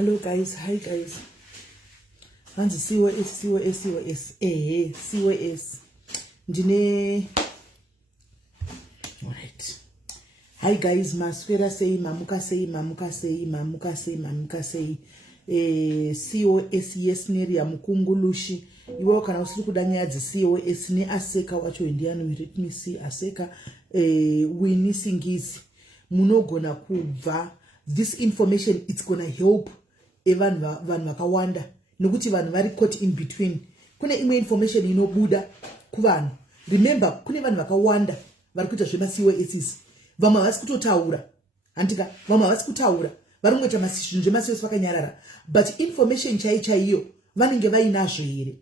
Hello guys, hi guys. Hanzi COS. Ndine. Alright. Hi guys, maswera sei, mamuka sei. COS yes neri ya mukungulushi. Iwe kana usiri kuda nyaya COS ne aseka wacho indiano, let me see aseka wini singizi munogona kubva. This information, it's gonna help even vanhu vakawanda nokuti vanhu vari caught in between. Kune imwe information inobuda kuvanhu. Remember, kune vanhu vakawanda vari kuita zvema COS. Vamwe havasi kutotaura. Andika vamwe havasi kutaura. Vari kungoita masizvinhu zvema COS vakanyarara. But information chaiyo vanenge vainazvo here.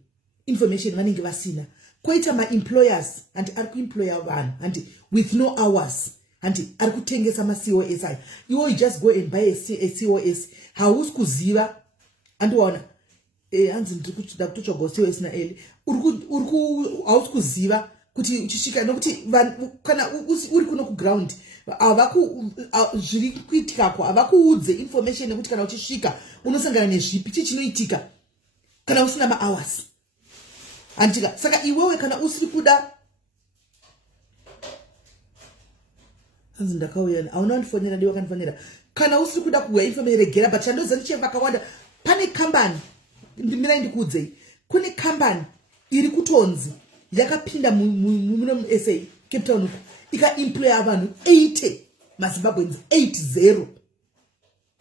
Information vanenge vasina. Koita ma-employers and ari kuemploya vanhu and with no hours. And ari kutengesa ma COS aya. You just go and buy a COS. Hausi kuziva. And waona hanzi ndiri kutoda kutotsvaga COS na L. Hausi kuziva kuti uchisvika nokuti kana uri kuno kuground zviri kuitikako havakuudze information nekuti kana uchisvika unosangana nezvipi chinoitika kana usina ma-hours. Andika saka iwewe kana usiri kuda hanzi ndakauya hauna kundifonera ndiwe wakandifonera kana usiri kuda kuuya information regera but chandoza ndicheva vakawanda. Pane kambani ndimirai ndikuudzei, kune kambani iri kutonzi yakapinda muno SA Cape Town uko ikaemploya vanhu 80 maZimbabweans 80.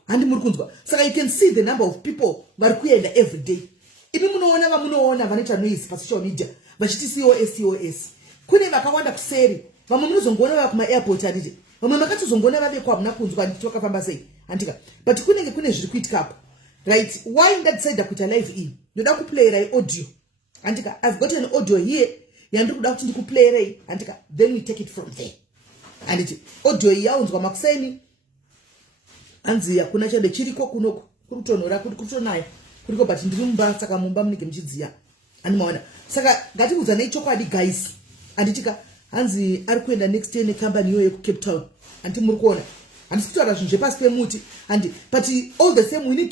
Handi muri kunzwa. Saka you can see the number of people vari kuenda every day. Imi munoona vanoita noise pa social media vachiti COS. Kune vakawanda kuseri. Vamwe munozongona vava kuma airport anditi. Vamwe makatozongona vave kwa muna kunzwa nditoka famba sei. Andika. But kune zviri kuitikapo. Right? Why ndadecide kuita live in? Ndoda kuplayera audio. Andika, I've got an audio here. Yandiri kuda kuti ndikuplayerei. Andika, then we take it from there. Anditi, audio yaunzwa makuseni. Anzi kuna chande chiriko kunoko. Kurutonora kurutonaya. Kuriko but ndiri mumba saka mumba munenge muchidziya. Animaona. Saka ngatiudzane chokwadi guys. Anditika hanzi ari kuenda next year necompany yoyo ku Cape Town. Anti muri kuona. Handisi kutaura zvinhu zvepasi pemuti. But all the same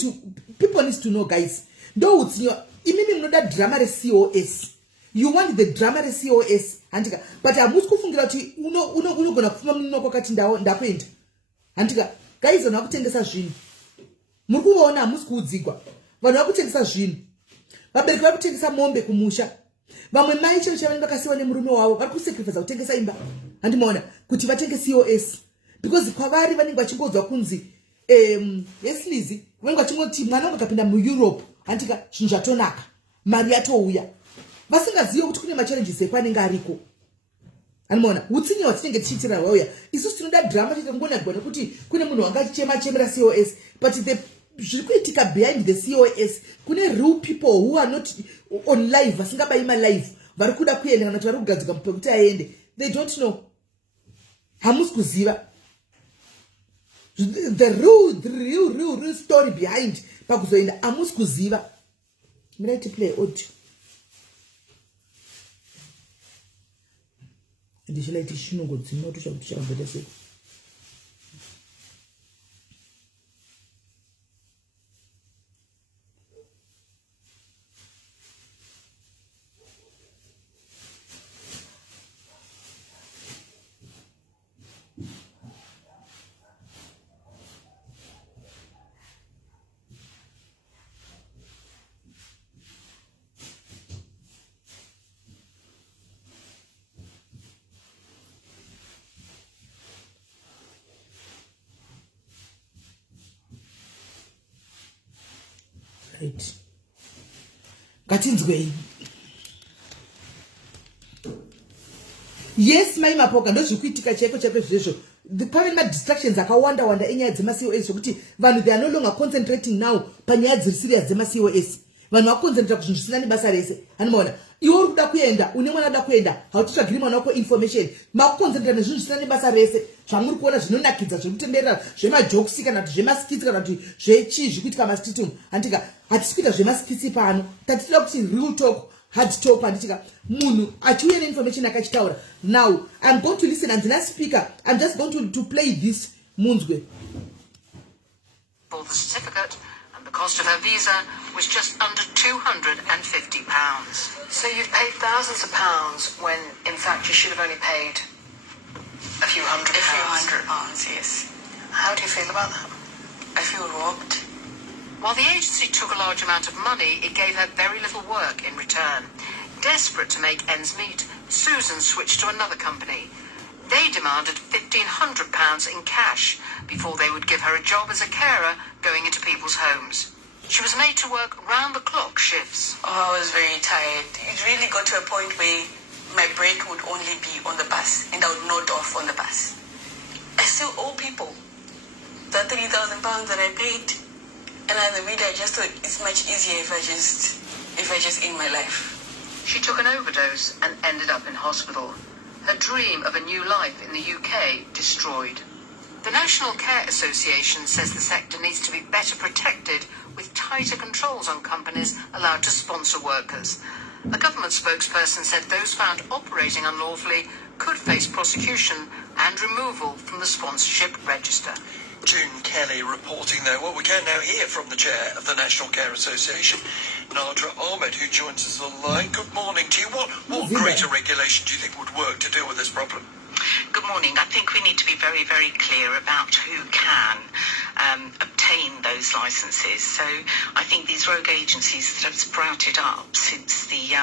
people need to know guys. Ndo utsinywa imimi munoda drama COS. You want the drama COS. Andika but hamusi kufungira kuti unogona kufuma munoko kati ndakwenda. Andika guys vanhu vakutengesa zvinhu. Muri kuona hamusi kuudzigwa. Vanhu vakutengesa zvinhu. Vabereki vari kutengesa mombe kumusha. Vamwe mai chero chavanenge vakasiwa nemurume wavo vari kusacrifice kutengesa imba. Handimaona kuti vatenge COS. Because kwavari vanenge vachingodzwa kunzi yeslizi vanenge vachingoti mwana wangu akapinda muEurope andika zvinhu zvatonaka mari yatouya vasingazivi kuti kune machallenges ekwanenge ariko. Animaona utsinye watinenge tichiitira wauya isusu tinoda drama titangona kuti kune munhu wanga achichemera COS but zviri kuitika behind the COS kune real people who are not on live vasingabaima live vari kuda kuenda kana kuti vari kugadzika pekuti aende. They don't know. Hamusi kuziva the real story behind pakuzoenda hamusi kuziva. Mirai tiplay audio ndichilaiti shinongodzima kuti chakuti chakabveta sei. Right. Ngatinzwei. Yes, mai mapoka ndozviri kuitika chaiko zvezvo. Pane madistractions akawanda enyaya dzema-COS zvokuti vanhu they are no longer concentrating now panyaya dziri serious dzema-COS. Vanhu vakoncentrate kuzvinhu zvisina nebasa rese. Hanimaona iwe uri kuda kuenda une mwana uda kuenda hautitsvagiri mwana wako information makukoncentrate nezvinhu zvisina nebasa rese zvamuri kuona zvinonakidza zvekutenderera zvemajokisi kana kuti zvemaskitsi kana kuti zvechii zviri kuitika mastriti umu. Handika hatisi kuita zvemaskitsi pano tatitoda kuti real talk hard talk. Handitika munhu achiuya neinformation akachitaura. Now I'm going to listen and then speaker I'm just going to play this munzwe. The certificate and the cost of her visa was just under £250. So you've paid thousands of pounds when, in fact, you should have only paid a few hundred pounds. A few £100, yes. How do you feel about that? I feel robbed. While the agency took a large amount of money, it gave her very little work in return. Desperate to make ends meet, Susan switched to another company. They demanded £1,500 in cash before they would give her a job as a carer going into people's homes. She was made to work round-the-clock shifts. Oh, I was very tired. It really got to a point where my break would only be on the bus, and I would nod off on the bus. I still owe people the £3,000 that I paid. And as a reader, I just thought it's much easier if I just end my life. She took an overdose and ended up in hospital. Her dream of a new life in the UK destroyed. The National Care Association says the sector needs to be better protected with tighter controls on companies allowed to sponsor workers. A government spokesperson said those found operating unlawfully could face prosecution and removal from the sponsorship register. June Kelly reporting there. Well, we can now hear from the chair of the National Care Association, Nadra Ahmed, who joins us on the line. Good morning to you. What greater regulation do you think would work to deal with this problem? Good morning. I think we need to be very, very clear about who can obtain those licences. So I think these rogue agencies that have sprouted up since the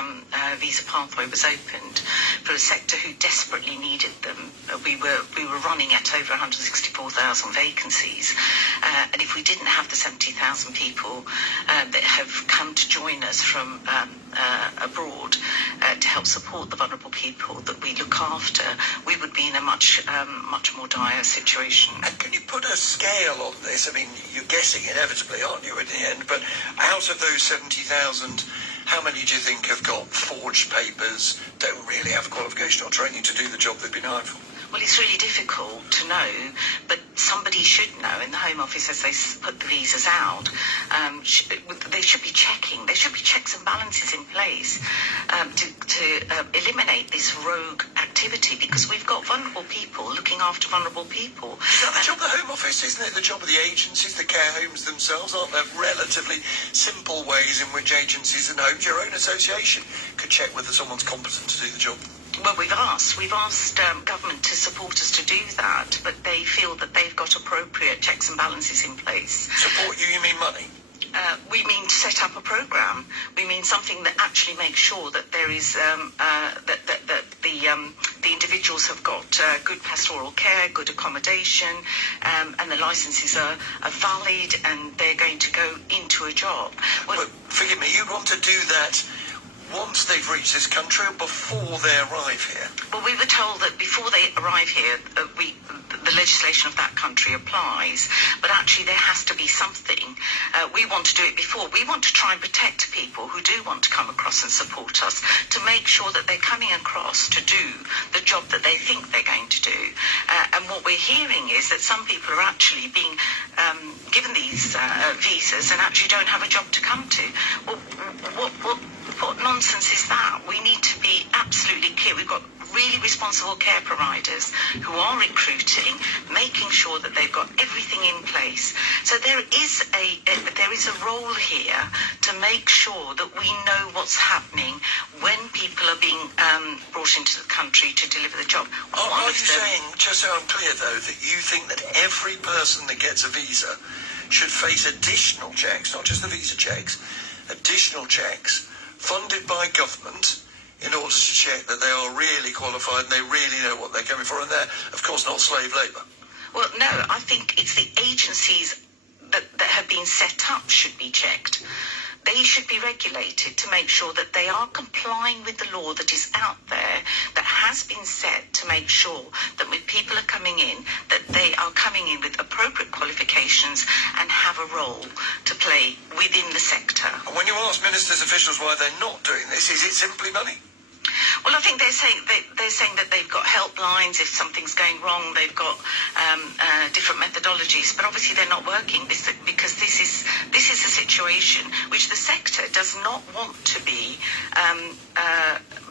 visa pathway was opened for a sector who desperately needed them. We were running at over 164,000 vacancies, and if we didn't have the 70,000 people that have come to join us from abroad to help support the vulnerable people that we look after, we would be in a much more dire situation. And can you put a scale on this? I mean, you're guessing inevitably, aren't you, in the end? But out of those 70,000, how many do you think have got forged papers, don't really have qualification or training to do the job they've been hired for? Well, it's really difficult to know, but somebody should know in the Home Office as they put the visas out. They should be checking. There should be checks and balances in place to eliminate this rogue activity, because we've got vulnerable people looking after vulnerable people. Is that the job of the Home Office, isn't it? The job of the agencies, the care homes themselves? Aren't there relatively simple ways in which agencies and homes, your own association, could check whether someone's competent to do the job? Well, we've asked government to support us to do that, but they feel that they've got appropriate checks and balances in place. Support you mean money? We mean to set up a programme. We mean something that actually makes sure that there is that the individuals have got good pastoral care, good accommodation, and the licences are valid, and they're going to go into a job. Well, forgive me, you'd want to do that once they've reached this country or before they arrive here? Well, we were told that before they arrive here, the legislation of that country applies, but actually there has to be something. We want to do it before. We want to try and protect people who do want to come across and support us, to make sure that they're coming across to do the job that they think they're going to do. And what we're hearing is that some people are actually being given these visas and actually don't have a job to come to. Well, what nonsense is that? We need to be absolutely clear. We've got really responsible care providers who are recruiting, making sure that they've got everything in place. So there is a role here to make sure that we know what's happening when people are being brought into the country to deliver the job. Are you saying, just so I'm clear though, that you think that every person that gets a visa should face additional checks, not just the visa checks, additional checks funded by government in order to check that they are really qualified and they really know what they're coming for, and they're, of course, not slave labour? Well, no, I think it's the agencies that have been set up should be checked. They should be regulated to make sure that they are complying with the law that is out there, that has been set to make sure that when people are coming in, that they are coming in with appropriate qualifications and have a role to play within the sector. And when you ask ministers' officials why they're not doing this, is it simply money? Well, I think they're saying that they've got helplines if something's going wrong. They've got different methodologies, but obviously they're not working because this is This is a situation which the sector does not want to be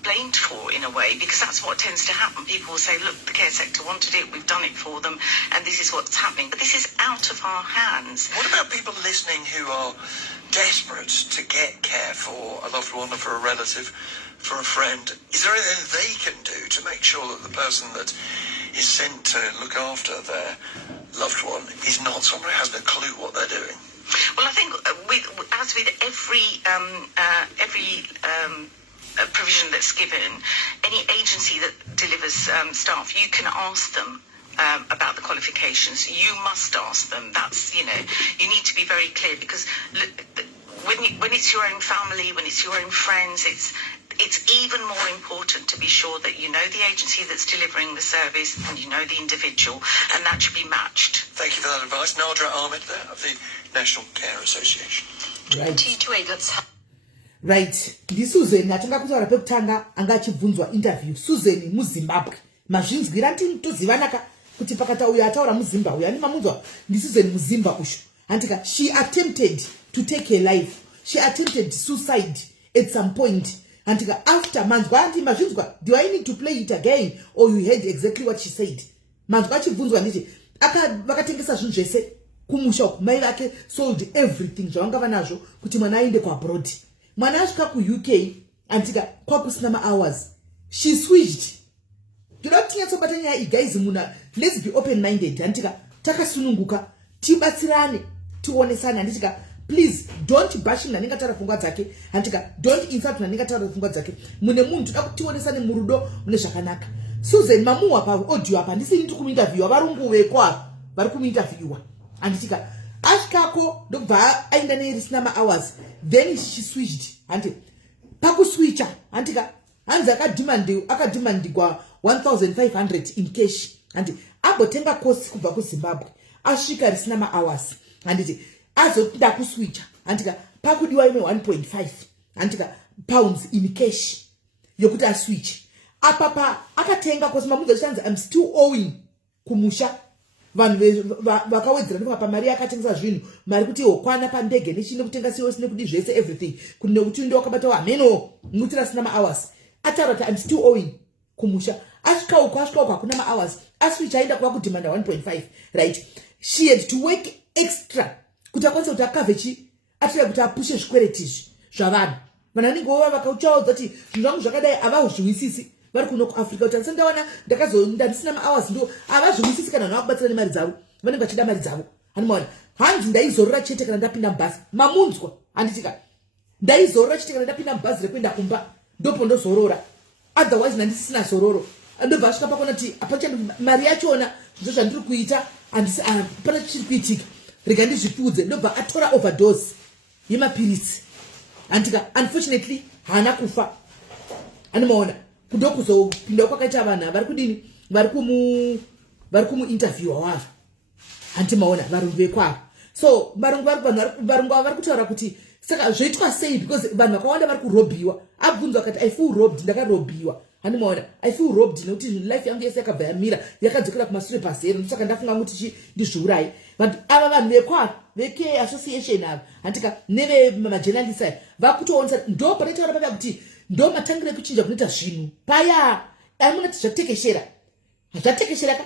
blamed for in a way, because that's what tends to happen. People will say, look, the care sector wanted it, we've done it for them, and this is what's happening. But this is out of our hands. What about people listening who are desperate to get care for a loved one or for a relative, for a friend? Is there anything they can do to make sure that the person that is sent to look after their loved one is not someone who has no clue what they're doing? Well, I think as with every provision that's given, any agency that delivers staff, you can ask them about the qualifications. You must ask them. That's, you need to be very clear, because when it's your own family, when it's your own friends, it's even more important to be sure that you know the agency that's delivering the service and you know the individual, and that should be matched. Thank you for that advice. Nadra Ahmed there of the National Care Association. Right. Susan natanga kutaura pekutanga anga achibvunzwa interview. Susan muZimbabwe. Mazvinzwira tozivanaka kuti pakata uyo ataura muZimbabwe. Yani mamunzwa ndi Susan muZimbabwe usho. Antika she attempted to take her life. She attempted suicide at some point. Antika after manzwa anti mazvinzwa, do I need to play it again, or you heard exactly what she said? Manzwa achibvunzwa nditi vakatengesa zvinhu zvese kumusha uku, mai vake sold everything zvavanga vanazvo kuti mwana aende kuabroad. Mwana asvika kuUK antika kwakusina mahours. She switched. Toda kuti tinyatsobata nyaya iyi guys, muna let's be open minded. Antika takasununguka, tibatsirane, tionesane. Anditika please don't bash nanenga taura pfungwa dzake. Antika don't insult nanenga taura pfungwa dzake. Mune munhu toda kuti tionesane murudo mune zvakanaka. Susan mamuwa pa audio apa ndisini tikumuinterview varungu vekwa vari kumuinterviewa. Anditika asvikako ndobva aenda nerisina mahours, then she switched. Anti pakuswitcha antika hanzi akademandigwa 1500 in cash. Anti abotenga course kubva kuZimbabwe asvika risina mahours. Anditi azoda kuswitcha antika pakudiwa ime 1.5 antika pounds in cash yokuti aswitch. Apapa akatenga course mamunzo chanzi I'm still owing kumusha. Vanhu vakawedzera ndipo pamari yakatengesa zvinhu, mari kuti okwana pandege nechine kutenga SIS nekudi zvese everything kuti nekuti ndo wakabata ameno mutira sina mahours. Ataura kuti I'm still owing kumusha. Asvika uko hakuna mahours. Aswitch aenda kwa kudemanda 1.5, right? She had to work extra kuti akwanise kuti akave atira kuti apushe zvikwereti zvavanhu. Vanenge vakauchaudza kuti zvinhu zvangu zvakadai avazviwisisi vari kuno kuAfrica. Kuti andisandawana ndisina mahours ndo avazviwisisi kana vanhu vakubatsira nemari dzavo, vanenge vachida mari dzavo. Hanimaona hanzi ndaizorora chete kana ndapinda mubhazi. Mamunzwa anditika ndaizorora chete kana ndapinda mubhazi rekuenda kumba ndopo ndozorora, otherwise ndandisina zororo. Ndobva asvika pakona kuti apachandi mari yachona zvinhu zvandiri kuita pana chiri kuitika, rega ndizvipudze. Ndobva atora overdose yemapirisi. Antika unfortunately haana kufa. Animaona kudokuzopinda kwakaita vanhu vari kudini, vari kumuinterviewa wavo. Antimaona varungu vekwavo. So varungu vari kutaura kuti saka zvoitwa sei, because vanhu vakawanda vari kurobiwa. Abvunzwa akati I feel robbed, ndakarobiwa. Animaona I feel robbed nekuti life yangu yese yakabva yamira yakadzokera kumashure paseri, saka ndafunga kuti ndizviurayi. Vanhu ava vanhu vekwavo veke association ava antika neve majournalists aya vakutoonesa ndo panotaura paya kuti ndo matangire kuchinja kunoita zvinhu paya. Amunati zvatekeshera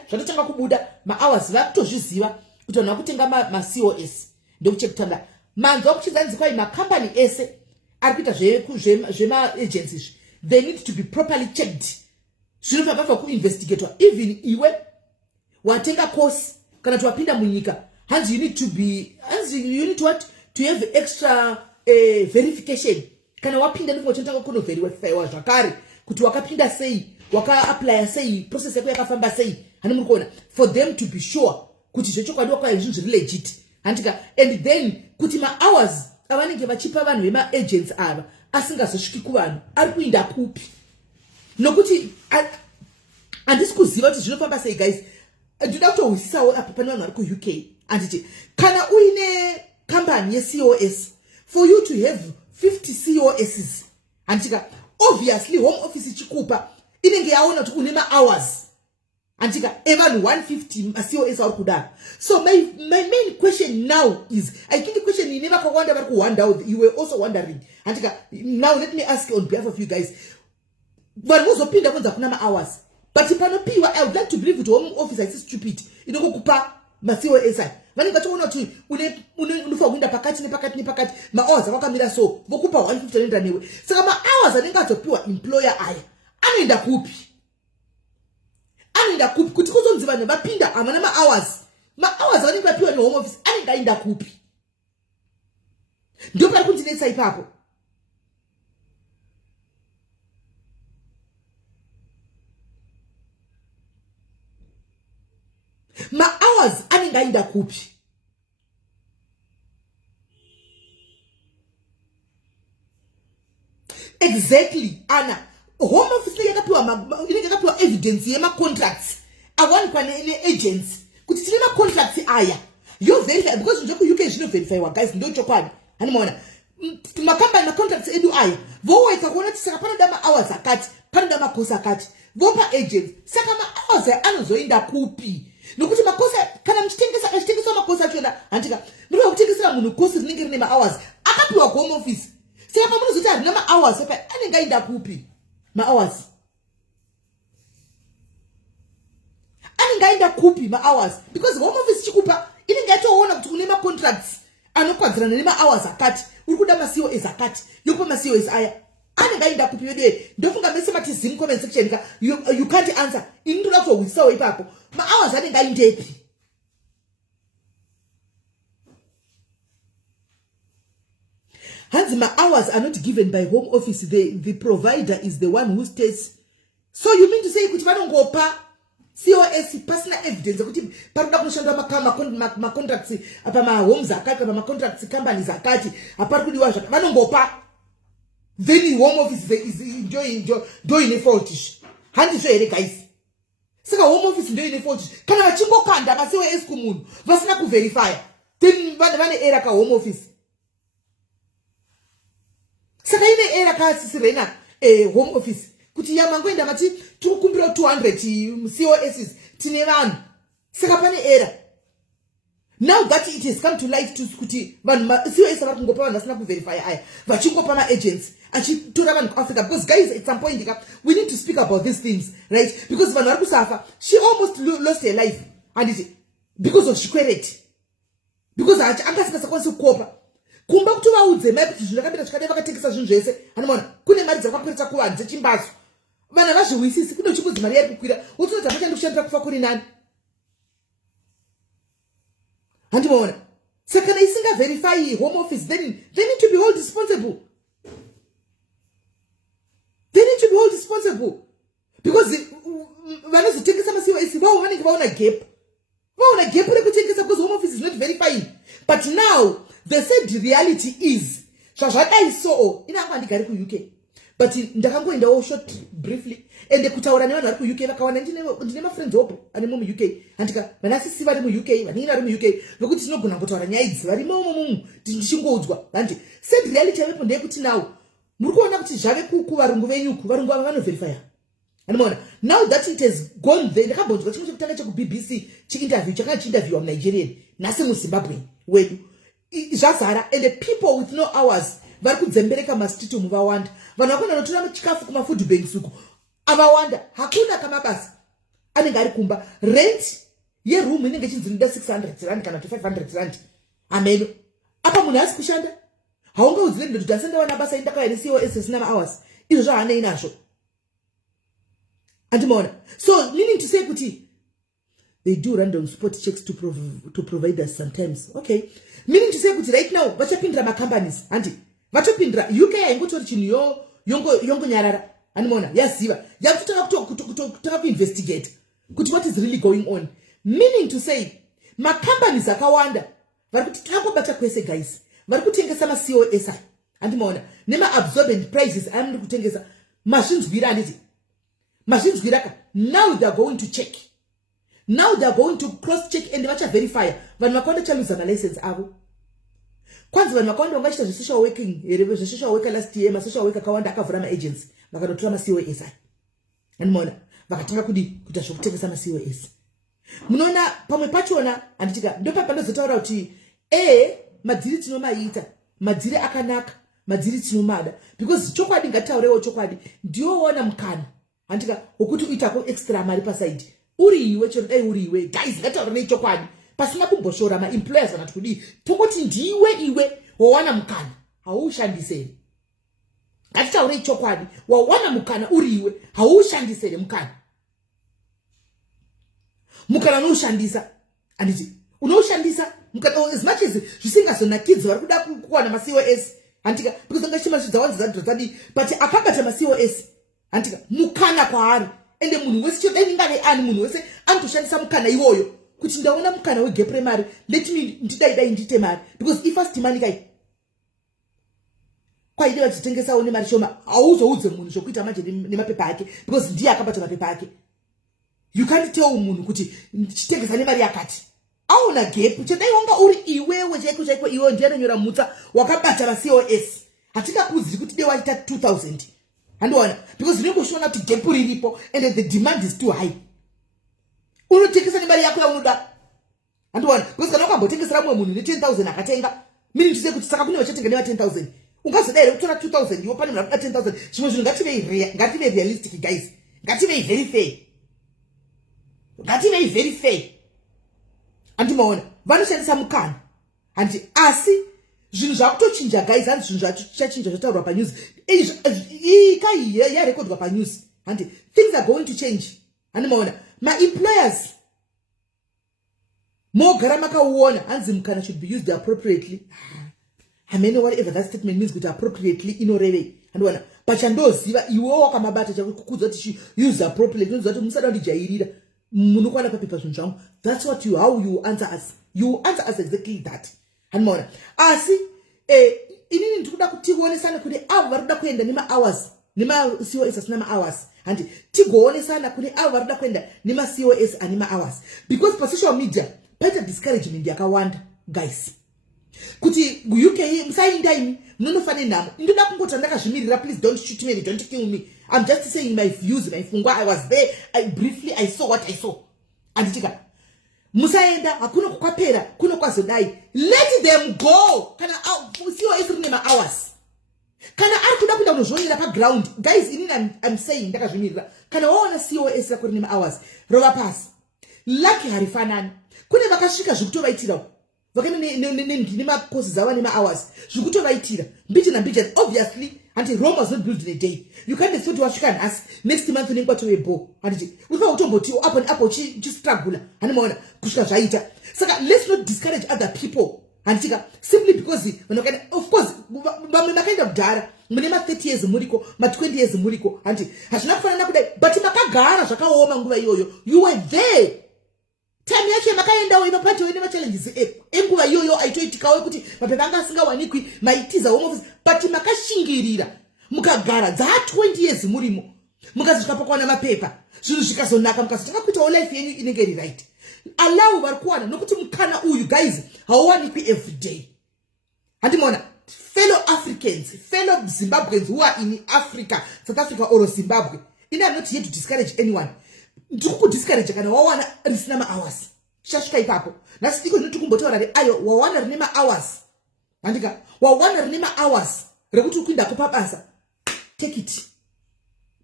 zvatotanga kubuda mahours, vakutozviziva kuti vanhu vakutenga maCOS ndokuchekutanga manzwa kuchidzanzikwa makambani ese ari kuita zvema-agencies, they need to be properly checked. Zvinobva kuinvestigatwa. Even iwe watenga course kana kuti wapinda munyika, hanzi you need to have extra verification. Kana wapinda ndipo chotanga kunoverifyiwa zvakare kuti wakapinda sei, waka-apply sei, process yako yakafamba sei. Hani muri kuona, for them to be sure kuti zvechokwadi kwa zvinhu zviri legit. Antika and then kuti ma-hours avanenge vachipa vanhu vema-agents ava asingazosviki kuvanhu ari kuinda kupi. Nokuti handisi kuziva kuti zvinofamba sei guys. Ndoda kutohwisisawo apa pane vanhu vari kuUK. Anditi kana uine company yeCOS, for you to have 50 COSs, antika obviously home office ichikupa inenge yaona kuti une ma-hours. antika even 150 COS are kudara. So my main question now is, I think the question you never wonder about wonder, you were also wondering, antika. Now let me ask on behalf of you guys. But most opinion kwanza kuna hours. But if I would like to believe with home office is stupid. Inoko kupa ma COS. Vani ngachoona tu unufa winda pakati ma hours wakamira so vokupa 150 nenda niwe. Saka ma hours anenga topiwa employer aya. Anenda kupi kuti kuzonziva nevapinda amana ma hours vanenge vapiwa ne home office anenge aenda kupi. Ndio pari kundinetsa ipapo. Ma hours anenge aenda kupi. Exactly, Anna. Home office yakapiwa evidence yema contracts awani kwa ne agents kuti tine ma contracts aya you verify because nje ku UK zvino verify wa guys ndo chokwadi hani muona makamba na contracts edu aya vo weka kuona tsaka pana dama hours akati pana dama kosa akati vopa agents saka ma hours anozoenda kupi nokuti makosa kana mchitengesa makosa achona antika ndipo kutengesera munhu kosi rinenge rine ma hours akapiwa home office saka pamuno zoti arina ma hours pa anenge aenda kupi. Ma hours. Aningaenda kupi ma hours because home office chikupa ininga toona kuti kune ma contracts anokwadzirana nema hours akati uri kuda ma COS akati yopa ma COS aya aningaenda kupi wedwe ndofunga mese mati zim comment section ka you can't answer indula to wisawo ipapo ma hours aningaendepi. Hence, my hours are not given by home office. The provider is the one who states. So you mean to say, kuti vanongopa COS personal evidence kuti parida kunoshanda ma contracts apa ma homes akati apa ma contracts companies akati apari kudiwa zvaka vanongopa then home office is enjoying a fault. Handi so here guys. Saka home office ndio ine fault. Kana vachingokanda ma COS kumunhu vasina ku verify. Then vane error ka home office. Saka ine era kasi rena home office kuti yamangoenda mati tukumbira 200 COSs tine vanhu saka pane era. Now that it has come to light to kuti vanhu COS vari kungopa vanhu vasina kuverify aya vachingopa ma agents achitora vanhu kuAfrica because guys at some point we need to speak about these things, right? Because vanhu vari kusafa. She almost lost her life and because of shikwereti because angasikasakwanisi kukopa kumba kuti vaudze mai kuti zvinhu zvakapita zvikadai vakatengesa zvinhu zvese anoona kune mari dzakapirisa kuvanhu dzechimbazo vana vazviwisisi kune chikunzi mari yari kukwira wotoita pachandi kushandira kufa kuri nani handimaona. Saka kana isinga verify home office then they need to be held responsible. They need to be held responsible because vanozotengesa ma-COS vavo vanenge vaona gap rekutengesa because home office is not verifying. But now the said reality is zvazvadai so inanga handigari kuUK but ndakangoendawo short briefly ende kutaura nevanhu vari kuUK vakawanda ndine mafriends opo anemo muUK handika vanasisi vari muUK vanini vari muUK vokuti tinogona kutaura nyaya idzi varimo tichingoudzwa handi said reality yavepo ndeyekuti now muri kuona kuti zvave kuvarungu venyuku varungu ava vanoverifya anomaona. Now that it has gone there ndakambonzwa chimwe chekutanga chekuBBC chiinterview chakanga chiinterviewa muNigerian nhasi muZimbabwe wedu zvazara and the people with no hours vari kudzembereka mastiti muvawanda vanhu vakona notora chikafu kuma food banks uko avawanda hakuna kamabasa anenge ari kumba rent yeroom inenge chinzinoda 600 rand kana 500 rand ameno apa munhu asi kushanda haungaudzire ndo kuti asendawana basa indakauya neCOS sina ma-hours izvo zvahanei nazvo andimaona. So meaning to say kuti they do random spot checks to provide us sometimes. Okay. Meaning to say kuti right now vachapindira ma-companies handi vatopindira UK haingotori chinhu yongonyarara andimaona yaziva yakutotaka kuinvestigate kuti what is really going on. Meaning to say ma-companies akawanda vari kuti tangobata kwese guys vari kutengesa ma-COS andimaona nema-absorbent prices anodi kutengesa mazvinzwira handiti mazvinzwiraka. Now they are going to check. Now they are going to cross check and vacha verify vanhu vakawanda chaluza ma-license avo. Kwanzi vanhu vakawanda vangachita zve-social working zve-social worker last year ma-social worker akawanda akavhura ma-agents vakanotora ma-COS andimaona vakatanga kuita zvokutengesa maCOS. Munoona pamwe pachona anditika ndo papanozotaura kuti madziri tinomaita, madziri akanaka, madziri tinomada, because chokwadi ngataurewo chokwadi ndioona mukana anditika wokuti uitako extra mari paside uri iwe chero dai uri iwe guys ngataura nechokwadi pasina kumboshora maemployers vanati kudii tongoti ndiwe iwe wawana mukana haushandisei. Ngatitaure chokwadi wawana mukana uri iwe haushandisei mukana unoushandisa anditi unoushandisa mukana as much as zvisingazonakidzi vari kuda kuwana maCOS antika because ngachimashidza dzawanzi dzadi but akabata maCOS antika mukana kwaari ende munhu wese chodai ngave ani munhu wese anotoshandisa mukana iwoyo kuti ndaona mukana wegap remari let me ndidai ndite mari because ifast money kai kwaide vachitengesawo nemari shoma hauzoudze munhu zvokuita manje nemapepa ake because ndiye akabata mapepa ake. You can't tell munhu kuti chitengesa nemari yakati auna gap chodai wanga uri iwewe chaiko iwe ndiye anonyora mutsa wakabata maCOS hatingakudziri kuti dei waita 2000 handiwana because unongoshona kuti gap riripo and the demand is too high. Unotengesa nemari yako yaunoda handiwana because kana ukambotengesera mumwe munhu ne10,000 akatenga mini ndise kuti saka kune vachatenga neva 10,000 ungazodaire kutora 2,000 iwo pane mara 10,000 zvimwe zvinhu ngative realistic guys, ngative very fair andimaona vanoshandisa mukana handi asi zvinhu zvakutochinja guys handi zvinhu zvachachinja zvataurwa panews kai yarekodwa panews handi things are going to change handimaona maemployers mogara makauona hanzi mukana should be used appropriately. I mean whatever that statement means kuti appropriately inorevei handiona pachandoziva iwewo wakamabata chakukudza kuti use appropriately inoziva kuti musada kundijairira munokwana papepa zvinhu zvangu. That's what how you answer us. You answer us exactly that. Handimaona asi inini ndikuda kuti tionesane kuti avo vari kuda kuenda nema-hours nema-COS asina ma-hours handi tigoonesana kuti avo vari kuda kuenda nema-COS ane ma-hours because pasocial media paita discouragement yakawanda guys kuti UK musaindaimi munonofane nhamo ndoda kungoti ndakazvimirira please don't shoot me, don't kill me. I'm just saying my views, my fungwa. I was there, I saw what I saw. Anditika musaenda hakuna kukwapera kuno kwazodai let them go kana COS rine ma-hours kana ari kuda kuenda kunozvonyera paground guys inini I'm saying ndakazvimirira kana waona COS rako rine ma-hours rova pasi lucky harifanani kune vakasvika zvikutovaitira vakana nemakosi dzava nema-hours zvikutovaitira mbijana obviously anti Rome was not built in a day. You can't expect to wasvika nhasi next month unenge kwatowebo anditi uka utombotiwo apo neapo chistruggle handimaona kusvika zvaita saka let's not discourage other people handitika simply because of course vamwe makaenda kudhara mune ma-30 years muriko ma-20 years muriko handi hazvina kufanana kudai but makagara zvakaoma nguva iyoyo you were there time yacho makaendawo inopatiwo ine machallenges enguva iyoyo aitoitikawo kuti mapepa anga asingawanikwi maitiza home office but makashingirira mukagara dzaa 20 years murimo mukazosvika pakuwana mapepa zvinhu zvikazonaka mukazotanga kuitawo life yenyu inenge iri right. Allow vari kuwana nokuti mukana uyu guys hauwanikwi everyday handimaona fellow Africans, fellow Zimbabweans who are in Africa, South Africa or Zimbabwe. I'm not here to discourage anyone. Ndikuku discourage kana wawana risina ma-hours shashika ipapo nasitiko notukumbotora ayo wawana rine ma-hours andika wawana rine ma-hours rekuti ukuinda kupabasa take it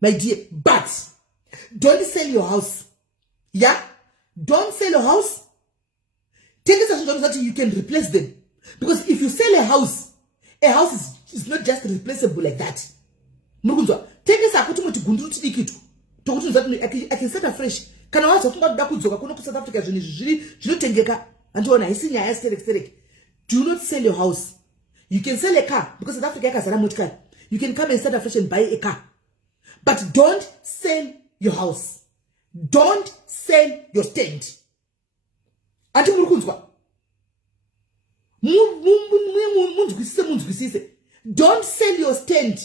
my dear but don't sell your house. Yeah, don't sell your house. Tengesa zvinhu that you can replace them because if you sell a house is not just replaceable like that. Murukunzwa tengesa kuti muti gunduru tidikitu I can set afresh. Kana wazofunga kuda kudzoka kuno ku South Africa zvinhu zvinotengeka andiona isinya ya sterek. Do not sell your house. You can sell a car because South Africa yakazara motikari. You can come and start afresh and buy a car. But don't sell your house. Don't sell your stand. Ati murukunzwa. Munzwisise. Don't sell your stand.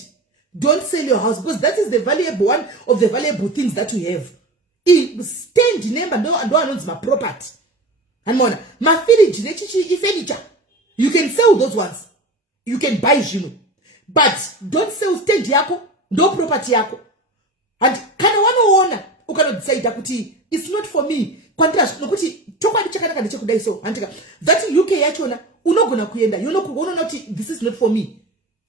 Don't sell your house because that is the valuable one of the valuable things that we have. Stand number no announce my property. And mona, my furniture, furniture. You can sell those ones. You can buy Jimo. But don't sell stand yako, no property yako. And kana wana ukanodecide kuti it's not for me kwandira nokuti chokwadi chakanaka ndechekudai so handika that UK yachona unogona kuenda unoona kuti this is not for me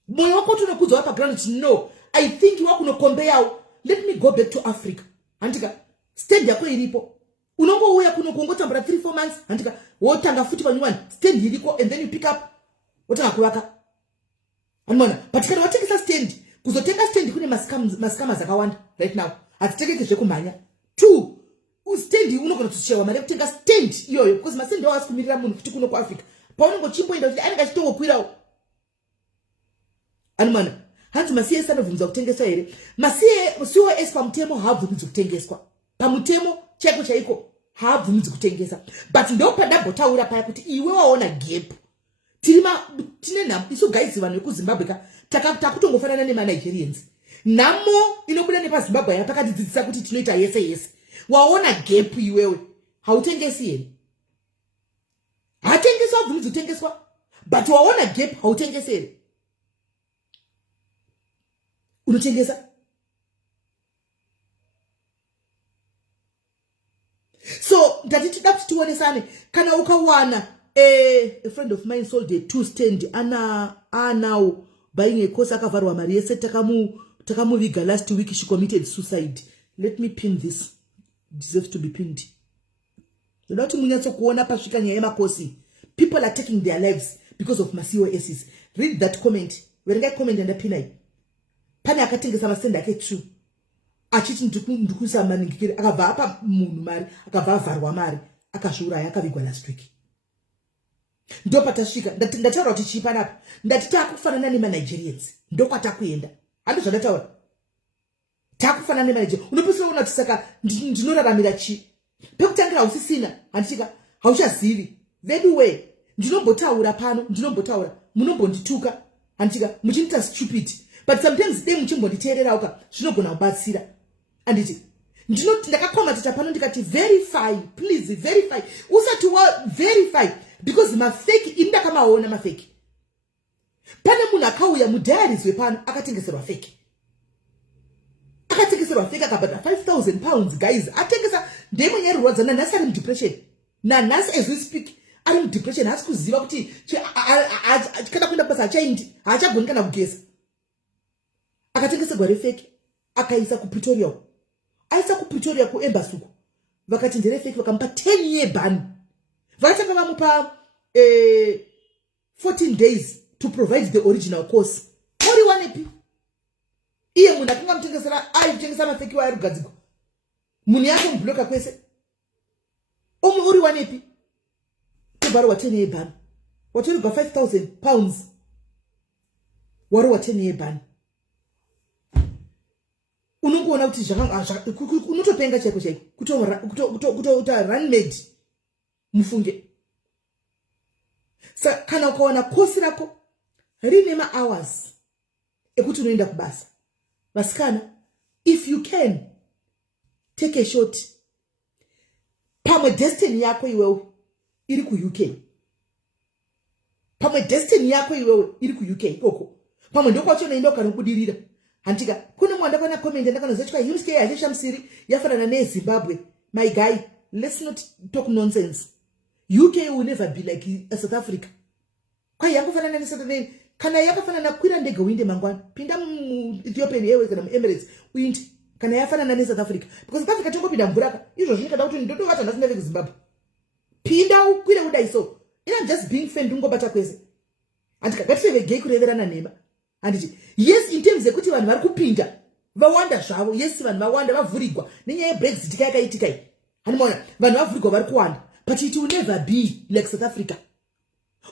moyo wako unokudza paground no I think wakunokombeyawo let me go back to Africa handika stand yako iripo unongouya kuno kungotambura 3-4 months handika wotanga futi panyuwani stand iriko and then you pick up wotanga kuvaka anmona but kana watengesa stand kuzotenga stand kune maskama zakawanda right now atitengeke zvekumhanya 2 stand unogona kuchewa mari kutenga stand iyoyo because mastand ndio asikumirira munhu kuti kuno kuAfrica paunongo chimboenda kuti anenge achitongokwirawo anmona hanzi masiye sanovhunza kutengeswa here masiye COS pamutemo haabvumidzi kutengeswa pamutemo cheko chaiko haabvumidzi kutengesa but ndo padambotaura paya kuti iwe waona gap tine nhamo isu guys vanhu vekuZimbabwe ka takutongofanana nemanigerians nhamo inobuda nepaZimbabwe ya pakatidzidzisa kuti tinoita yese waona gap iwewe hautengesi here hatengeswa bvumidzi kutengeswa but waona gap hautengesi here unotengesa so ndatitoda kuti tionesane kana ukawana a friend of mine sold a 2 stand now buying a course akavharwa mari yese takamuviga last week she committed suicide. Let me pin this, deserves to be pinned. Ndoda kuti munyatso kuona pasvika nyaya yemakosi people are taking their lives because of COSs. Read that comment werenga comment ndapinai pane akatengesa masenda ake 2 achiti ndikuisa maningikire akabva apa munhu mari akabva avharwa mari akazviuraya akavigwa last week ndo patasvika ndataura kuti chipa napa ndati takufanana nemanigerians ndo kwatakuenda handi zvandataura takufanana nemanigerians unopisira una kuti saka ndinoraramira chi pekutangira usisina handichika hauchazivi very way ndinombotaura pano ndinombotaura munombondituka handichika muchinita stupid but sometimes dei muchimbonditeererauka zvinogona kubatsira anditi ndinoti ndakakomatita pano ndikati verify please verify usati wa verify because mafake indakamaona mafake pane munhu akauya mudiaries wepano akatengeserwa fake akabhadha 5,000 pounds guys atengesa ndemunyarurwadza nanhasi ari mudepression nanhasi as we speak ari mudepression haasi kuziva kuti kana kuenda kubasa hachaindi haachagoni kana kugesa akatengeserwa refake akaisa kuPretoria aisa kuPretoria kuembassy uko vakati nderefake vakamupa 10 year ban vakatanga vamupa 14 days to provide the original course uri wanepi iye munhu akanga mutengesera aitengesa mafeki waari kugadzikwa munhu yake mubloka kwese umwe uri wanepi kubharwa 10 year ban watorigwa 5,000 pounds warowa 10 year ban unongoona kuti unotopenga chaiko kutoita runmade mufunge saka kana ukaona kosi rako rine mahours ekuti unoenda kubasa vasikana if you can take a shot pamwe destiny yako iwewe iri kuUK pamwe destiny yako iwewe iri kuUK ikoko pamwe ndokwachonoenda ukanobudirira handika kune mwanda pana comment ndakanozochika USK yashamsiri yafanana neZimbabwe my guy let's not talk nonsense UK will never be like South Africa kwa yangofanana neSouth Africa kana yakafanana kwira ndege uinde mangwana pinda mu Ethiopian Airways kana mu Emirates uinde kana yafanana neSouth Africa because South Africa tongopinda mburaka izvo zvinikada kuti ndotowata ndasina veZimbabwe pinda ukwire udaiso ina just being friend ungobata kwese handika ngatiseve gay kureverana nema handiti yes in terms yekuti vanhu vari kupinda vawanda zvavo yes vanhu vawanda vavhurigwa nenyaya yeBrexit yakaitika iyi handimaona vanhu vavhurigwa vari kuwanda but it will never be like South Africa.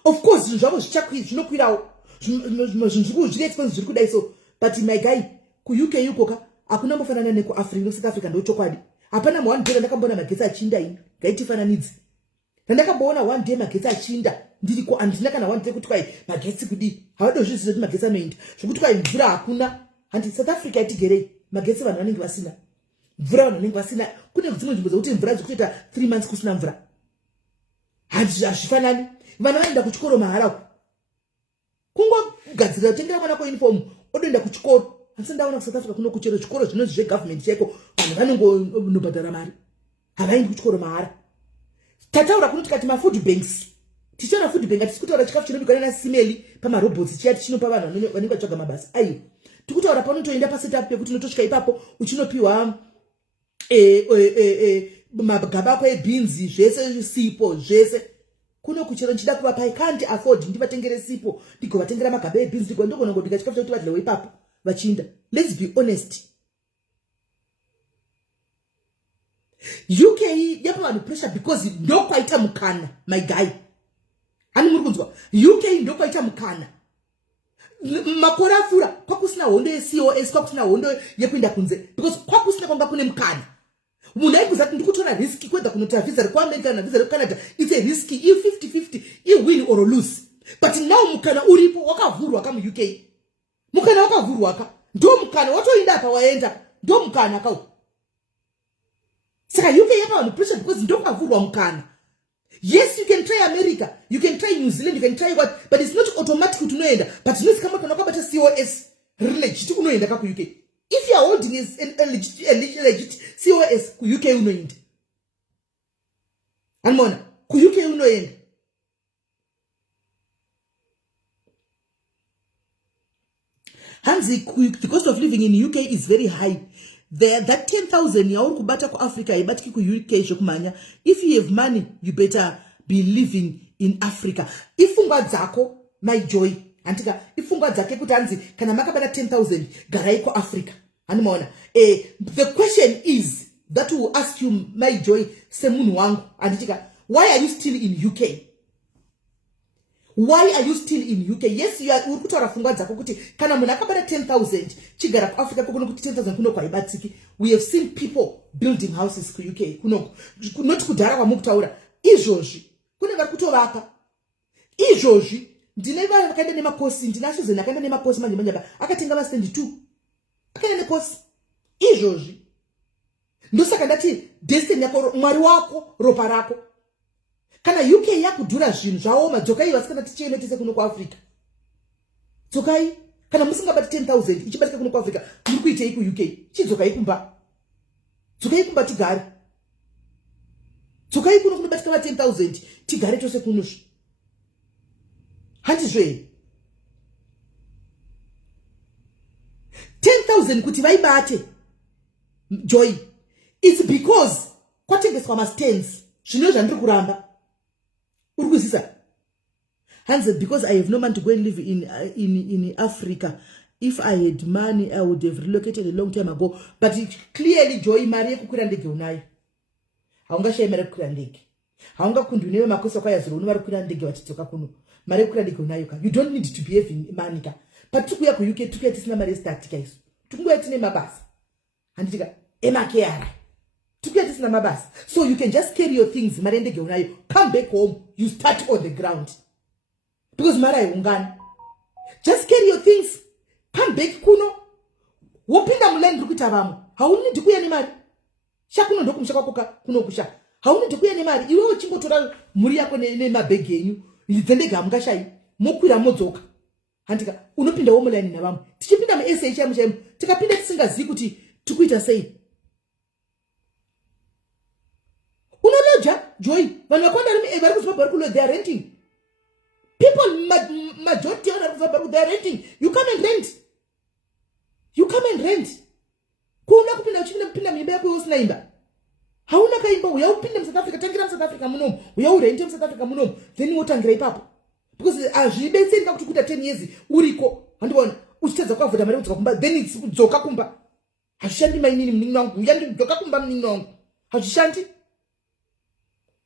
Of course zvinhu zvavo zvinokwirawo zvinhu zviri expensive zviri kudai so but my guy kuUK yukoka hakuna mbofanana nekuAfrica South Africa ndochokwadi hapana one day ndakamboona magetsi achinda ini ngaitifananidzi ndakamboona one day magetsi achinda ndiriko andina kana one day kuti kwai magetsi kudi havadozviziva kuti magetsi anoenda zvokuti kwai mvura hakuna handi South Africa itigerei magetsi vanhu vanenge vasina mvura vanhu vanenge vasina kune dzimwe nzvimbo dzokuti mvura dzikutoita 3 months kusina mvura hazvifanani vana vaenda kuchikoro mahara kungogadzirira kutengera mwana ko uniform odoenda kuchikoro asi ndaona ku South Africa kuno kuchero chikoro zvinonzi zvegovernment cheko vanhu vanonobhadhara mari havaendi kuchikoro mahara. Tataura kuno tikati mafood banks tichona food bank atisi kutaura chikafu chinobikwa naSIS MELLY pamarobots chiya tichinopa vanhu vanenge vatsvaga mabasa. Aiyo tikutaura panotoenda pasetup pekuti unotosvika ipapo uchinopiwa magaba ako ebeans zvese sipo zvese. Kuno kuchero nchida kuvapa I can't afford ndivatengere sipo ndigovatengera magaba ebeans ndogona ngodika chikafu chokuti vadlewo ipapo vachinda. Let's be honest. UK yapa vanhu pressure because ndokwaita mukana my guy. Hani muri kunzwa UK ndokwaita mukana. Makore afura kwakusina hondo yeCOS kwakusina hondo yekuenda kunze because kwakusina kwanga kune mukana. Munhu aikuziva ndikutora risk kwenda kunotora visa rekuAmerica na visa rekuCanada. It's a risky 50-50 win or lose. But now mukana uripo wakavhurwa ka mu UK. Mukana wakavhurwa ka ndo mukana watoenda apa waenda ndo mukana ka. Saka UK yapa vanhu pressure because ndo kwavhurwa mukana. Yes, you can try America, you can try New Zealand, you can try what, but it's not automatic to unoenda. But you know kama kana kwabata COS legit unoenda ka ku UK. If you are holding is a legit COS ku UK unoenda. Anmona ku UK unoenda. Hansi, the cost of living in UK is very high. That 10,000 yauri kubata ku Africa ibatiki ku UK zvokumanya. If you have money, you better be living in Africa. Ifungwa dzako my joy. Antika ifungwa dzake kuti hanzi kana makabata 10,000 garai ku Africa. Animaona. The question is that will ask you my joy semunhu wangu. Antika, why are you still in UK? Why are you still in UK? Yes, you are urikutora fungwa dzako kuti kana munhu akabata 10,000 chigara ku Africa kuno kuti 10,000 kuno kwaibatiki. We have seen people building houses ku UK kuno not kudhara kwamukutaura. Izvozvi kune vari kutovaka. Izvozvi ndine vanhu vakaenda nemakosi ndinashizeni akaenda nemakosi manje akatenga mastendi 2 akaenda nekosi. Izvozvi ndosaka ndati destiny yako mwari wako ropa rako. Kana UK yakudhura zvinhu zvaoma dzokai vasikana tichiendetese kuno kuAfrica. Dzokai kana musingabati 10,000 ichibatika kuno kuAfrica muri kuitei ku UK chidzokai kumba. Dzokai kumba tigare. Dzokai kuno kunobatika ma 10,000 tigare tose kuno. Handizve 10,000 kuti vaibate joy. It's because kwatengeswa ma stands zvino zvandiri kuramba. Hansa, because I have no money to go and live in Africa. If I had money, I would have relocated a long time ago. But it clearly, Joy, Maria kukurandege unayo. Haunga shaya mara kukurandege. Haunga kundunewe makosa kwa yazuru. Unuwa kukurandege watitoka kunu. Maria kukurandege unayo ka. You don't need to be having money ka. But tukuya ku UK, tukuya tisina maria statika isu. Tukuya tisina mabasa. Handitika, ema keara. Tukuya tisina mabasa. So you can just carry your things. Maria ndege unayo. Come back home. You start on the ground. Because Mara ungana. Just carry your things. Come back kuno. Wopinda muleni rukuita vamu. Hauni ndikuya ni mari. Shakuno ndoku mshaka kuno kusha. Hauni ndikuya ni mari. Iwe chingotora muri yako ne mabegi yenyu. Izendega mukashai. Mokwira modzoka. Handika unopinda wo muleni na vamu. Tichipinda mu SHM chemu. Tikapinda tisingazivi kuti tikuita sei. Unoloja Joy. Vanhu vakwanda vari kuzva kulo they are renting. People majority of they are renting. You come and rent. You come and rent. Kuna kupinda uchipinda mimba yako usina imba. Hauna kaimba uya upinda mu South Africa tangira mu South Africa munomu. Uya urente mu South Africa munomu. Then wotangira ipapo. Because azvibetseri kuti kuita 10 years uriko. Handibona uchitadza kwavuda mari udzoka kumba then it's udzoka kumba. Hashandi mainini mningi wangu. Uya ndidzoka kumba mningi wangu. Hashandi.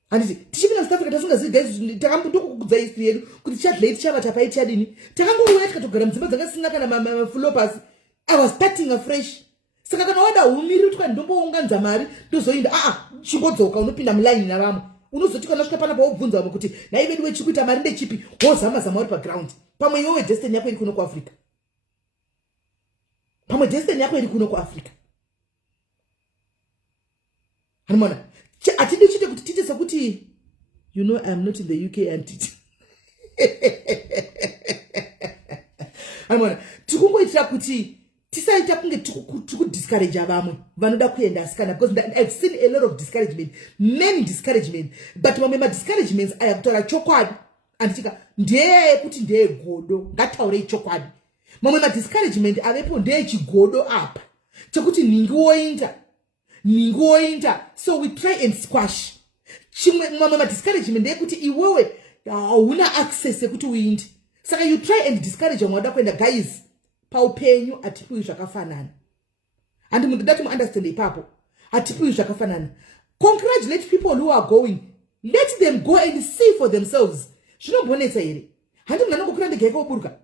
Handiti tichipinda South Africa tasingazivi guys takamboduka kukudza history yedu kuti chadlate chavata pai chadini takangouya tikatogara mudzimba dzakasina kana maflopas. I was starting afresh. Saka kana wada umiri kuti ndombounganza mari ndozoinda chingodzoka unopinda muline na vamwe unozoti kana svika pana paubvunza vamwe kuti naivedu wechikuita mari ndechipi wozama uri paground pamwe iwewe destiny yako iri kuno kuAfrica. Pamwe destiny yako iri kuno kuAfrica. Hanimona atidi chite kuti tite sekuti you know I am not in the UK and tite hanimona tikungoitira kuti tisaita kunge tikudiscourage vamwe vanoda kuenda asikana, because I've seen a lot of discouragement, many discouragement, but mamwe madiscouragements aya kutaura chokwadi anditika ndeye kuti ndeye godo, ngataurei chokwadi. Mamwe madiscouragement avepo ndeye chigodo apa chekuti ningi woinda, so we try and squash. Chimwe mamwe madiscouragement ndeye kuti iwewe hauna access yekuti uinde, saka you try and discourage vamwe vada kuenda. Guys, paupenyu atipiwi zvakafanana, and munhu dati muunderstand ipapo, atipiwi zvakafanana. Congratulate people who are going, let them go and see for themselves. Zvinombonetsa here, handi munhu anongokura ndege yake oburuka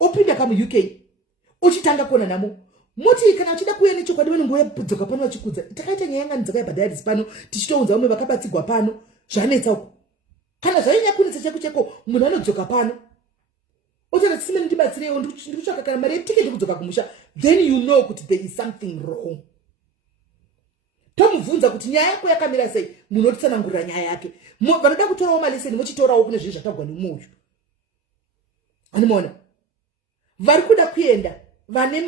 opinda kamu-UK uchitanga kuona namo moti kana uchida kuuya nechokwadi vanongoya budzoka pano vachikudza takaita nyaya yanga dzakayabhadharis pano tichitounza vamwe vakabatsigwa pano zvanetsa uko. Kana zvainya kunetsa cheko munhu anodzoka pano otona tisimene ndibatsirewo ndikutsvaka kana mari yetiketi kudzoka kumusha, then you know kuti there is something wrong. Tomubvunza kuti nyaya yako yakamira sei, munhu otitsanangurira nyaya yake. Vanoda kutorawo maleseni mochitorawo kune zvinhu zvatagwa nemuyu. Animona vari kuda kuenda vane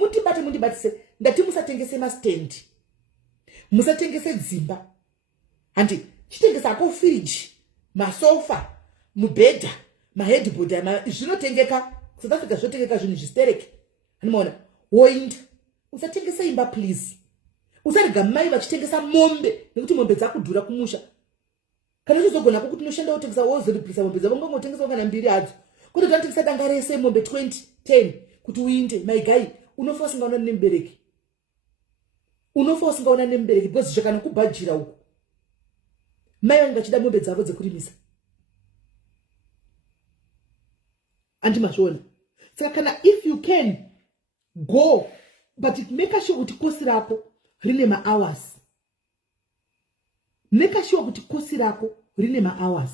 mutibate mundibatise, ndati musatengese mastendi, musatengese dzimba, handi chitengesa ako fridge, masofa, mubhedha, maheadboard, zvinotengeka. South Africa zvotengeka zvinhu zvistereke. Animona woinda usatengese imba please. Usarega mai vachitengesa mombe nekuti mombe dzakudhura kumusha. Kana uchizogona kuti unoshanda utengesa wozoripisa mombe dzavo ngotengesa kana mbiri hadzo. Kuti tantengesa danga rese mombe 2010 kuti uinde, my guy, unofa usingaona nemubereki. Unofa usingaona nemubereki because zvakana kubhajira uko. Mai vanenge vachida mombe dzavo dzekurimisa. Andimazvona. Saka kana if you can go, but make sure kuti kosi rako rine ma-hours. Make sure kuti kosi rako rine ma-hours.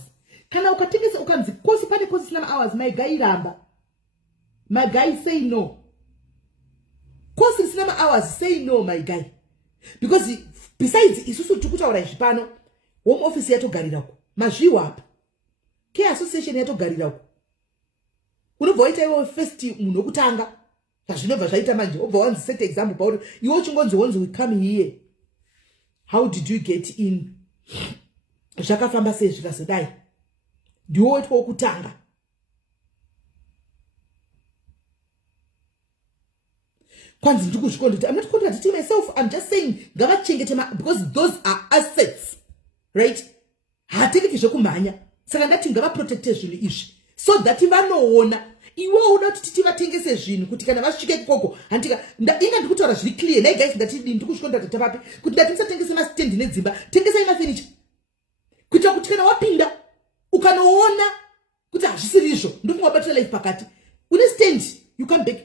Kana ukatengesa ukanzi kosi pane kosi sina ma-hours, my guy ramba. My guy say no. Kosi sina ma-hours, say no my guy. Because besides isusu tikutaura izvi pano, home office yatogarirako, mazviwa apa. Care association yatogarirako. Unobva waita iwe first munhu wokutanga. Zvinobva zvaita manje, obva wanzi set example pauri iwe uchingonzi we come here. How did you get in? Zvakafamba sei zvikazodai? Ndiwe waitwa wokutanga. Kwanzi ndikuzvikondita. I'm not contradicting myself. I'm just saying ngavachengete because those are assets, right? Hatengeki zvekumhanya. Saka ndati ngavaprotecte zvinhu izvi so that vanoona iwe uda kuti tivatengese zvinhu kuti kana vasvike ikoko handika inga ndikutaura zviri clear. Nei guys, ndati ndikuzvikonda tatapapi kuti ndati musatengese mastendi nedzimba, tengesai mafurniture kuitira kuti kana wapinda ukanoona kuti hazvisiri izvo ndokungabatira life pakati une stand you come back.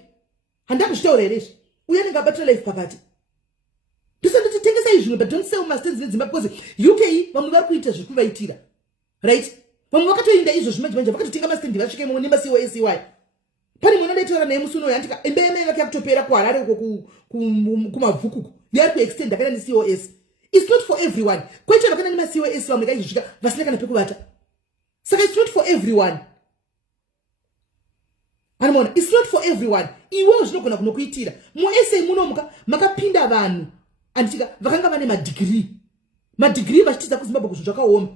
Handanga zvitaura here izvi uye ndingabatira life pakati ndisandoti tengesai zvinhu but don't sell mastendi nedzimba because UK vamwe vari kuita zviri kuvaitira, right? Vamwe vakatoinda izvo zvimanje vakatotenga mastendi vasvike mumwe nemasiwa. Pane mwana ndaitaura naye musi unoyo andika embeme yake yakutopera kuharare uko kumabvukuko yari kuextend akaenda neCOS. It's not for everyone. Kwaita vakaenda nemaCOS vamwe kaizvika vasina kana pekuvata. Saka it's not for everyone. Anamona, it's not for everyone. Iwe zvinogona kunokuitira. Muese munomuka makapinda vanhu andika vakanga vane madegree. Madegree vachitidza kuZimbabwe kuzvinhu zvakaoma.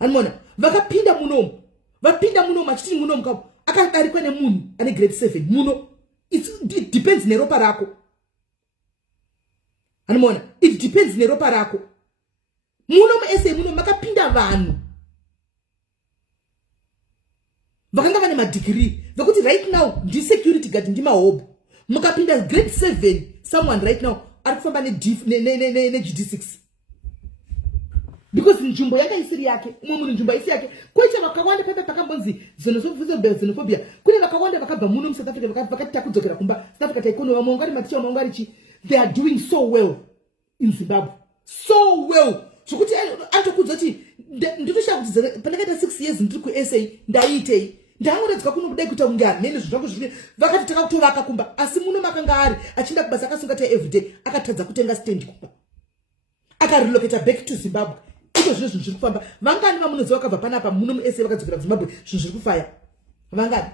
Anamona, vakapinda munomu. Vapinda muno machiti muno mkapo akadarikwa nemunhu ane grade 7 muno. It depends neropa rako. Anamona, it depends neropa rako. Muno maese muno makapinda vanhu vakanga vane madegree vekuti right now ndi security guard ndi mahobo. Mukapinda grade 7 someone right now ari kufamba ne GD6 because nzvimbo yakaisiri yake umwe munhu nzvimbo isi yake. Kwaita vakawanda pata pakambonzi xenophobia kune vakawanda vakabva muno mu South Africa vakati takudzokera kumba South Africa taikono vamwe ngari maticha vamwe ngari chi they are doing so well in Zimbabwe, so well zvokuti antokudza kuti nditoshakuti pandakaita 6 years ndiri kuSA ndaitei ndaangoredzwa kunobudai kuita kunge hamene zvinhu zvangu zvine vakati takakutovaka kumba asi muno makanga ari achinda kubasa akasunga ta everyday akatadza kutenga stand kumba akarelocate back to Zimbabwe. Iko zvinhu zviri kufamba vangani vamunoziva vakabva panapa muno muSA vakadzokera kuZimbabwe zvinhu zviri kufaya vangani.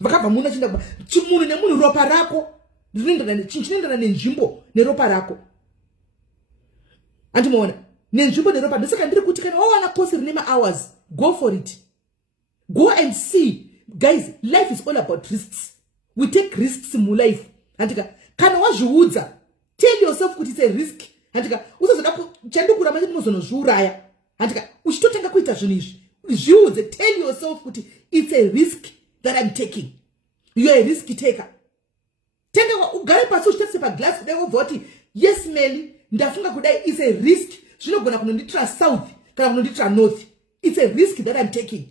vakabva muno chinda chimunhu nemunhu ropa rako chinoendana nenzvimbo neropa rako. Andimoona nenzvimbo neropa. Ndosaka ndiri kuti kana wawana course rine ma-hours, go for it. Go and see. Guys, life is all about risks. We take risks in life. Andika kana wazviudza, tell yourself kuti it's a risk. Andika usazoda kuchandukura manje munozonozviuraya. Andika uchitotenga kuita zvinhu izvi, zviudze, tell yourself kuti it's a risk that I'm taking. You are a risk taker. Tenga ugare pasi uchitse pa glass kudai wobva kuti yes Melly, ndafunga kudai is a risk. Zvinogona kunonditra south kana kunonditra north. It's a risk that I'm taking.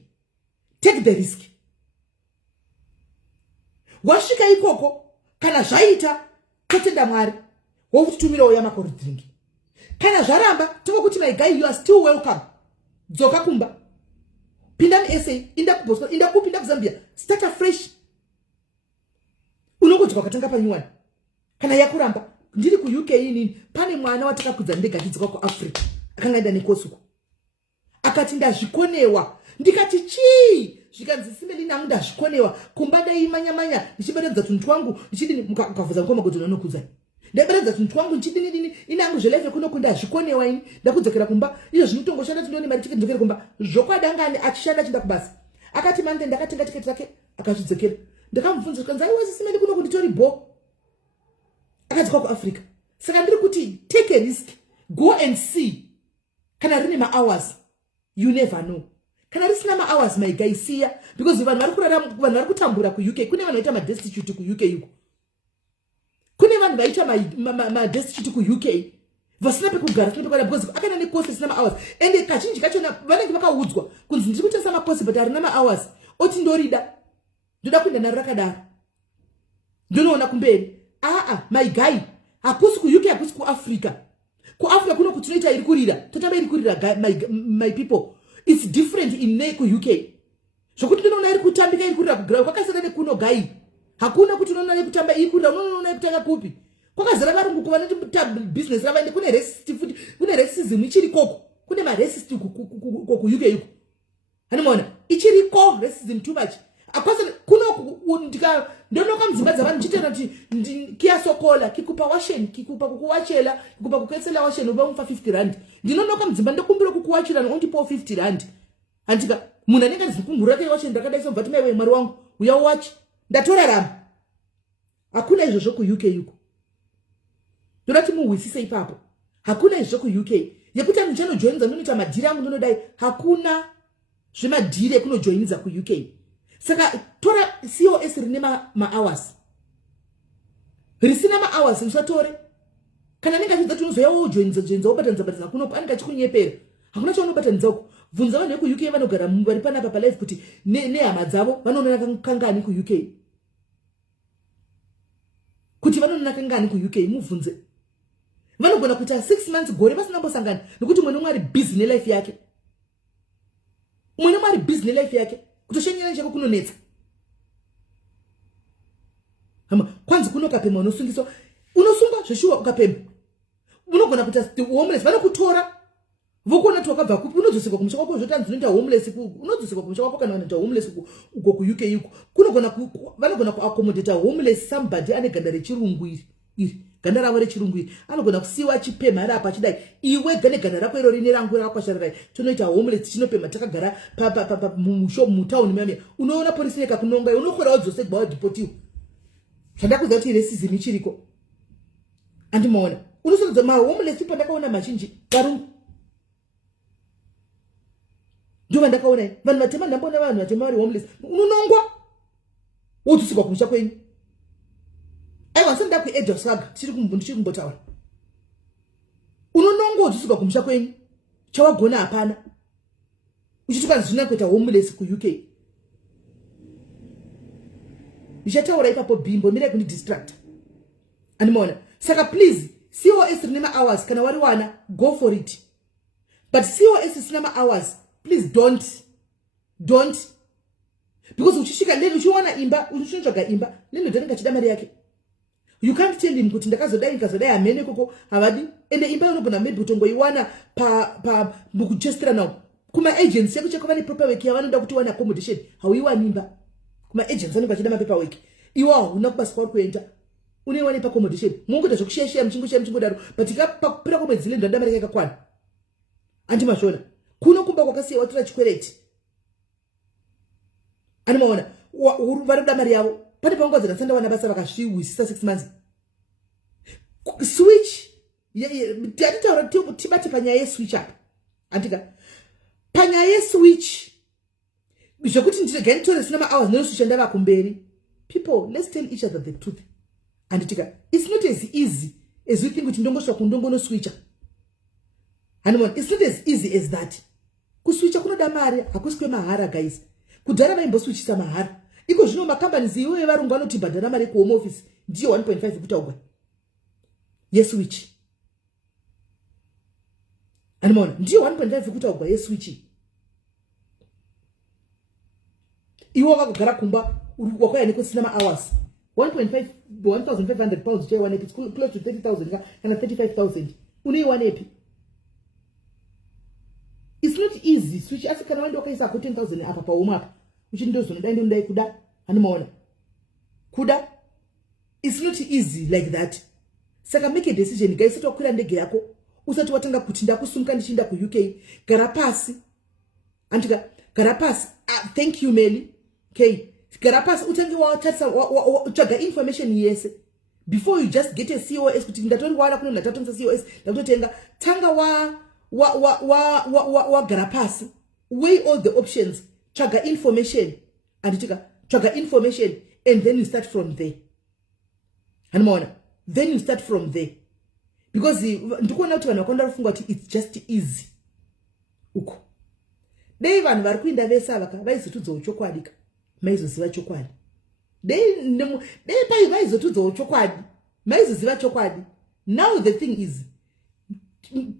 Take the risk. Wasvika ikoko kana zvaita totenda Mwari wokutumira uya makore drink. Kana zvaramba tingokuti my guy, you are still welcome. Dzoka kumba. Pinda mu-SA, inda kuBoston, inda kupinda kuZambia. Start afresh. Unongodzoka katanga panyuwani. Kana yakuramba ndiri kuUK ini pane mwana watakakudza ndega chidzoka kuAfrica. Akanga enda nekosuko. Akati ndazvikonewa. Ndikati chii? Zvikanzi Simeli nangu ndazvikonewa. Kumba dai manya ndichiberedza tuntu twangu ndichidini mukabvunza ngoma kuti unokudza. Ndaberedza tuntu twangu ndichidini inangu zvelife kuno kunda zvikonewa ini ndakudzokera kumba. Izvo zvinotongoshanda tindoni mari tiketi ndokera kumba. Zvokwadangani achishanda chinda kubasa. Akati mande ndakatenga tiketi rake akazvidzokera. Ndakamubvunza kuti aiwa Simeli kuno kunditori bo. Akadzoka kuAfrica. Saka ndiri kuti take a risk. Go and see. Kana rine ma-hours, you never know. Kana risina ma-hours my guy siya, because vanhu vari kutambura kuUK, kune vanhu vaita ma-destitute kuUK yuko. Kune vanhu vaita ma-destitute kuUK. Vasina pekugara, because akana necourse risina ma-hours. Ende kazhinji kachona vanenge vakaudzwa kunzi ndiri kutengesa macourse but harina ma-hours. Oti ndorida. Ndoda kuenda naro rakadaro. Ndonoona kumberi. My guy, hakusi kuUK, hakusi kuAfrica. KuAfrica kuno kutunoita iri kurira. Totamba iri kurira my people. It's different in KuUK. Zvokuti ndinoona iri kutambika iri kurira kugira kwakasiyana nekuno guy. Hakuna kuti unoona iri kutamba iri kurira, unoona iri kutanga kupi. Kwakazara varungu kuvanoti business ravaende kune racist futi, kune racism ichiri koko. Kune ma racist kuUK yuko. Hanimona, ichiri ko racism too much. Akwasa kuno ndika ndonoka mdzimba dzavanhu chitenda kuti kiyasokola kikupa washeni, kikupa kukuwachela, kikupa kuketsela washeni uba umfa 50 rand. Ndinonoka mdzimba ndokumbira kukuwachira nondipo 50 rand. Andika munhu anenge azikungura kai washeni ndakadaisa mvati maiwe mwari wangu uya watch ndatorarama. Hakuna izvozvo kuUK yuko. Ndodati muhwisise ipapo. Hakuna izvozvo kuUK. Yekuti anhu chanojoinza ndinoita madhiri angu ndinodai. Hakuna zvemadhiri ekunojoinza kuUK. Saka tora COS rine ma-hours. Risina ma-hours usatore. Kana nenga chidza tunozoya wojoinza wobatanidza kuno anenge achikunyepera. Hakuna chaunobata uko. Bvunza vanhu vekuUK vanogara vari panapa palife kuti nehama dzavo vanoona kangani kuUK. Kuti vanoona kangani kuUK mubvunze. Vanogona kuita 6 months gore vasina mbosangana nokuti mwana mwari busy nelife yake. Mwana mwari busy nelife yake. Kutoshenyera chako kunonetsa. Kwanzi kuno kapema unosungiswa. Unosunga zveshuwa ukapema. Unogona kuita homeless vanokutora. Vokona twakabva kupi unodzoseka kumusha kwako zvotanzi unoita homeless unodzoseka kumusha kwako kana unoita homeless uko kuUK yuko. Kunogona vanogona kuaccommodate homeless somebody ane ganda rechirungu iri. Ganda ravo rechirungu iri. Anogona kusiwa chipema ari apa chidai. Iwe gane ganda rako iro rine rangu rakashararai. Tonoita homeless chinopema takagara pa mushop mutown meme. Unoona polisi neka kunonga unokora wadzosegwa wadeportiwa. Zvandakuza kuti racism ichiriko. Andimaona. Unosodza ma homeless people ndakaona machinji varungu. Ndio ndakaona vanhu vatema ndambona vanhu vatema vari homeless. Unonongwa. Wodzosegwa kumusha kwenyu. Aiwa senda ku edge of saga tiri kumbotaura. Unonongo wodzosegwa kumusha kwenyu. Chawagona hapana. Uchituka zvina kuita homeless kuUK. Ndichataura ipapo bimbo mire kuni distract. Animona. Saka please COS rine ma-hours kana wari wana go for it. But COS isina ma-hours please don't. Because uchishika lelo uchiwana imba uchintsvaga imba lelo ndanenge chida mari yake. You can't tell him kuti ndakazodai amene koko havadi ende imba unogona maybe utongoiwana pa mukujestera nawo kuma agency yekucheka vane proper work yavanoda kuti wana accommodation hauiwani imba agents vanenge vachida mapaperwork. Iwo hauna kubasa kwari kuenda. Unewane pa accommodation. Mungu ndazokusheshia mchingo daro. But ikapira kwemwedzi ile ndanda mari yakakwana. Andi mashona. Kuno kumba kwakasiya watora chikwereti. Ani maona. Vari kuda mari yavo. Pane pangozi ndatsanda wana basa vakazviwisisa 6 months. Switch. Tataura tibati panyaya switch up. Andika. Panyaya switch. Zvokuti ndirega nditore sina ma-hours nenoswitcha ndava kumberi. People, let's tell each other the truth. And it's not as easy as we think kuti ndongosvika kundongono switcha. And it's not as easy as that. Kuswitcha kunoda mari, hakusi mahara guys. Kudhara vaimboswitchisa mahara. Iko zvino macompanies iwo evarungu vanoti bhadhara mari kuhome office ndiyo 1.5 kutaugwa. Yes switch. And ndiyo 1.5 kutaugwa yes switch. Iwo vakagara kumba wakwaya nekusina ma-hours 1,500 pounds chaiwana epi close to 30,000 kana 35,000 uneiwana epi. It's not easy switch asi kana wandi wakaisa ko 10,000 apa pauma apa uchindozonodai ndondai kuda anomaona kuda. It's not easy like that. Saka make a decision guys. Usati wakwira ndege yako usati watanga kuti ndakusumuka ndichinda ku UK gara pasi andika gara pasi. Thank you Melly. Okay, garapasi utange watarisa tsvaga information yese before you just get a COS kuti ndatori wala kuno ndatatonza COS ndakutotenga tanga wa garapasi weigh all the options tsvaga information tsvaga information and then you start from there. Anomaona, then you start from there because ndikuona kuti vanhu vakonda kufunga kuti it's just easy uko dei vanhu vari kuinda vese vaka vaizotudzawo chokwadi maizoziva chokwadi dei pai vaizotudzawo chokwadi maizoziva chokwadi. Now the thing is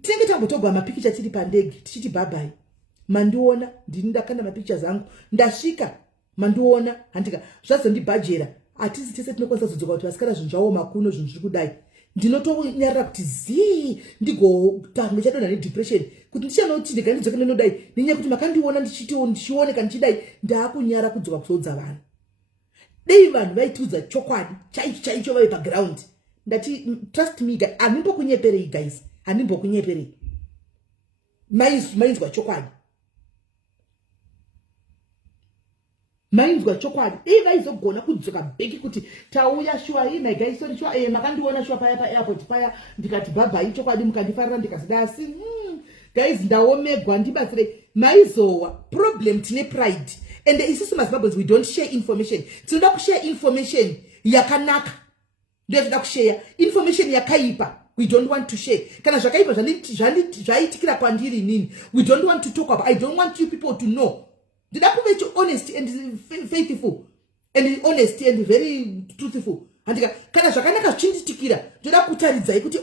tinenge tambotogwa mapikicha tiri pandege tichiti bye mandiona ndini ndakanda mapictures angu ndasvika mandiona handika zvazondibhajera atisi tese tinokwanisa kuzodzoka kuti vasikana zvinhu zvavo makuno zvinhu zviri kudai ndinotonyarara kuti zii ndigotange chadonha nedepression kuti ndichanoti ndega ndidzoke nenodai nenyaya kuti makandiona ndichioneka ndichidai ndaakunyara kudzoka kuzodza vanhu. Dei vanhu vaitiudza chokwadi chaicho vave paground ndati trust me guys, handimbokunyeperei guys, handimbokunyeperei. Mainzwa chokwadi, mainzwa chokwadi. Vaizogona kudzoka beki kuti tauya shuwa hii my guys, sorry shuwa makandiona shuwa paya pa airport paya ndikati bye chokwadi mukandifarira ndikazida asi guys ndaomegwa ndibatsire. Maizowa problem tine pride and isusu maZimbabweans we don't share information. Tinoda kushare information yakanaka, ndoda kushare information yakaipa. We don't want to share. Kana zvakaipa zvaitikira kwandiri nini, we don't want to talk about. I don't want you people to know. Ndida kuve honest and faithful and honest and very truthful. Handika kana zvakanaka zvichinditikira ndoda kutaridzai kuti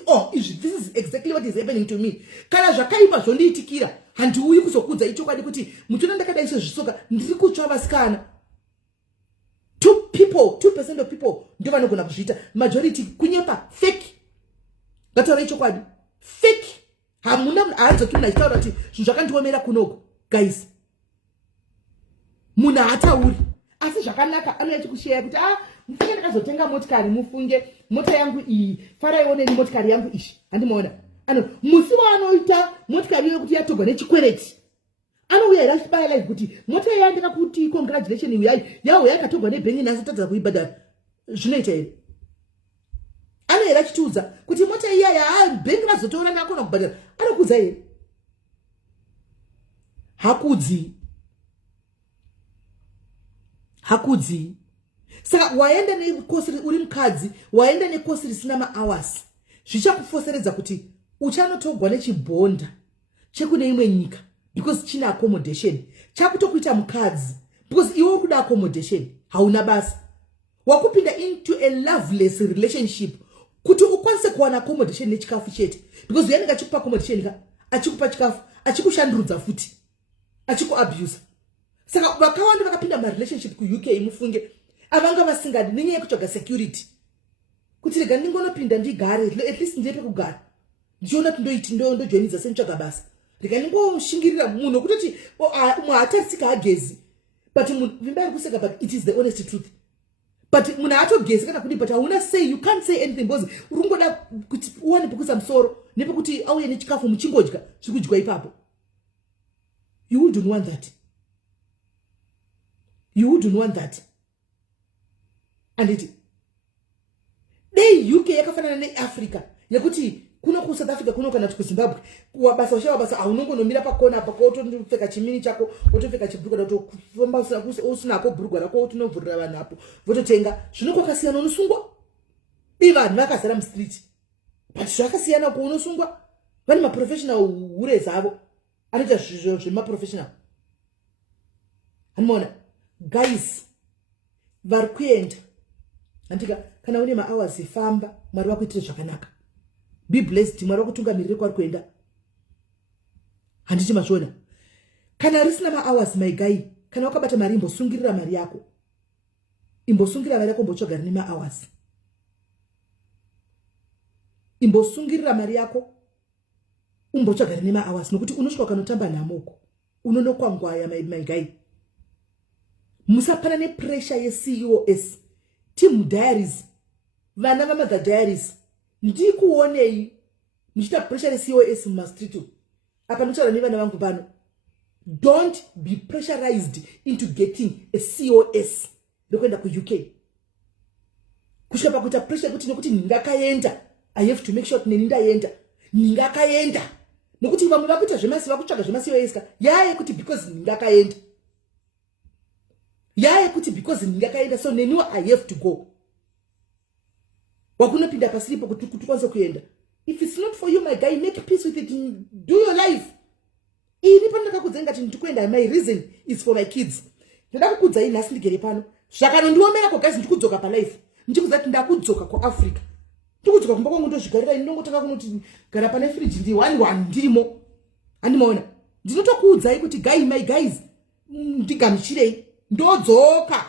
this is exactly what is happening to me. Kana zvakaipa zvondiitikira handiuyi kuzokudza ichokwadi kuti muchona ndakadai sezvisoka ndiri kutsva vasikana. 2% of people ndio vanogona kuzviita. Majority kunyepa fake. Ngataura ichokwadi fake. Hamuna haadzoki munhu achitaura kuti zvinhu zvakandiomera kunoko guys. Munhu haatauri asi zvakanaka anouya chikusheya kuti mufunge ndakazotenga motikari, mufunge mota yangu iyi, faraione motikari yangu ishi. Handimaona musi waanoita motikari iyo kuti yatogwa nechikwereti anouya irashibaya live kuti mota yandika kuti congratulation uyai yawo yakatogwa nebhengi nhasi tadza kuibhadhara. Zvinoita here anoira chitiudza kuti mota iyaya bhengi vazotoona ndakona kubhadhara. Anokudza here? Hakudzi. Saka waenda nekosi uri mukadzi, waenda nekosi risina ma-hours, zvichakufoseredza kuti uchanotogwa nechibhonda chekune imwe nyika because china accommodation. Chakutokuita mukadzi because iwe kuda accommodation, hauna basa. Wakupinda into a loveless relationship kuti ukwanise kuwana accommodation nechikafu chete because yanenge achikupa accommodation achikupa chikafu achikushandurudza futi achikuabuse. Saka vakawanda vakapinda marelationship ku-UK mufunge avanga vasingadi nenyaya yekutsvaga security kuti rega ndingonopinda ndigare at least ndiye pekugara ndichiona kuti ndoiti ndojoinidza senitsvaga basa rega ndingoshingirira munhu kutoti umwe hatarisika hagezi but vimba kuseka, but it is the honest truth. But muna ato gesi kana kudi, but hauna say, you can't say anything because urungoda kuti uone pekusa msoro nepe kuti auye nechikafu muchingodya chikudya ipapo. You wouldn't want that. You wouldn't want that. And it dei UK yakafanana ne Africa yakuti kuno ku South Africa kuno kana ku Zimbabwe wabasa ushawa basa aunongo nomira pakona pako otopfeka chimini chako otopfeka chibhuka otofamba usina ko bhurugwa rako otonovhurira vanhu apo vototenga zvinoko kasiyana unosungwa vanhu vakazara mustreet but zvakasiyana ko unosungwa vane maprofessional hure zavo anoita zvizvo zvemaprofessional. Hanimona guys vari kuenda andika kana une ma-hours famba Mwari wakuitire zvakanaka. Be blessed, Mwari wakutungamirire kwari kuenda. Handiti mazvona. Kana risina ma-hours my guy, kana wakabata mari imbosungirira mari yako. Imbosungirira mari yako mbochogara nema-hours. Imbosungirira mari yako umbochogara nema-hours nokuti unosvika kanotamba namoko. Unonokwangwaya my guy. Musapana ne pressure ye COS. Team diaries. Vana vamother diaries. Ndikuonei nichita pressure ye COS mumastrito. Apa ndotaura nevana vangu pano. Don't be pressurized into getting a COS. Ndokwenda ku UK. Kusvika pakuita pressure kuti nokuti ndingakaenda. I have to make sure kuti ndaenda. Ndingakaenda. Nokuti vamwe vakuita zvemasi vakutsvaga zvemasi COS. Yaye kuti because ndingakaenda. Yaye kuti because ndingakaenda so neniwo I have to go. Wakunopinda pasiripo kuti kwanze kuenda. If it's not for you my guy, make peace with it. Do your life. Ini pano ndakakudza ngati ndikuenda, my reason is for my kids. Ndakakudza ini nhasi ndigere pano. Zvakanondiomera ko guys ndikudzoka pa life. Ndikuza kuti ndakudzoka ku Africa. Ndikudzoka kumba kwangu ndozvigarira ini ndongotaka kunoti gara pane fridge ndi 1 ndimo. Andimoona. Ndinotokuudzai kuti guy my guys ndigamuchirei. Ndodzoka.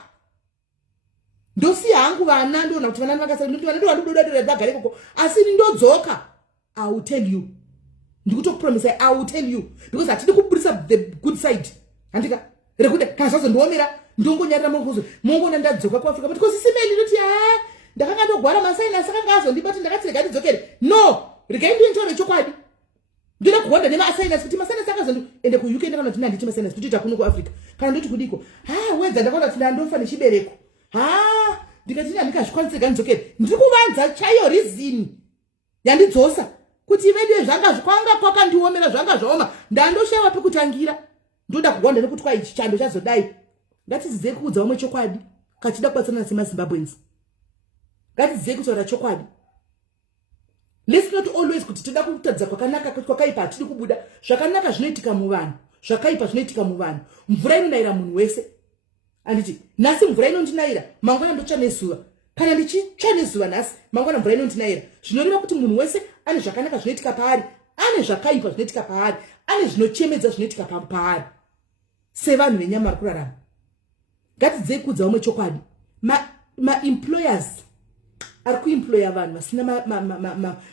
Ndosi hangu vana ndona kuti vana vakasara ndoti vana ndododododora dzagare koko asi ndodzoka. I will tell you. Ndikutokupromise I will tell you because atidi kuburisa the good side. Andika rekuti kazazo ndiomera ndongonyarira munguzo mongona ndadzoka ku Africa because simeni ndoti ndakanga ndogwara masaina sakangazo ndibati ndakati rega ndidzokere. No, rega ndintori chokwadi. Ndina kuwanda nema assignments kuti masaina sakazo ende ku UK ndakana kuti nditi masaina kuti takuno ku Africa. Kana ndoti kudiko wedza ndakona kuti ndandofa nechibereko. Ndikati ndikazvikwanisa gandzokere. Ndikuvanza chayo reason yandidzosa kuti imedio zvanga zvikwanga kwakandiomera zvanga zvaoma ndandoshawa pekutangira ndoda kugonda nekuti kwa ichi chando chazodai. Ngatizize kuudza umwe chokwadi kachida kubatsana semaZimbabweans. Ngatizize kutaura chokwadi. Let's not always kuti toda kutadza kwakanaka kwakaipa atidi kubuda. Zvakanaka zvinoitika muvanhu, zvakaipa zvinoitika muvanhu. Mvura inonaira munhu wese. Anditi nhasi mvura inondinaira mangwana ndotsva nezuva. Kana ndichitsva nezuva nhasi mangwana mvura inondinaira. Zvinoreva kuti munhu wese ane zvakanaka zvinoitika paari, ane zvakaipa zvinoitika paari, ane zvinochemedza zvinoitika paari. Sevanhu venyama vari kurarama. Ngatidzei kuudza umwe chokwadi. Ma-employers ari kuemploya vanhu vasina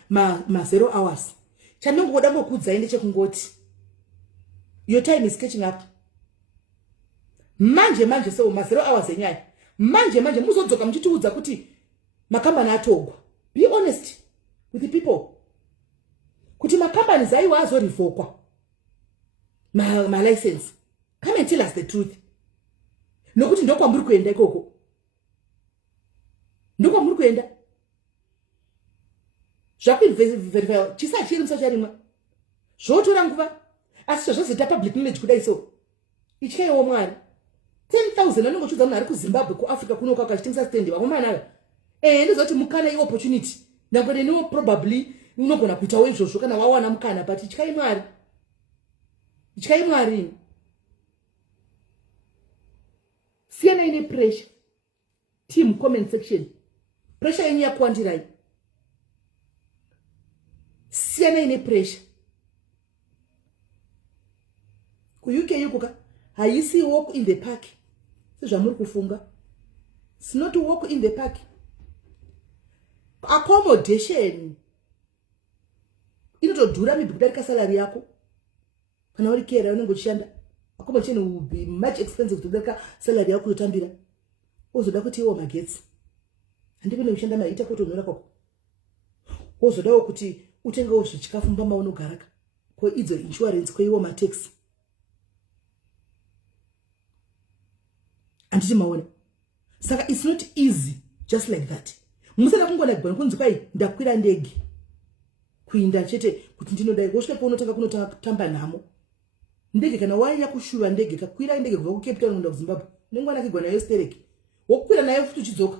ma 0 hours. Chandingoda ngokuudzai ndechekungoti your time is catching up. Manje so ma 0 hours enyaya. Manje muzodzoka muchitiudza kuti makambani atogwa. Be honest with the people. Kuti makambani zaiwa azorevokwa ma license. Come and tell us the truth. Nokuti ndokwamburi kuenda ikoko. Ndokwamburi kuenda. Zvakuverify chisa chiri musacharimwa. Zvotora nguva. Asi zvozita public knowledge kudai so. Ichikewo Mwari. 10,000 anongochudza munhu ari kuZimbabwe ku Africa kuno kwakachitengesa stand vakomana. Ndizoti mukana i opportunity. Nangwe neniwo probably unogona kuitawo izvozvo kana wawana mukana but ichkai Mwari. Ichkai Mwari. Siyana ine pressure. Team comment section. Pressure yenyu yakuwandirai. Siyana ine pressure. Ku UK yukuka haisi walk in the park. Sezvamuri kufunga. It's not to walk in the park. Accommodation. Inotodhura mibhi kudarika salary yako. Kana uri kera unongochishanda. accommodation will be much expensive to kudarika salary yako kutotambira ozoda kuti iwo magetsi handipene kushanda maita kutonyora kwako ozodawo kuti utengewo zvichikafu mbama unogaraka ko idzo insurance ko iwo mataxi anditi maona saka it's not easy just like that musana kungona gwana kunzi kwai ndakwira ndege kuinda chete kuti ndinodai kusvika paunotanga kunotamba nhamo ndege kana waiya kushuva ndege kakwira ndege kubva kuCape Town kuenda kuZimbabwe nengwana kigona nayo stereki wokukwira nayo futi uchidzoka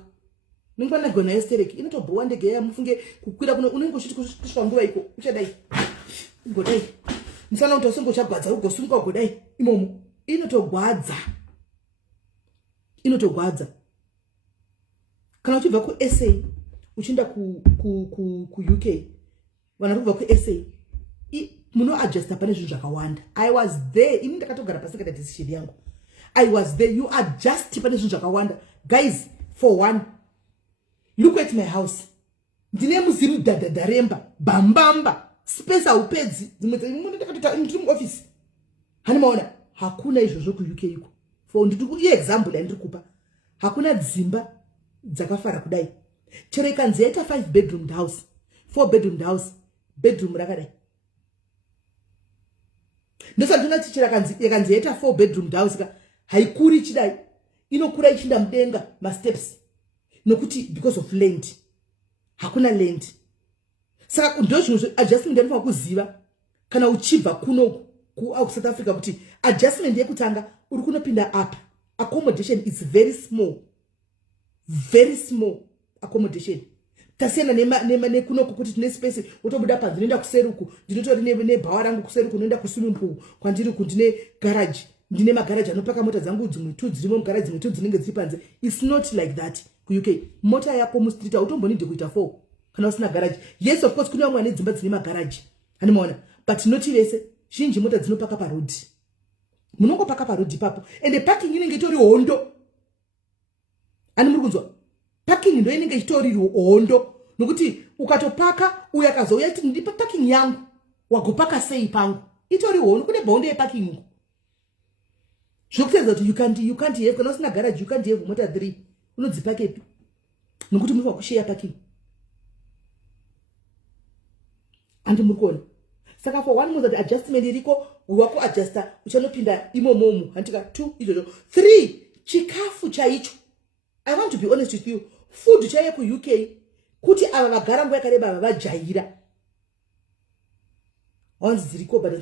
nengwana kigona nayo stereki inotobhuwa ndege ya mufunge kukwira kuno unenge uchiti kusvika nguva iko uchadai ugodai musana kuti usungo chagwadza ugosunga ugodai imomo inotogwadza kana uchibva kuSA uchinda kuUK vana kubva kuSA muno adjusta pane zvinhu zvakawanda. I was there ini ndakatogara pasi kana decision yangu. I was there. You adjust pane zvinhu zvakawanda. Guys, for one, look at my house. Ndine muzimu dadhadaremba bambamba space aupedzi dzimwe ndakatota in office. Hani maona hakuna izvozvo kuUK iko. For ndiri example ndiri kupa. Hakuna dzimba dzakafara kudai. Chero ikanzi yaita 5 bedroom house, 4 bedroom house, bedroom rakadai. Ndosa ndina tichira yakanzi yaita 4 bedroom house haikuri chidai. Inokura ichinda mudenga ma steps. Nokuti because of land. Hakuna land. Saka ndozvino adjustment ndinofa kuziva kana uchibva kuno ku South Africa kuti adjustment yekutanga uri kunopinda up. Accommodation is very small. Very small accommodation. Tasiyana nekuno kuti tine space utobuda panze nenda kuseruku ndinotori ne bhawa rangu kuseruku nenda kuswimming pool kwandiri kundine garage ndine magarage anopaka mota dzangu dzimwe 2 dzirimo mugarage dzimwe 2 dzinenge dziri panze. It's not like that ku UK. Mota yako mu street autombonide kuita 4 kana usina garage. Yes, of course kuna vamwe dzimba dzine magarage animaona, but not rese zhinji mota dzinopaka pa road. Munongopaka pa road papo and the parking inenge itori hondo. Ani muri kunzwa parking ndo inenge itori hondo nokuti ukatopaka uyakazouya kuti ndipa parking yangu wagopaka sei pangu itori hondo kune bondo ye parking. Zvokutedza kuti you can't have kana usina garage you can't have mota 3 unodzipake tu nokuti muri kushare parking. Andi mukona saka for one month adjustment iriko wako adjuster uchanopinda imomomo handika 2 izozo 3 chikafu chaicho. I want to be honest with you. Food chaye ku UK kuti ava vagara nguva yakareba ava vajaira. Onzi dziriko but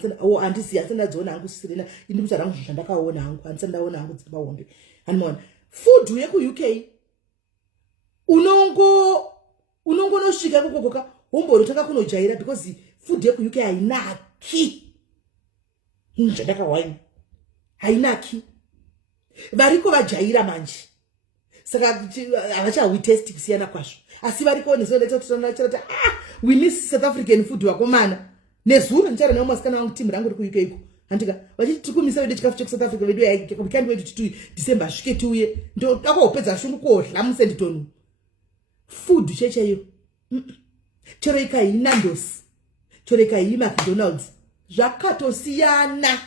andisi asina dzona hangu sirena indi kuti rangu zvandakaona hangu andisanda ona hangu dzimba hombe. Animaona food yeku UK unongo nosvika kukokoka womboro taka kunojaira because food yeku UK hainaki. Zvandakawaini hainaki. Variko vajaira manje. Saka avachawi test kusiyana kwazvo asi variko nezoneta kuti we miss South African food wakomana nezuro ndichara nawo masikana wangu team rangu ku UK iko handika vachiti kumisa wedu chikafu cheku South Africa wedu yake we can't wait to December svike tuye ndo takopedza shungu kodla musenditonu food checheyo chero ikaina ndosi chero ikaima McDonald's zvakatosiyana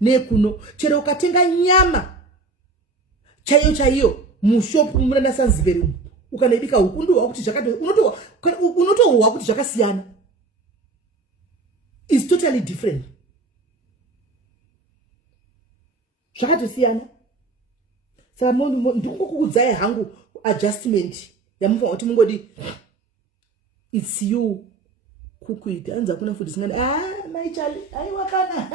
nekuno chero ukatenga nyama chaiyo mushopu muranda sanziberi ukanebika hukundu wakuti zvakati unotohuwa kuti zvakasiyana. Is totally different. Zvakatosiyana. Saka ndikukukudzai hangu adjustment yamufa kuti mungodi it's you kukuita anza kuna futhi singani maichali aiwakana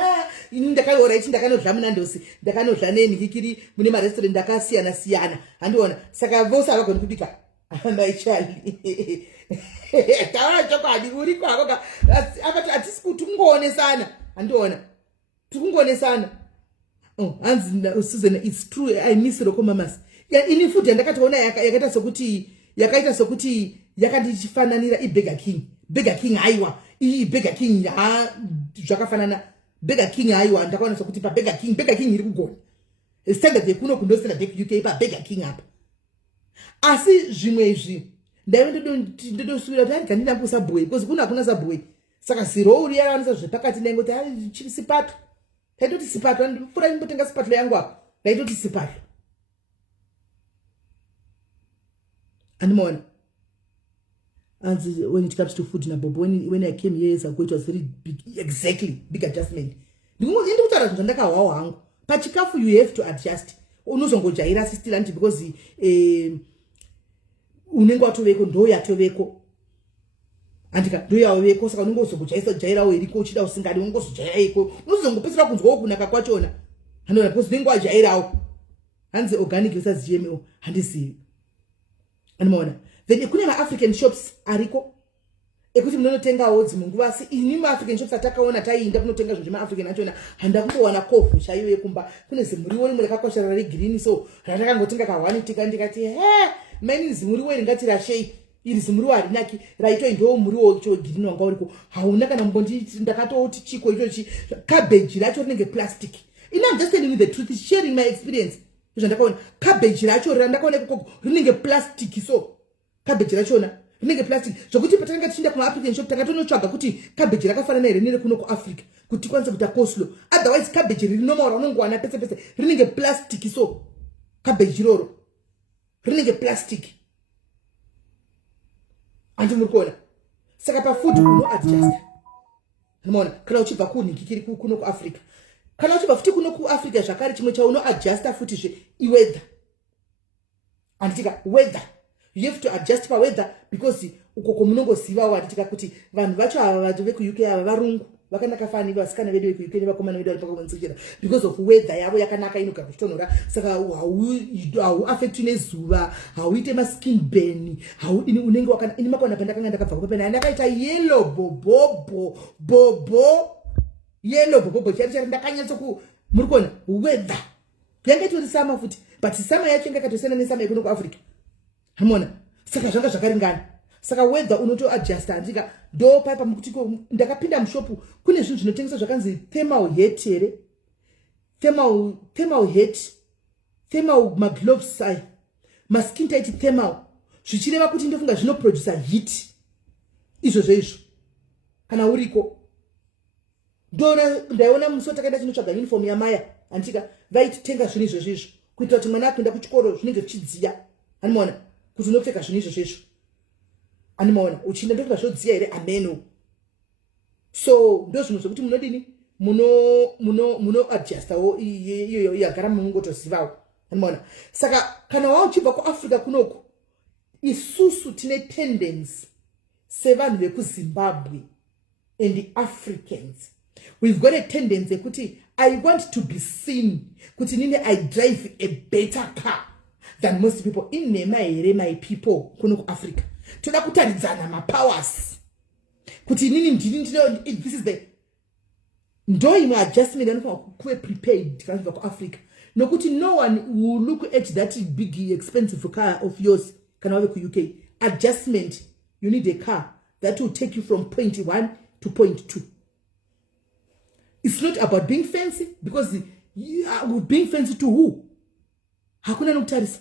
ini ndakaora ichi ndakanodla muna ndosi ndakanodla nenikikiri mune ma restaurant ndakasiyana handiona saka vose avagoni kubika maichali taura chokwadi uri kwako apati atisi kuti tungoonesana handiona tikungoonesana hanzi Susan it's true I miss roko mamas ini food yandakatoona yakaita sokuti yakandichifananira Burger King aiwa Burger King zvakafanana Burger King aiwa ndakaona sokuti pa Burger King iri kugona standard yekuno kundo standard UK pa Burger King apa asi zvimwe izvi ndodosubira kuti ndikandina ku Subway because kuna Subway saka zero uri yawanisa zvepakati nengo kuti chipsi pato taitoti sipatwa ndifura nimbotenga sipatwa yangu apa taitoti sipatwa animona. And when it comes to food na bobo, when I came years ago, it was very big, exactly big adjustment. Pachikafu you have to adjust. Unozongojaira still anti because unengo atoveko ndo yatoveko. Antika ndo yaweko saka unongozogojaisa jaira weriko chida usingadi unongozojaira iko. Unozongopesera kunzwa kunaka kwachona. Handona because nengo ajairawo. Hanze organic versus GMO handisi. Animona. Then kune ma-African shops ariko ekuti munotenga odzi munguva si ini ma-African shops atakaona tainda kunotenga zvinhu zvema-African achona handa kumbowana kofu chaiyo yekumba kune zimuriwo rimwe rakakwashara regreen so ratakangotenga ka1 tika ndikati mani zimuriwo iri ngatirashei iri zimuriwo harinaki raitoindowo muriwo cho green wanga uriko hauna kana mbonditi ndakatoti chiko ichochi cabbage racho rinenge plastic. I'm just telling you the truth, sharing my experience. Cabbage racho randakaona ikoko rinenge plastic so cabbage rachona rinenge plastic zvokuti patanga tichinda kuma African shop takatonotsvaga kuti cabbage rakafanana here nere kuno kuAfrica kuti kwanza kuita coleslaw, otherwise cabbage riri normal unongowana pese pese rinenge plastic so cabbage roro rinenge plastic andi muri kuona saka pa food uno adjust unoona kana uchibva kunikikiri kuno kuAfrica kana uchibva futi kuno kuAfrica zvakare chimwe chauno adjusta futi zve iweather anditika weather. You have to adjust for weather because ukoko munongoziva watitika kuti vanhu vacho ava vanhu veku-UK ava varungu vakanaka fani vasikana vedu veku-UK nevakomana vedu vari pakumanzikira because of weather yavo yakanaka inogara kuchitonhora saka hau affect nezuva hauite maskin burn unenge wakana ini makona pandakanga ndakabva kupapena ndakaita yellow bobo yellow bobo chari ndakanyatso muri kuona weather yanga itori summer futi but summer yacho yanga katosiyana nesummer yekuno kuAfrica. Hamona saka zvanga zvakaringana saka weather unoto adjust andika ndo paipa mukutiko ndakapinda mushopu kune zvinhu zvinotengesa zvakanzi thermal hat here thermal hat thermal magloves sai maskin tight thermal zvichireva kuti ndofunga zvino produce heat izvo zveizvo kana uriko ndaiona musi takaenda chinotsvaga uniform yamaya andika vaitenga zvinhu izvo zvezvo kuitira kuti mwana akuenda kuchikoro zvinenge zvichidziya animona kuti unopfeka zvinhu izvo zvezvo animona uchinda ndokuva zvodziya here ameno so ndo zvinhu zvokuti munodini muno adjustawo iyoyo yagara munongotozivawo animona saka kana wauchibva kuAfrica kunoko isusu tine tendency sevanhu vekuZimbabwe and the Africans we've got a tendency yekuti I want to be seen kuti nini I drive a better car than most people in my people kuno kuAfrica toda kutaridzana mapowers kuti nini ndini this is the ndo adjustment anofanira kuve prepared kana kuAfrica nokuti no one will look at that big expensive car of yours kana wave kuUK adjustment you need a car that will take you from point 1 to point 2. It's not about being fancy because being fancy to who? Hakuna nokutarisa.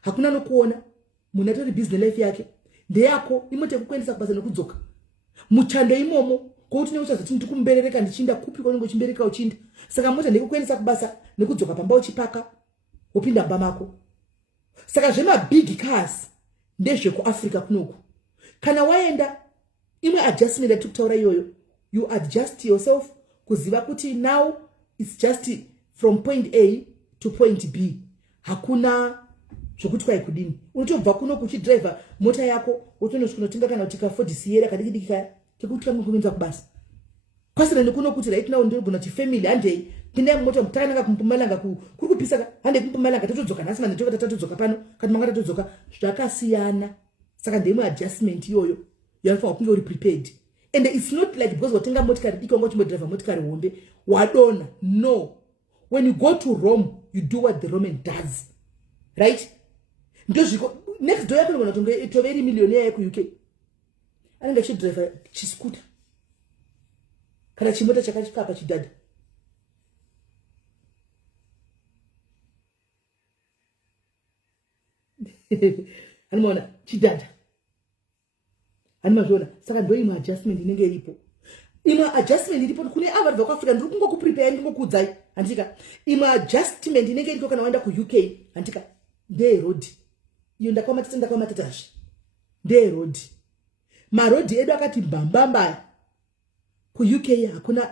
Hakuna nokuona. Munatori business life yake. Ndeyako imote kukwendesa kubasa nokudzoka. Muchando imomo kuti neuchaza kuti ndikumberereka ndichinda kupi kwangu chimbereka uchinda. Saka mota ndikukwendesa kubasa nokudzoka pamba uchipaka upinda mbamako. Saka zvema big cars ndezve kuAfrica kunoko. Kana waenda imwe adjustment yatukutaura iyoyo you adjust yourself kuziva kuti now it's just from point A to point B. Hakuna zvokuti kwai kudini. Unotobva kuno kuchidriver mota yako utonosvika kana utika Ford Sierra kadiki kaya tekuti kama kumenza kubasa. Kwasira ndikuno kuti right now ndiri kuti family handei pinda mota mutana kumpumalanga kuri kupisa hande kumpumalanga tatodzoka nasi manje tatodzoka pano kati manga tatodzoka zvakasiyana. Saka ndimo adjustment iyoyo yanofanira kunge uri prepared. And it's not like because watenga motikari diki wanga uchimodriver motikari hombe wadona. No. When you go to Rome, you do what the Roman does. Right? Next door yako ngona tonge itoveri millionaire yako UK. Anenge chidriver chiskuta. Kana chimota chakachikapa chidada. Animona chidada. Animazvona saka ndo imwe adjustment inenge iripo. Ima adjustment iripo kune ava kubva kuAfrica ndiri kungokuprepare ndingokuudzai handika. Ima adjustment inenge iriko kana waenda kuUK handika ndeyeroad. Iyo ndakamatatazve ndeyeroad. Marodhi edu akati mbambamba. KuUK hakuna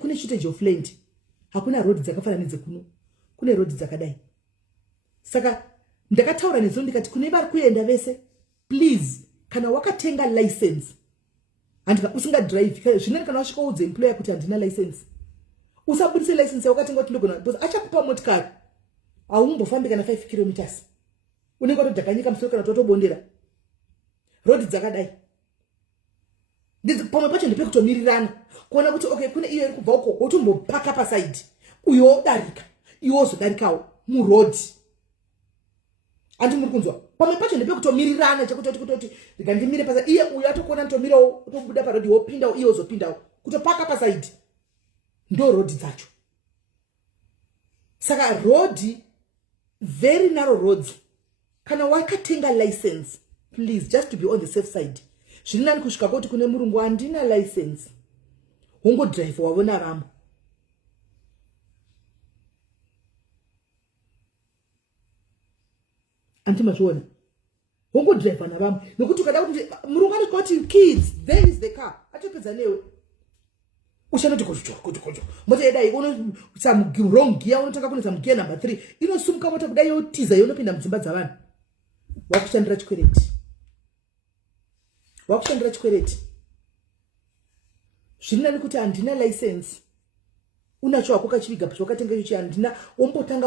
kune shortage of land. Hakuna road dzakafanana nedzekuno. Kune road dzakadai. Saka ndakataura nezo ndikati kune vari kuenda vese please kana wakatenga license handika usinga drive zvino kana wasvika udze employer kuti handina license usabudise license wakatenga kuti ndogona because achakupa motikari aumbofambi kana 5 km unenge watodhakanyika musoro kana totobondera road dzakadai ndidzi pamwe pacho ndepekutomirirana kuona kuti okay kune iyo iri kubva uko wotombopaka paside uyo wodarika iwo wozodarikawo muroad. Andi muri kunzwa pamwe pacho ndepekutomirirana chekutoti ndikandimire paside iye uyo atokona ntomirawo tobuda parodi wopindawo iye wozopindawo kutopaka paside ndo road dzacho. Saka road very narrow roads kana wakatenga license please just to be on the safe side. Zviri nani kusvika kuti kune murungu handina license wongo drive wavona vamwe. Antimazviona wongo drive na vamwe nokuti ukada kuti murungu anoti kuti kids there is the car atopedza newe ushanoti kuti mota yedai uno some wrong gear unotanga kune some gear number 3 inosumuka mota kudai yotiza yonopinda mudzimba dzavanhu wakushandira chikwereti. Zviri nani kuti handina license unacho wako kachiviga pacho wakatenga icho handina wombotanga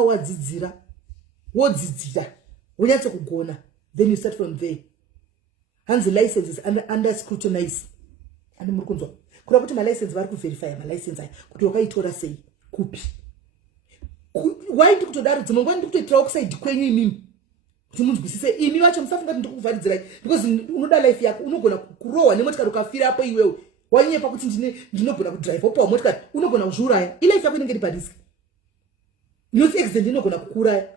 wodzidzira wonyatsa kugona then you start from there. Hands license is under scrutinize. Andi muri kunzwa kuda kuti license vari kuverify license aya kuti wakaitora sei kupi why ndi kutodaro dzimwe nguva ndi kutoitira kuside kwenyu imimi kuti munzwisise imi vacho musafunga kuti ndikuvharidzirai because unoda life yako unogona kurohwa nemotikari ukafira apo iwewe wanyepa kuti ndinogona kudrive upo motikari unogona kuzviuraya ilife yako inenge iri parisk not accident inogona kukuraya.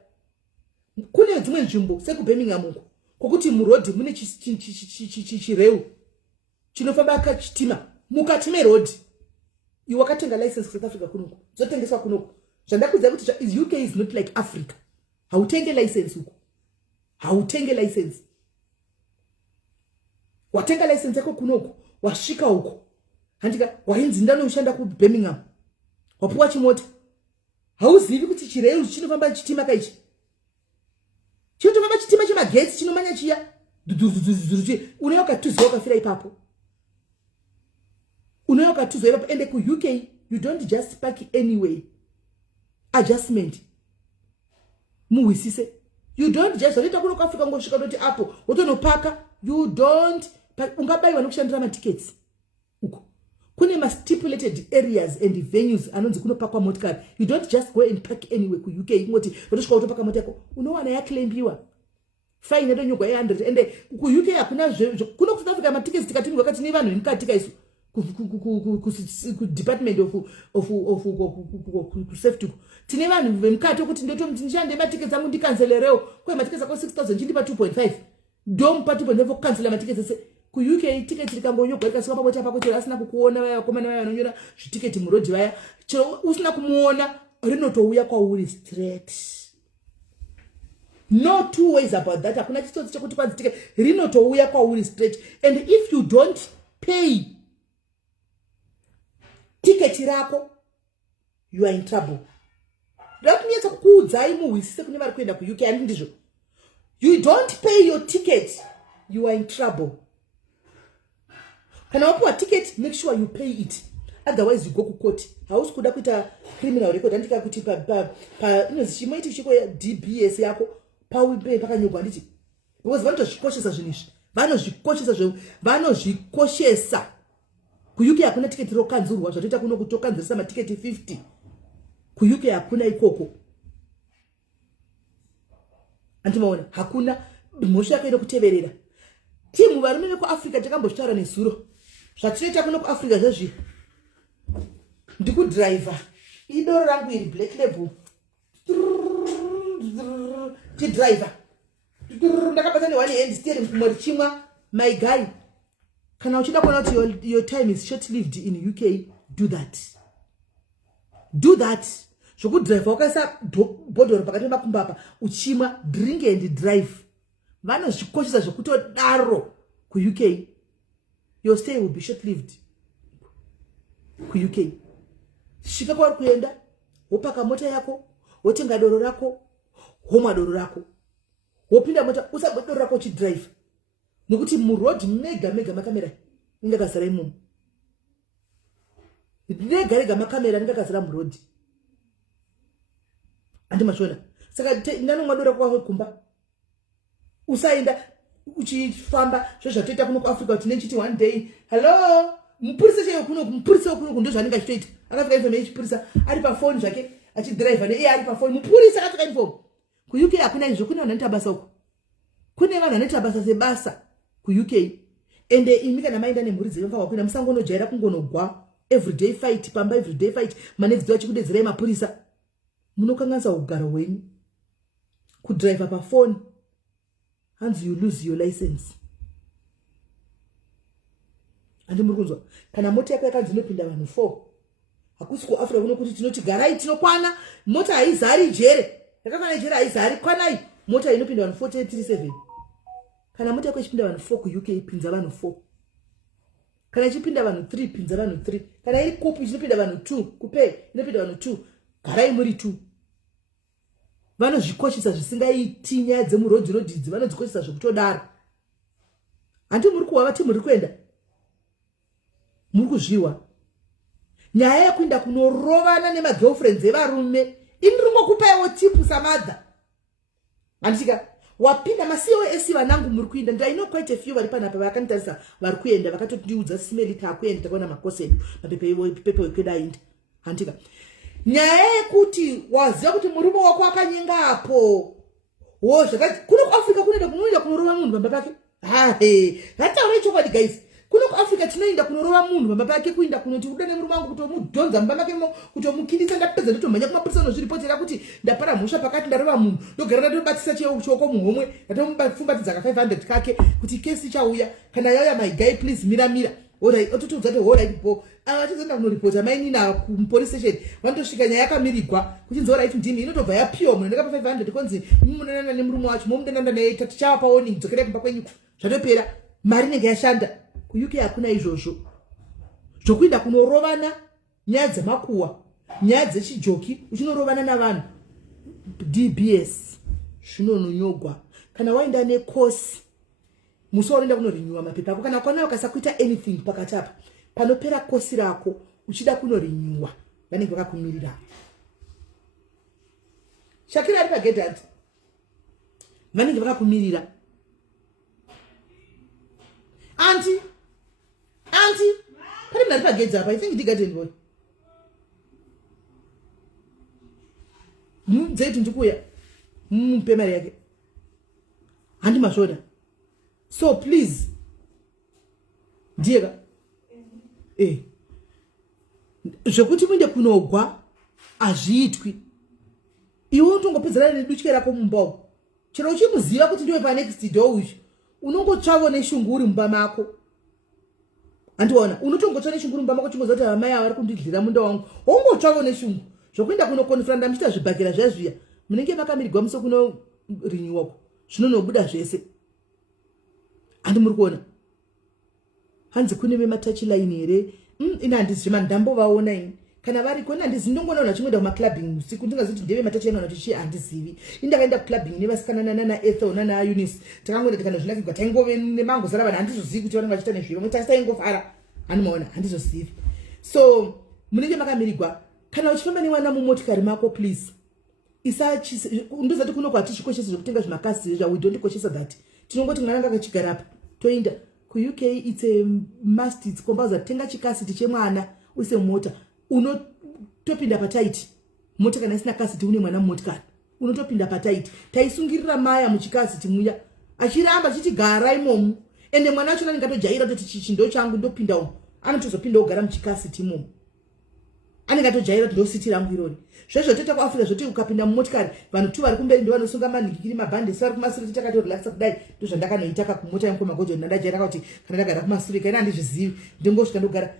Kune dzimwe nzvimbo sekuBirmingham uko kokuti murodhi mune chireu chinofamba kachitima mukati merodhi iwe wakatenga license South Africa kunoku dzotengeswa kunoku. Zvandakuudza kuti UK is not like Africa. Hautenge license uko hautenge license. Watenga license yako kunoku wasvika uko handika wainzi ndanoshanda kuBirmingham wapuwa chimota hauzivi kuti chireu chinofamba chitima kaichi chinofamba chitima chemagetsi chinomanya chiya unoyo katuzwa wakafira ipapo unoyo katuzwa ipapo ende kuUK you don't just park anyway. Adjustment muwisise you don't just rita kuno kwafika ngosvika ndoti apo wotonopaka you don't ungabayiwa nokushandira matickets uko kune ma stipulated areas and venues anonzi kunopakwa motikari. You don't just go and park anywhere kuUK ingoti wotosvika wotopaka mota yako unowana yaklaimbiwa fine yedo nyugwa 100 ende kuUK hakuna kuno South Africa matickets tikatimirwa kati ni vanhu vemukati kaisu ku department of safety tine vanhu vemukati kuti ndishande matickets angu ndikanselerewo kwe matickets ako 6000 chindipa 2.5 ndomupa 2.5 kukansela matickets ese kuUK ticket rikambonyogwa rikasvika pamota pako chero asina kukuona vaya vakomana vaya vanonyora zvitiketi murodhi vaya chero usina kumuona rinotouya kwauri straight. No two ways about that. Hakuna chitsotsi chekuti kwanzi ticket rinotouya kwauri straight and if you don't pay ticket rako you are in trouble. Ndakunyetsa kukuudzai muwisise kune vari kuenda kuUK ani ndizvo. You don't pay your ticket you are in trouble. Kana wapuwa ticket make sure you pay it otherwise you go to court. Hausi kuda kuita criminal record andika kuti pa inozi chimoiti chiko DBS yako paupe pakanyogwa nditi because vanotozvikoshesa zvinizvi vanozvikoshesa kuUK hakuna tiketi rokanzurwa zvatoita kuno kutokanzirisa matiketi 50 kuUK hakuna ikoko antimaona hakuna mhosva yakaenda kuteverera timu varume vekuAfrica takambozvitaura nesuro zvatinoita kuno kuAfrica zvezvi ndikudriver idoro rangu iri black label tidriver ndakabata ne one hand steering kumwe richimwa my guy Kana uchida kuona kuti your time is short lived in UK, do that. Do that. Shoku drive wakaisa bodoro pakati makumba apa uchimwa drink and drive. Vano zvikoshesa zvekutodaro ku UK. Your stay will be short lived. Ku UK. Shika kwa kuenda, wopaka mota yako, wotenga doro rako, homa doro rako. Wopinda mota usabwe doro rako chi drive. Nokuti mu road mega makamera ngakazara imomo. Mega makamera ngakazara mu road. Andi mashona. Saka ndano mwadora kwa kumba. Usaenda uchifamba zvozvatoita kuno ku Africa kuti nechiti one day hello mupurisa cheyo kuno ndo zvaninga achitoita akafika information chipurisa ari pa phone zvake achi driver ne ari pa phone mupurisa akafika info ku UK hakuna izvo kuna vanhu vanoita basa uko kune vanhu vanoita basa sebasa ku UK ende imi kana maenda nemhuri dzenyu mfa wakuina musangonojaira kungonogwa everyday fight pamba everyday fight manexi do achikudedzera mapurisa munokanganisa ugaro hwenyu ku driver pa phone and you lose your license. And murukunzwa kana mota yako yakanzi inopinda vanhu 4 hakusi ku Africa kuno kuti tinoti garai tinokwana mota haizari jere yakafana jere haizari kwanai mota inopinda vanhu 437 kana mota yako ichipinda vanhu 4 ku UK ipinza vanhu 4 kana ichipinda vanhu 3 pinza vanhu 3 kana iri kupi ichipinda vanhu 2 kupe inopinda vanhu 2 garai muri 2 vanozvikoshesa zvisingaiti nyaya dzemurodhi rodhidzi vanodzikoshesa zvekutodaro handi muri kuwa vati muri kuenda muri kuzviwa nyaya yekuenda kunorovana nemagirlfriends evarume indiri ngokupaiwo tipu samadha handika wapinda masiyo esi vanangu muri kuenda and I know quite a few vari panapa vakanditarisa vari kuenda vakatotiudza SIS MELLY takuenda takaona makosi edu mapepa ekudainda handika nyaya yekuti waziva kuti murume wako akanyenga apo wo zvakati kuno ku Africa kunoenda kunorova munhu baba pake ngataura ichokwadi guys kuno ku Africa tinoenda kunorova munhu baba pake kuenda kunoti uda nemurume wangu kutomudhonza mubaba make kutomukindisa ndapedza ndotomhanya kumapurisa nozviripotera kuti ndapara mhosva pakati ndarova munhu ndogara ndobatisa choko muhomwe ndatomufumbatidza ka 500 kake kuti kesi ichauya kana yauya my guy please mira alright ototoudza kuti alright bo achizoenda kunoripota mainina kupolice station vanotosvika nyaya yakamirigwa kuchinzi alright ndini inotobva yapiwa munhu ndakapa 500 konzi imunonana nemurume wacho momudananda naye tichava pawarning dzokera kumba kwenyu zvatopera mari inenge yashanda ku UK hakuna izvozvo zvokuenda kunorovana nyaya dzemakuwa nyaya dzechijoki uchinorovana navanhu DBS zvinononyogwa kana waenda nekosi musoenda kunorinyiwa mapepa ako kana kwana ukasakuita anything pakati apa panopera kosi rako uchida kunorinyiwa vanenge vakakumirira Shakira ari pagedhi anti vanenge vakakumirira anti pane munhu ari pagedhi apa I think ndigarden boy mudzeiti ndikuya mupe mari yake handi masvoda. So please, Diega, zvekuti muende kunogwa azviitwi. Iwe utongopedzera nedutyera rako mumba. Chero uchimuziva kuti ndiwe pa next door uyu. Unongotsvavo neshunguri mumba mako. Andiona, unotongotsva neshunguri mumba mako chingoza kuti amai vari kundidlira munda wangu. Wongotsvavo neshungu. Zvokuenda kunokonfranda muchita zvibhakira zvazviya. Munenge makamirirwa muso kuno rinyiwako. Zvinonobuda zvese. Andi muri kuona hanzi kune vematachi line here ina handizvi mandambovaona ini kana vari kona handizi ndongoona chimwenda kumaclubbing usiku ndingazithi ndeve matachi line kuti handizivi indakaenda kuclubbing nevasikana nana Ethel nana Eunice takangoenda kana zvinakigwa taingove nemango zara vanhu handizozivi kuti vanenge vachiita nezvivo muti taingofara handimaona handizozivi so munenge makamirigwa kana uchifamba newana mumotikari mako please ndozati kuno kwatishikoshesa zvekutenga zvimakasi we don't koshesa that tinongoti mwana ngakachigara apa toenda ku UK it's a must it's compulsory tenga chikasiti chemwana uise mota unotopinda pataiti mota kana isina kasiti une mwana mumotikari unotopinda pataiti taisungirira maya muchikasiti muya achiramba chichigara imomo ende mwana wacho nani ngatojaira kuti chichindo changu ndopinda umo anotozopinda ogara muchikasiti imomo anenge atojaira kuti ndositi rangu irori zvezvo toita kuAfrica zvoti ukapinda mumotikari vanhu 2 vari kumberi ndivo vanosunga manhingikiri mabhandesi vari kumasure tichakatorelakisa kudai ndozvandakanoita kumota yangu magodhoni ndajaira kuti kana ndagara kumasure kaina handizvizivi ndingosvika ndogara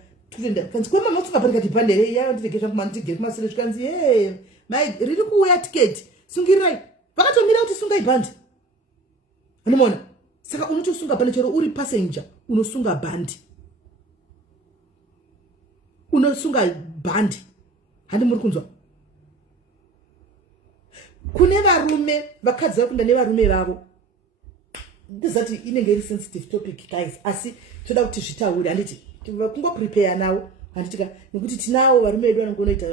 kanzi kwemama utsungapani kati bhandere yayo ndirege zvangu mani tigere kumasure zvikanzi mai riri kuuya tiketi sungirirai vakatomira kuti sungai bhandi unomona saka unotosunga bhandi chero uri passenger unosunga bhandi handi muri kunzwa kune varume vakadzi vakunda nevarume vavo ndizati inenge iri sensitive topic guys asi toda kuti zvitaure handiti kungo prepare nawo handitika nekuti tinawo varume vedu vanongonoita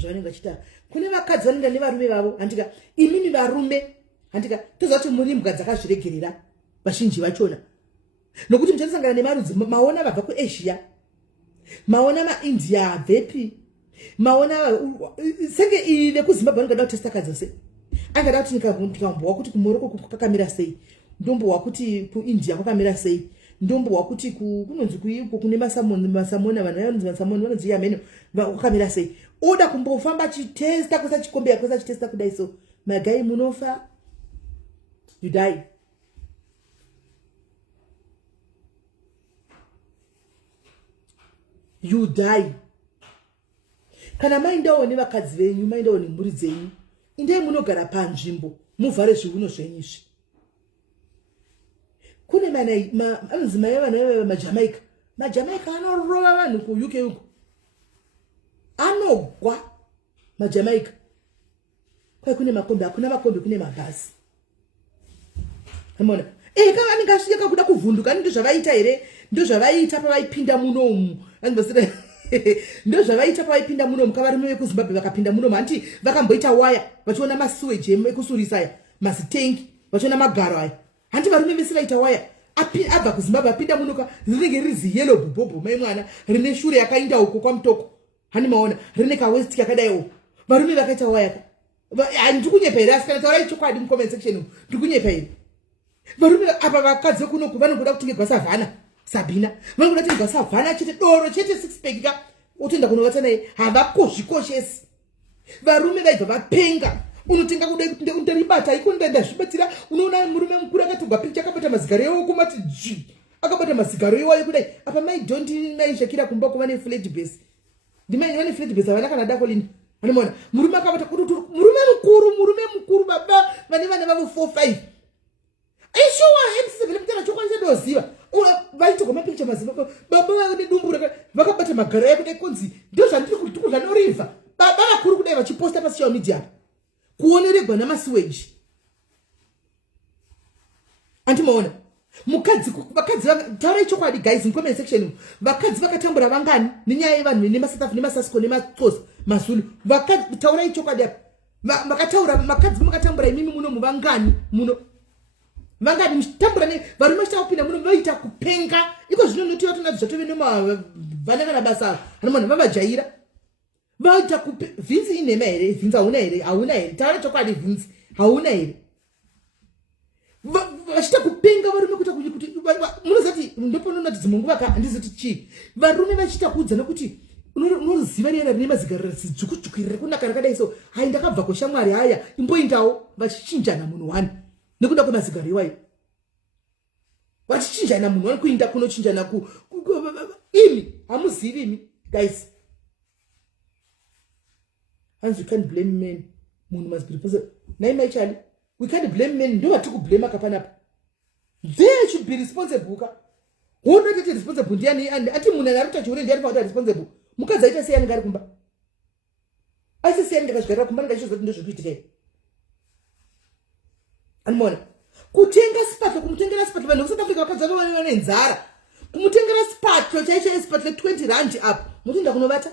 zvavanenge vachita kune vakadzi vanenda nevarume vavo handika imimi varume handika toziva kuti muri mbwa dzakazviregerera vazhinji vachona nokuti muchatisangana nemarudzi maona vabva kuAsia maona maIndia vepi maona senge ine kuZimbabwe ngada kutesta kadzose angada kuti ndikambowa kuti kuMorocco kwakamira sei ndombowa kuti kuIndia kwakamira sei ndombowa kuti kunonzi kuiko kune masamona vanhu vanonzi masamona vanonzi yameno kwakamira sei oda kumbofamba chitesta kusachikombeya kusachitesta kudai so magai munofa you die you die kana maindawo nevakadzi venyu maindawo nemhuri dzenyu indei munogara panzvimbo muvhare zviuno zvenyizvi kune anonzi mai majamaica anorova vanhu kuUK uko anogwa majamaica kwai kune makombi hakuna makombi kune mabhazi amona kama anenge asvika kuda kuvhunduka ndo zvavaita here ndo zvavaita pavaipinda munomu ndo zvavaita pavaipinda munomu kavarume vekuZimbabwe vakapinda munomu hanti vakamboita waya vachiona masuweji ekusurisa aya mazitengi vachiona magaro aya hanti varume vese vaita waya abva kuZimbabwe apinda munoka rinenge riri ziyelo bhobhobho mai mwana rine shure yakainda uko kwamutoko hani maona rine kawesti yakadai uko varume vakaita waya ndikunyepa here asi kana taurai chokwadi mucomment section ndikunyepa here varume apa vakadzi kunoku vanogoda kutengegwa savhana Sabina vangoda kutengegwa savhana chete doro chete 6 pack ka utoenda kunovata naye havakozvikoshesi varume vaibva vapenga unotenga kudai kuti ndaribata iko ndazvibatira unoona murume mukuru akatogwa picha akabata mazigaro ewo kumati akabata mazigaro ewo kudai apa mai don't naishakira kumba kuva neflat base ndimai vane flat base avana kana dako lini anomona murume akabata murume mukuru baba vane vana vavo 4-5 aishowa mtana chokwanisa ndoziva vaitogwa mapicha maziva baba vane dumbu vakabata magaro ewo kudai kunzi ndo zvandiri kutukuza norivha baba vakuru kudai vachiposta pasocial media kuoneregwa namasiweji antimaona vakadzi taurai chokwadi guys in comment section vakadzi vakatambura vangani nenyaya yevanhu nemasatafu nemasasiko nemaxhosa mazulu vakadzi taurai chokwadi apa vakataura makadzi makatambura imimi muno muvangani muno vangani mutambura varume vachitapinda muno vaita kupenga iko zvino notiwa tonati zvatove vana kana basa anomona vavajaira vaita kupe vinzi inema here vinzi hauna here taura chokwadi vinzi hauna here vachita kupenga varume kuita kuti munozati ndopanonati dzimunguva ka handizoti chii varume vachita kuudza nokuti unoziva riyana rine mazigaro radzidzvukudzvukirira kunaka rakadai so hai ndakabva kushamwari haya imboindawo vachichinjana munhu wani nekuda kwemazigaro iwayo vachichinjana munhu wani kuinda kunochinjana imi hamuzivi imi guys. And you can't blame men. Munhu must be responsible. Naima Charlie, we can't blame men. Ndo vati kublame kapanapa. They should be responsible. Who not get responsible? Ndiani and ati munhu anaruta churi ndiani fauta responsible. Mukadzi aita sei ngari kumba. Asi sei ngakashigara kumba ngachizvo kuti ndozvikuitika. Anmona. Kutenga spatula kumutengera spatula vanhu South Africa vakadzi vane nzara. Kumutengera spatula chaicha spatula 20 rand up. Mutinda kunovata.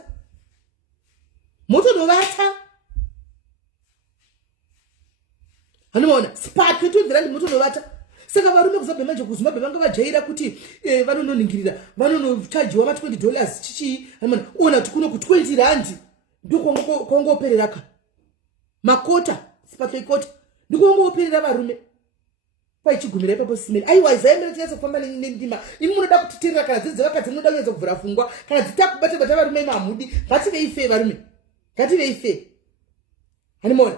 Moto novata hanomona spatwe tudhirandi moto novata saka varume kuzabve manje kuZimbabwe vanga vajaira kuti vanononingirira vanonochajiwa ma $20 chichi hanomona ona kuti kuno ku 20 rand ndokongoperera ka makota spatwe ikota ndokongoperera varume paichigumira ipapo simeli aiwa zaemera tinyaso kufamba nendima ini munoda kutitirira kana dzidzi vakadzi munoda kunyaso kuvhura pfungwa kana dzitakubata bata varume mamhudi ngativeife varume ngativeife hanimona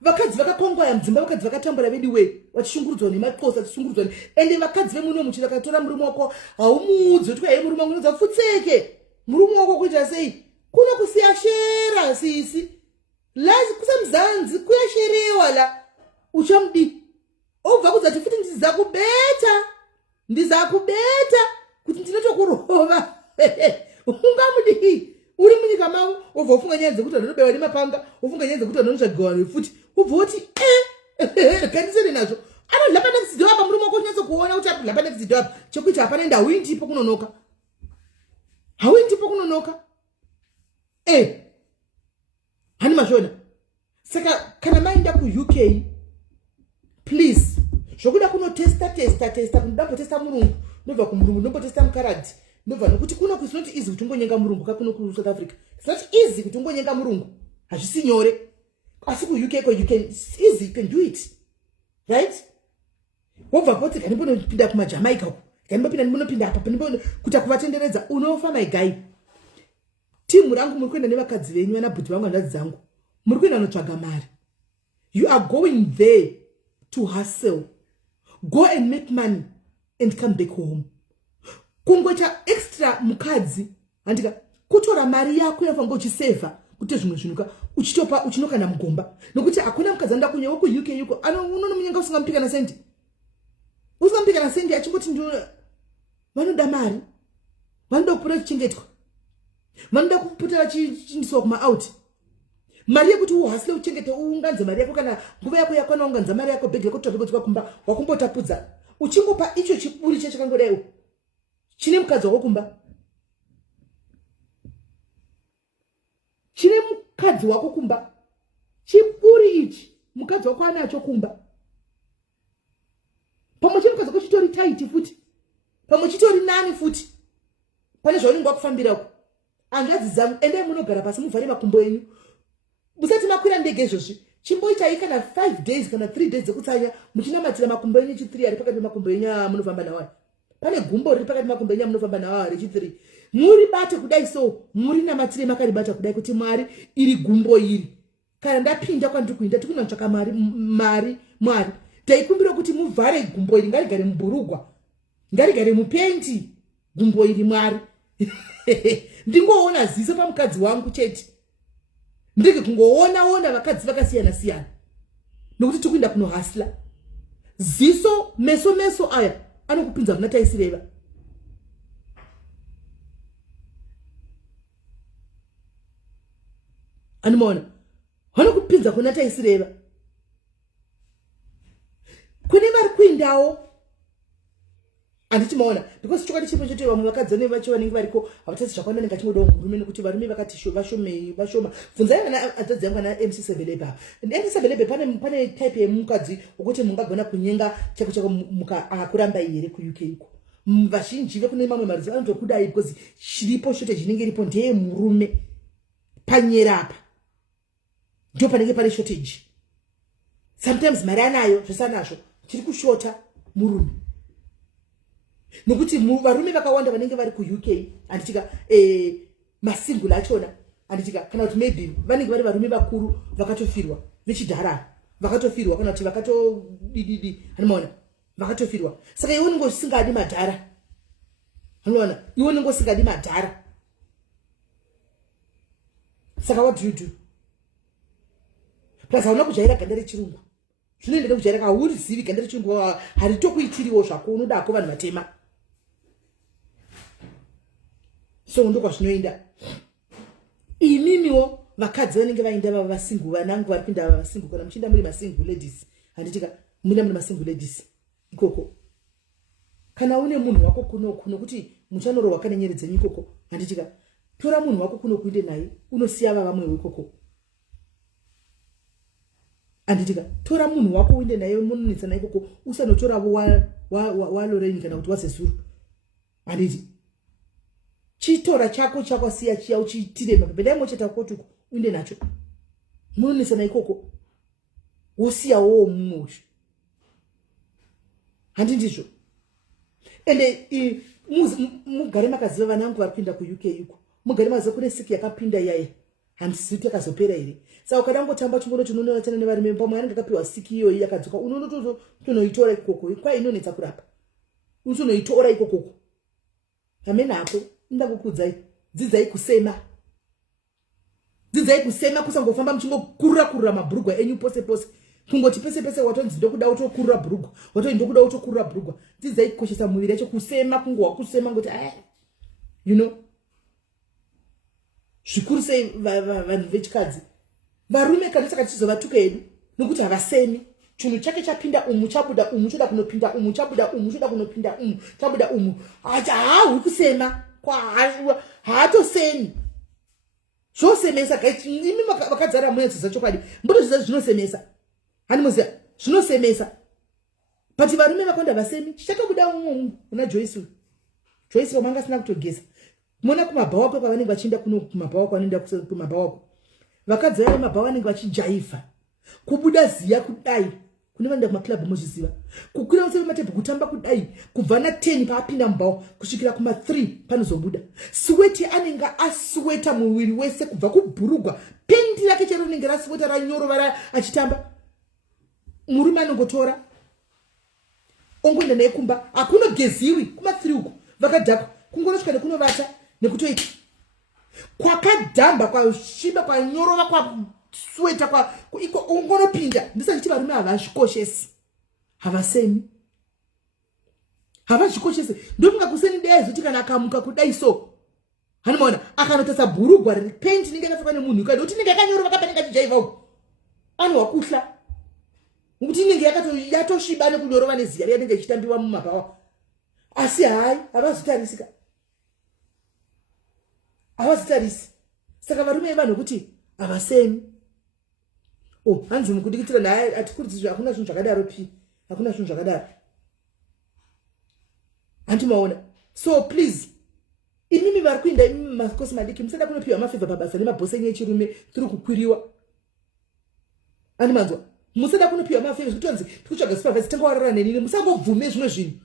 vakadzi vakakwangwaya mudzimba vakadzi vakatambura vedu we vachishungurudzwa nemaxhosa vachishungurudzwa ende vakadzi vemuno muchiri vakatora murume wako haumuudzi kuti kwaiye murume wangu unodza futseke murume wako kuita sei kuno kusiya shera sisi lazi kusamzanzi kuyasherewa la uchamdi obva kudzati futi ndizakubeta kuti ndinotokurova ungamudi uri munyika mavo obva ufunga nyaya dzekuti anobewa nemapanga ufunga nyaya dzekuti anotsvagiwa nefuti ubva uti kandisere nazvo anodlapa next door apa murume wako unyatso kuona kuti apodlapa next door apa chekuti hapana ende hauindipo kunonoka hani mashona saka kana maenda kuUK please zvokuda kunotesta kundambotesta murungu ndobva kumurungu ndombotesta mukaradhi ndobva nokuti kuno it's not easy kuti ungonyenga murungu kakuno kuSouth Africa it's not easy kuti ungonyenga murungu hazvisi nyore asi kuUK ko you can it's easy you can do it right wobva poti kana mbonopinda kumaJamaica uko kana mbonopinda apa kuti kuvatenderedza unofa my guy timu rangu muri kuenda nevakadzi venyu na bhuti vangu handadzi dzangu muri kuenda notsvaga mari you are going there to hustle go and make money and come back home kungoita extra mukadzi handika kutora mari yako yafango uchiseva kuti zvimwe zvinuka uchitopa uchinoka na mugomba nokuti hakuna mukadzi anda kunyewa ku UK yuko unonomunyenga usingampika na sendi achingoti ndio vanoda mari vanoda kupura chichengetwa vanoda kuputa vachindiswa kuma-out mari yekuti uhasile uchengete uunganze mari yako kana nguva yako yakwana unganza mari yako bhegi rekuti tavekutika kumba wakumbotapudza uchingopa icho chiburi chachakangodaiwo chine mukadzi wako kumba chine mukadzi wako kumba chiburi ichi mukadzi wako anacho kumba pamwe chine mukadzi wako chitori taiti futi pamwe chitori nani futi pane zvaunenge wakufambirako angadzi dzangu endai munogara pasi muvhare makumbo enyu musati makwira ndege izvozvi chimboitai kana 5 days kana 3 days dzekutsanya muchinamatira makumbo enyu chi3 ari pakati pemakumbo enyu munofamba nawo pane gumbo riri pakati pemakumbo enyu munofamba nawo ari chi3 muri bate kudai so muri namatire makaribata kudai kuti mwari iri gumbo iri kana ndapinda kwandiri kuinda tikunotsvaka mwari taikumbira kuti muvhare gumbo iri ngarigare muburugwa ngarigare mupenti gumbo iri mwari ndingoona ziso pamukadzi wangu chete ndike kungoona vakadzi vakasiyana nokuti tikuenda kunohasla ziso meso aya anokupinza kuna taisireva animona vanokupinza kuna taisireva kune vari kuindawo anditimaona because chokati chipo chote vamwe vakadzi vane vacho vanenge variko havatasi zvakawanda ndingachimodawo murume nekuti varume vakati vashoma bvunzai vana adzadzi yangu ana MC Sebelebe apa MC Sebelebe pane type yemukadzi wokuti mungagona kunyenga chako mukakuramba here kuUK iko vazhinji vekune mamwe marudzi anotokudai because chiripo chote chinenge iripo ndeye murume panyera apa ndio panenge pane shortage sometimes mari anayo zvisanazvo chiri kushota murume nokuti varume vakawanda vanenge vari kuUK anditika masingula achona anditika kana kuti maybe vanenge vari varume vakuru vakatofirwa vechidhara vakatofirwa kana kuti vakatodididi anoona vakatofirwa saka iwe unenge usingadi madhara anoona iwe unenge usingadi madhara saka what do you do plus hauna kujaira ganda rechirungu zvinoenda kujaira kaurizivi ganda rechirungu haritokuitiriwo zvako unodako vanhu vatema so ndokwa zvinoenda imimiwo vakadzi vanenge vainda vava vasingu vanangu vari kuinda vava vasingu kana muchinda muri masingu ladies handitika muinda muri masingu ladies ikoko kana une munhu wako kuno kuti muchanorohwa kana nyere dzenyu ikoko handitika tora munhu wako kuno kuinde naye unosiya vamwewo ikoko handitika tora munhu wako uinde naye munonetsa naye ikoko usanotoravo wa Lorraine kana kuti wasezuru handiti chitora chako siya chiya uchitire mapependa mocheta kotuko uinde nacho munonetsa naye ikoko wosiya wo munhu handi ndizvo. Ende mugare makaziva vana vangu varipinda kuUK yuko. Mugare maziva kune siki yakapinda yaya. Handisiti yakazopera here. Saka ukadangotamba chimbono chinoona chana nevarume pamwe anenge akapiwa siki iyoyi yakadzoka unotonoitora ikoko. Kwa inonetsa kurapa. Unotonoitora ikoko. Amen ako ndakukudzai. Dzidzai kusema. Dzidzai kusema kusangofamba muchingokurura mabhurugwa enyu pose pose. Kungoti pese watonzi ndokuda utokurura bhurugwa. Watonzi ndokuda utokurura bhurugwa. Dzidzai kukoshesa muviri yacho kusema kungowa kusema ngoti you know. Zvikuru sei vanhu vechikadzi. Varume kana saka tichizovatuka hedu nokuti havasemi. Chinhu chake chapinda umu chabuda umu choda kunopinda umu chabuda umu choda kunopinda umu chabuda umu. Haawi kusema kwa haatosemi. Zvosemesa gaiti imi vakadzara muedzi dzachokwadi. Mboto zvinosemesa. Hani muziya zvinosemesa. But varume vakonda vasemi chichatobuda umu una Joyce. Joyce wamanga sina kutogeza. Mona kumabhawa kwa vanenge vachienda kuno kumabhawa kwanoenda kumabhawa. Vakadzara mabhawa vanenge vachijaiva. Kubuda ziya kudai. Kune vanoenda kumaclub muzviziva. Kukwira useve matebhu kutamba kudai. Kubva na 10 paapinda mubhawa kusvikira kuma 3 panozobuda. Sweti anenge asweta muviri wese kubva kubhurugwa. Pendi rake chero rinenge rasweta ranyorovara achitamba. Murume anongotora. Ongoenda naye kumba. Akunogeziwi kuma 3 uko. Vakadhakwa. Kungonosvika nekunovata nekutoita. Kwakadhamba kwa shiba kwa nyorova kwa sweta kwa iko ungonopinda. Ndisati varume havazvikoshesi. Havasemi. Havazvikoshesi. Ndokungakuseni dai zoti kana akamuka kudai so. Hanimona akanotasa bhurugwa riri paint ninge akapfeka nemunhu kana kuti ninge akanyorova kapanenge achijaiva uko. Anowakuhla. Ngokuti ninge yatoshiba nekunyorova neziya rinenge ichitambiwa mumabhawa. Asi hai havazotarisika. Havazotarisi. Saka varume vanhu kuti havasemi. Hanzi mukudikitira naye atikurudzizve hakuna zvinhu zvakadaro pi. Hakuna zvinhu zvakadaro. Handimaona. So please. Imimi vari kuinda imimi makosi madiki musada kunopiwa mafevha pabasa nemabhosi enyu echirume tiri kukwiriwa. Handimanzwa. Musada kunopiwa mafevha kutonzi tikutsvaga supervise tangawarara nenini musangobvume zvimwe zvinhu.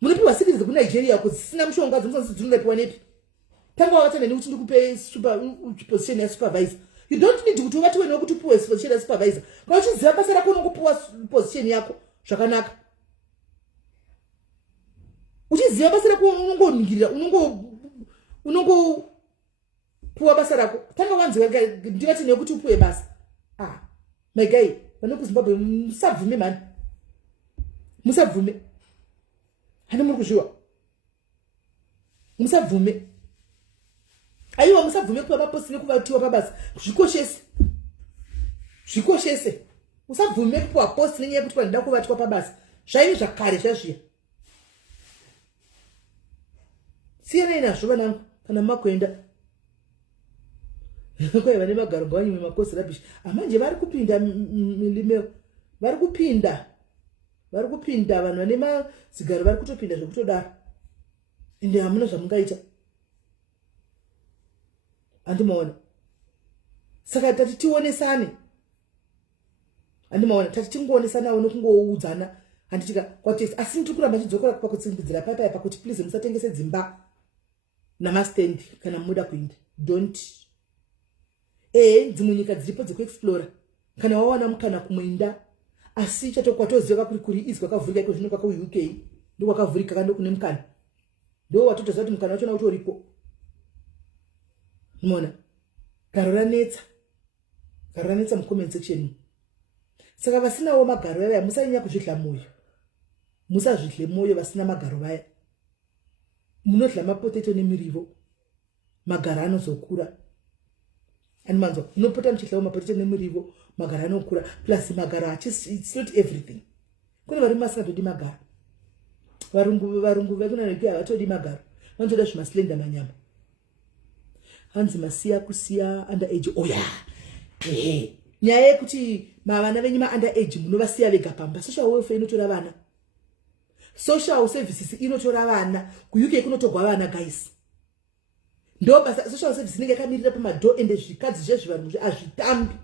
Munopiwa sikirizi kuNigeria kusina mushonga dzinosanzi dzinorapiwa nepi. Tanga wavata neni kuti ndikupe position ya supervisor. You don't need kuti uvati wena kuti upuwe position ya supervisor. Kana uchiziva basa rako unongopuwa position yako zvakanaka. Uchiziva basa rako unongoningirira unongopuwa basa rako. Tanga wanzi ndivati nekuti upuwe basa. My guy, vanokuZimbabwe musabvume mani. Musabvume. Hani muri kuzviwa. Musabvume. Aiwa musabvume kuva maposi nekuvatiwa pabasa. Zvikoshese. Zvikoshese. Musabvume kuva posi nenyaya yekuti vanhu ndakuvatiwa pabasa. Zvaini zvakare zvazviya. Siyanai nazvo vanangu kana makuenda. Kwai vane magaro gawanyu mumakosi rabish. Manje vari kupinda milimeo. Vari kupinda vanhu vane mazigaro vari kutopinda zvekutodaro. Ende hamuna zvamungaita. Handimaona. Saka tati tionesane. Handimaona. Tati tingoonesanawo nokungoudzana. Handitika kwatext asi ndirikuramba chidzokera pakutsimbidzira papa pakuti please musatengese dzimba namastand kana muda kuinda. Don't. Dzimwe nyika dziripo dzekuexplora. Kana wawana mukana kumwinda. Asi chatokwatoziva kuri izwa kavhurika iko zvino kwakauUK ndo kwakavhurika kando kune mukana. Ndo watotoziva kuti mukana wacho utoripo. Umeona? Garo ranetsa mucomment section. Saka vasinawo magaro vaya musanyanya kuzvidla moyo. Musazvidle moyo vasina magaro vaya. Munodla mapotato nemirivo. Magaro anozokura. Animanzo, munopota muchidlawo mapotato nemirivo. Magara anokura plus magara it's not everything. Kune vari masingatodi magara. Varungu vekuna nepi havatodi magara. Vanotoda zvimaslenda manyama. Hanzi masiya kusiya underage. Nyaya yekuti vana venyu underage munovasiya vega pamba. Social welfare inotora vana. Social services inotora vana. KuUK kunotogwa vana guys. Ndo basa social services inenge yakamirira pamadoo ende zvikadzi zvezvivanhu azvitambi.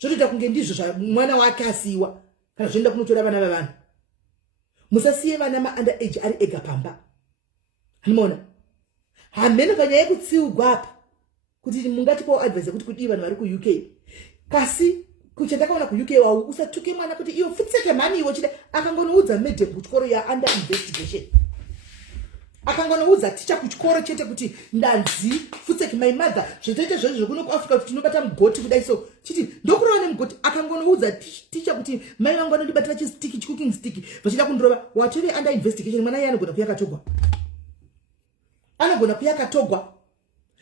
Zvotoita kunge ndizvo mwana wake asiwa kana zvoenda kunotora vana vavanhu. musasiye vana ma-under age ari ega pamba. Hanimona hamene panyaya kutsiugwa apa kuti mungati kwa advise kuti kudi vanhu vari kuUK kasi kuchandakaona kuUK wawo usatuke mwana kuti iyo futseke mani iwo chide akangonoudza madam kuchikoro ya under investigation akangonoudza ticha kuchikoro chete kuti ndanzi futseke my mother zvetoite zvozvo kuno kuAfrica kuti tinobata mugoti kudai so chiti ndokurova nemugoti akangonoudza ticha kuti mai vangu vanondibatira chistiki chicooking stick vachida kundorova watove under investigation mwana iye anogona kuyakatogwa anogona kuyakatogwa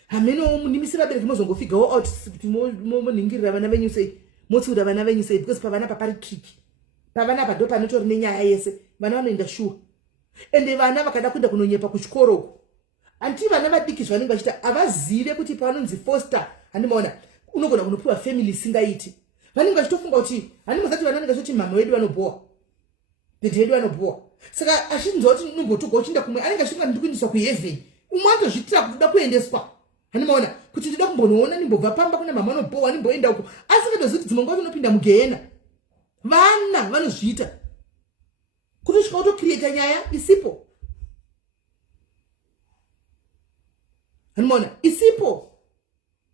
hameno munimisira bereki mozongofigawo out kuti moningirira vana venyu sei motsiura vana venyu sei because pavana papari tricky pavana pado panotori nenyaya yese vana vanoenda shuwa ende vana vakada kuenda kunonyepa kuchikoroko anti vana vadiki zvanenge vachita avazive kuti pavanonzi foster handimaona unogona kunopiwa family isingaiti vanenge vachitofunga kuti handimozati vana vanenge vachiti mama wedu vanobowa dede yedu vanobowa saka achinzoti nombotoga uchienda kumwe anenge achifunga ndikuindiswa kuheaven umwe atozvitira kuda kuendeswa handimaona kuti ndida kumbonoona nimbobva pamba kuna mama anobowa nimboenda uko asingatoziti dzimongo vanopinda mugehena vana vanozviita kutosvika kutocreata nyaya isipo handimaona isipo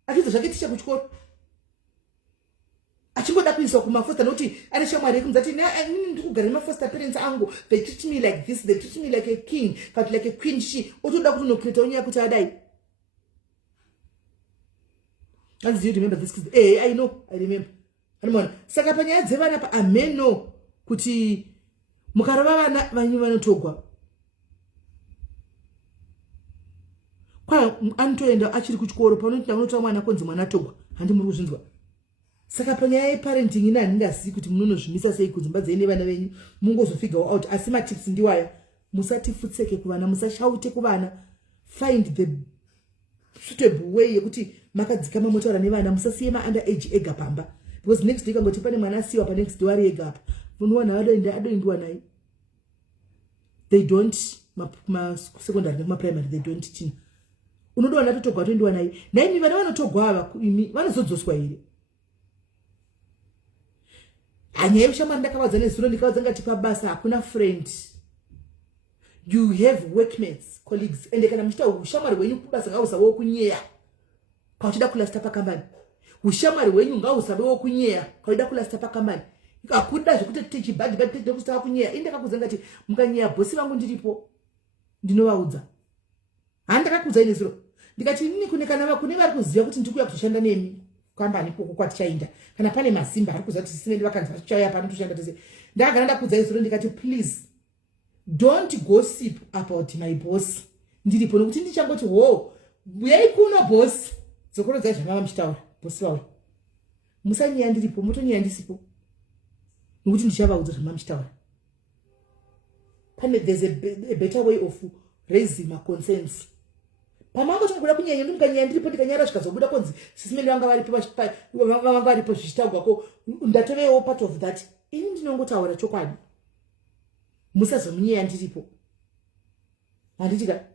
achidza zvake ticha kuchikoro achingoda kuiswa kumafoster nokuti ane shamwari yekunzati ndiri kugara nemafoster parents angu they treat me like this they treat me like a king but like a queen she otoda kuti unocreata nyaya kuti adai. As you remember this kid? I know, I remember. Hanimona. Saka panyaya dzevana pa ameno kuti mukarova vana vanyu vanotogwa. Kwa anotoenda achiri kuchikoro panoti unotwa mwana konzi mwana atogwa. Handi muri kuzvinzwa. Saka panyaya parenting ina handingazivi kuti munonozvimisa sei kudzimba dzenyu nevana venyu mungozofigure out asi matips ndiwaya musatifutseke kuvana musashaute kuvana find the suitable way yekuti makadzikama motaura nevana musasiye ma-under age ega pamba because next week angoti pane mwana asiwa pa next door ega apa munowana adoindiwa naye they don't secondary nekuma primary they don't china unodowana totogwa toindiwa naye naimi vana vanotogwa ava vanozodzoswa here hanya yevushamwari ndakavadza nezuro ndikavadza ngati pabasa hakuna friend you have workmates colleagues ende kana muchita ushamwari hwenyu kubasa ngausavewo kunyeya kauchida kulasta pakambani ushamwari hwenyu ngausavewo kunyeya kauchida kulasta pakambani akuda zvekuti tichibhadhibhadhi tekustaa kunyeya indakakudza ngati mukanyeya bhosi vangu ndiripo ndinovaudza handakakudzai nezuro ndikati inini kune vari kuziva kuti ndikuya kutoshanda nemi kambani koko kwatichaenda kana pane masimba ari kuziva kuti simendi vakanzi vachichauya pano toshanda tese ndakagara ndakudzai zuro ndikati please don't gossip about my boss ndiripo nokuti ndichangoti uyai kuno boss dzokorodzai zvamava muchitaura bosi vauri musanyeya ndiripo motonyeya ndisipo nokuti ndichavaudza zvamava muchitaura pane there's a better way of raising my concerns pamango tingoda kunyenya ndimukanyenya ndiripo ndikanyara zvikazobuda konzi sisimeni vanga varipo zvichitaurwako ndatovewo part of that ini ndinongotaura chokwadi musazomunyeya ndiripo handitika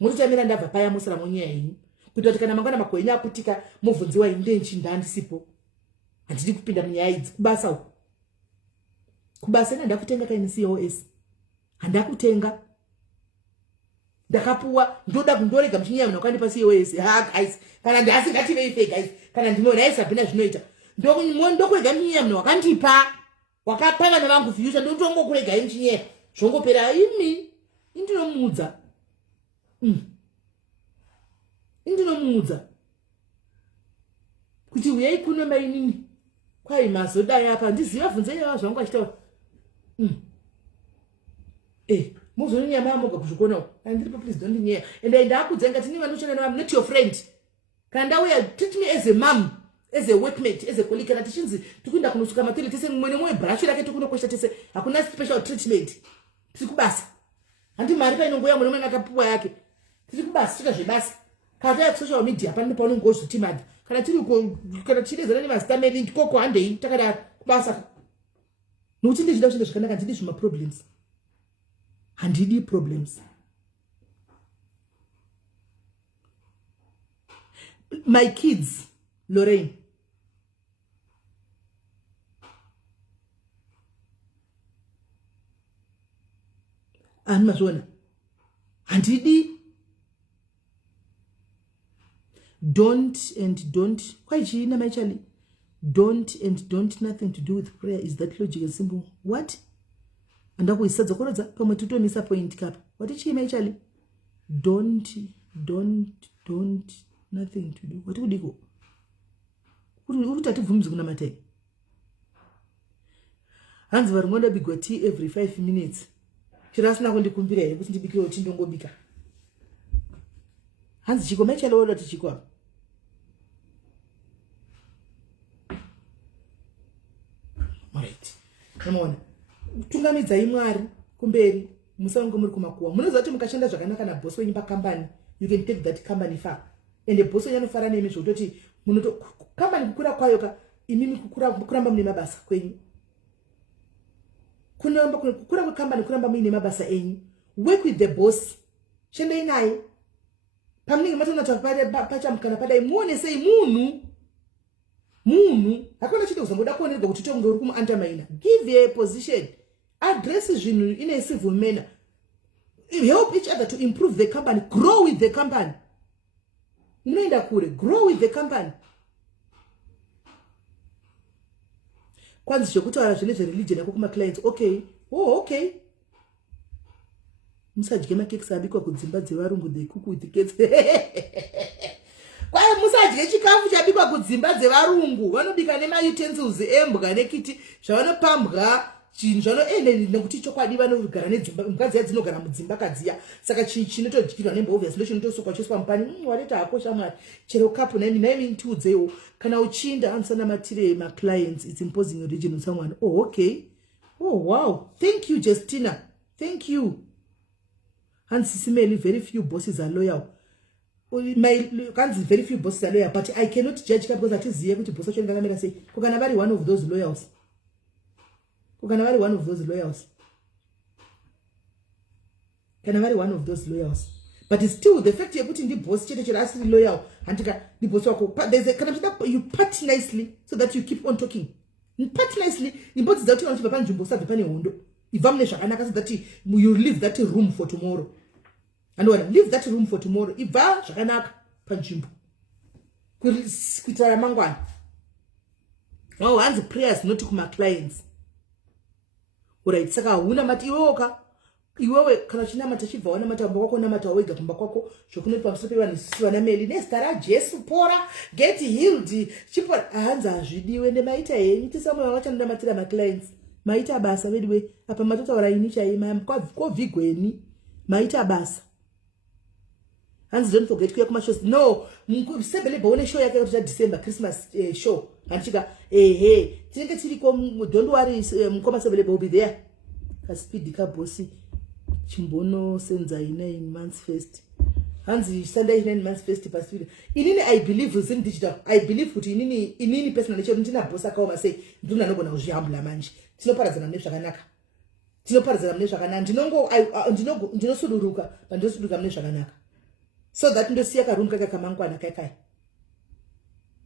mutichamira ndabva paya musara munyeya yenyu kuita kuti kana mangwana makwenyu aputika mubvunziwa ini ndenchinda handisipo handidi kupinda munyaya idzi kubasa uku kubasa ina ndakutenga kaini COS handakutenga ndakapuwa ndoda kundorega muchinyaya munhu wakandipa COS guys kana ndasingativei fe guys kana ndinoona isabhina zvinoita ndokurega muchinyaya munhu wakandipa wakapa vana vangu future ndotongokurega muchinyaya zvongopera imi indinomuudza indinomuudza kuti uyai kuno mainini kwai mazodai apa ndiziva bvunzei ava zvangu achitaura muzonyanya mamoga kuzvikona andiripo please don't nyeya and ndakudza ngati ni vanoshanda navo not your friend kana ndauya treat me as a mom as a workmate as a colleague kana tichinzi tikuenda kunosuka matele tese mumwe nemumwe brush rake tikunokwesha tese hakuna special treatment tiri kubasa handi mari painongoya mune mumwe akapuwa yake tiri kubasa tita zvebasa kana taya social media pane paunongozoti madha kana tirezana nemastameli koko handei takada kubasa nokuti ndizvida kuchenda zvakanaka ndidi zvima problems handidi problems. My kids, Lorraine, ani mazviona handidi. Don't kwai chiina maichali don't nothing to do with prayer. Is that logic and simple? What? Anda kuisadza korodza pamwe tutomisa point kapa. What chii maichali? Don't nothing to do. What kudiko? Urutati bvumzi kuna matai. Hanzi varingoda bigwa tea every 5 minutes. Chirasina kundikumbira here kuti ndibikirewo chindongobika. Hanzi chiko maichali woda tichiko apa. Alright. Unaona? Tungamidzai Mwari kumberi, musango muri kumakuwa. Munoziva kuti mukashanda zvakanaka na boss wenyu pakambani, you can take that company far. And the boss wenyu anofara nemi zvokutoti munoto company kukura kwayo ka imimi kuramba mune mabasa kwenyu. Kunomba kukura kwecompany kuramba muine mabasa enyu. Work with the boss. Shandai naye. Pamunenge matonata pachamukana padai muone sei munhu hakuna chito kuzongoda kuonerwa kuti tonge uri kumuundermine. Give a position, address zvinhu in a civil manner, help each other to improve the company, grow with the company. Munoenda kure, grow with the company. Kwanzi zvekutaura zvine zvereligion yako kuma clients, okay, okay. Musadye makekisi abikwa kudzimba dzevarungu, the KuUK with the kids. Kwaye musadye chikafu chabikwa kudzimba dzevarungu. Vanobika nemautensils embwa nekiti zvavanopambwa chinhu zvanoende nekuti chokwadi vanogara nedzimba. Mukadzi dzinogara mudzimba kadziya. Saka chinotodyirwa nemba obvious ndo chinotosukwa choswa mupani. Wareta hako shamwari. Chero kapu naimi ntiudzewo. Kana uchinda ansana matire ma clients, it's imposing your religion on someone. Oh, okay. Oh, wow. Thank you, Justina. Thank you. And SIS MELLY, very few bosses are loyal. Very few bosses are loyal, but I cannot judge because that is the able to boss say, Kukana one of those loyals. Kukana one of those loyals. Can I one of those loyals? But it's still the fact you're putting the boss actually loyal and the boss there's a kind of you part nicely so that you keep on talking. You part nicely, in both that you want to be boss at the penny window. If I'm that you leave that room for tomorrow. And when leave that room for tomorrow, if I panchimbo. Kuitara mangwan. Oh, and the prayers not to my clients. Alright, saka una mati yoka. Iwewe kana china matachibva wana matambo kwako na matawega kumba kwako shokuno pamsope wana meli nestara Jesu pora get healed chipora hanza azvidiwe nemaita yenyu tisamwe wachanda matira ma clients maita basa wedwe apa matota waraini chaima kwa vigweni maita basa. And don't forget kuya kuma shows. No, msebele baone show yake kutoka December Christmas show. Anchika tinenge tiri ko don't worry mkoma sebele will be there. Ka speed ka bossi chimbono senza ina in months first. Hanzi Sunday 9 months first past. Inini I believe within digital. I believe kuti inini personal nature ndina bossa kaoma say nduna nobona uzvihambula manje. Tinoparadzana nezvakanaka. Tinoparadzana nezvakanaka. Ndinosuduruka pandosuduruka nezvakanaka. So that ndosiya karungu kakamangwana kai.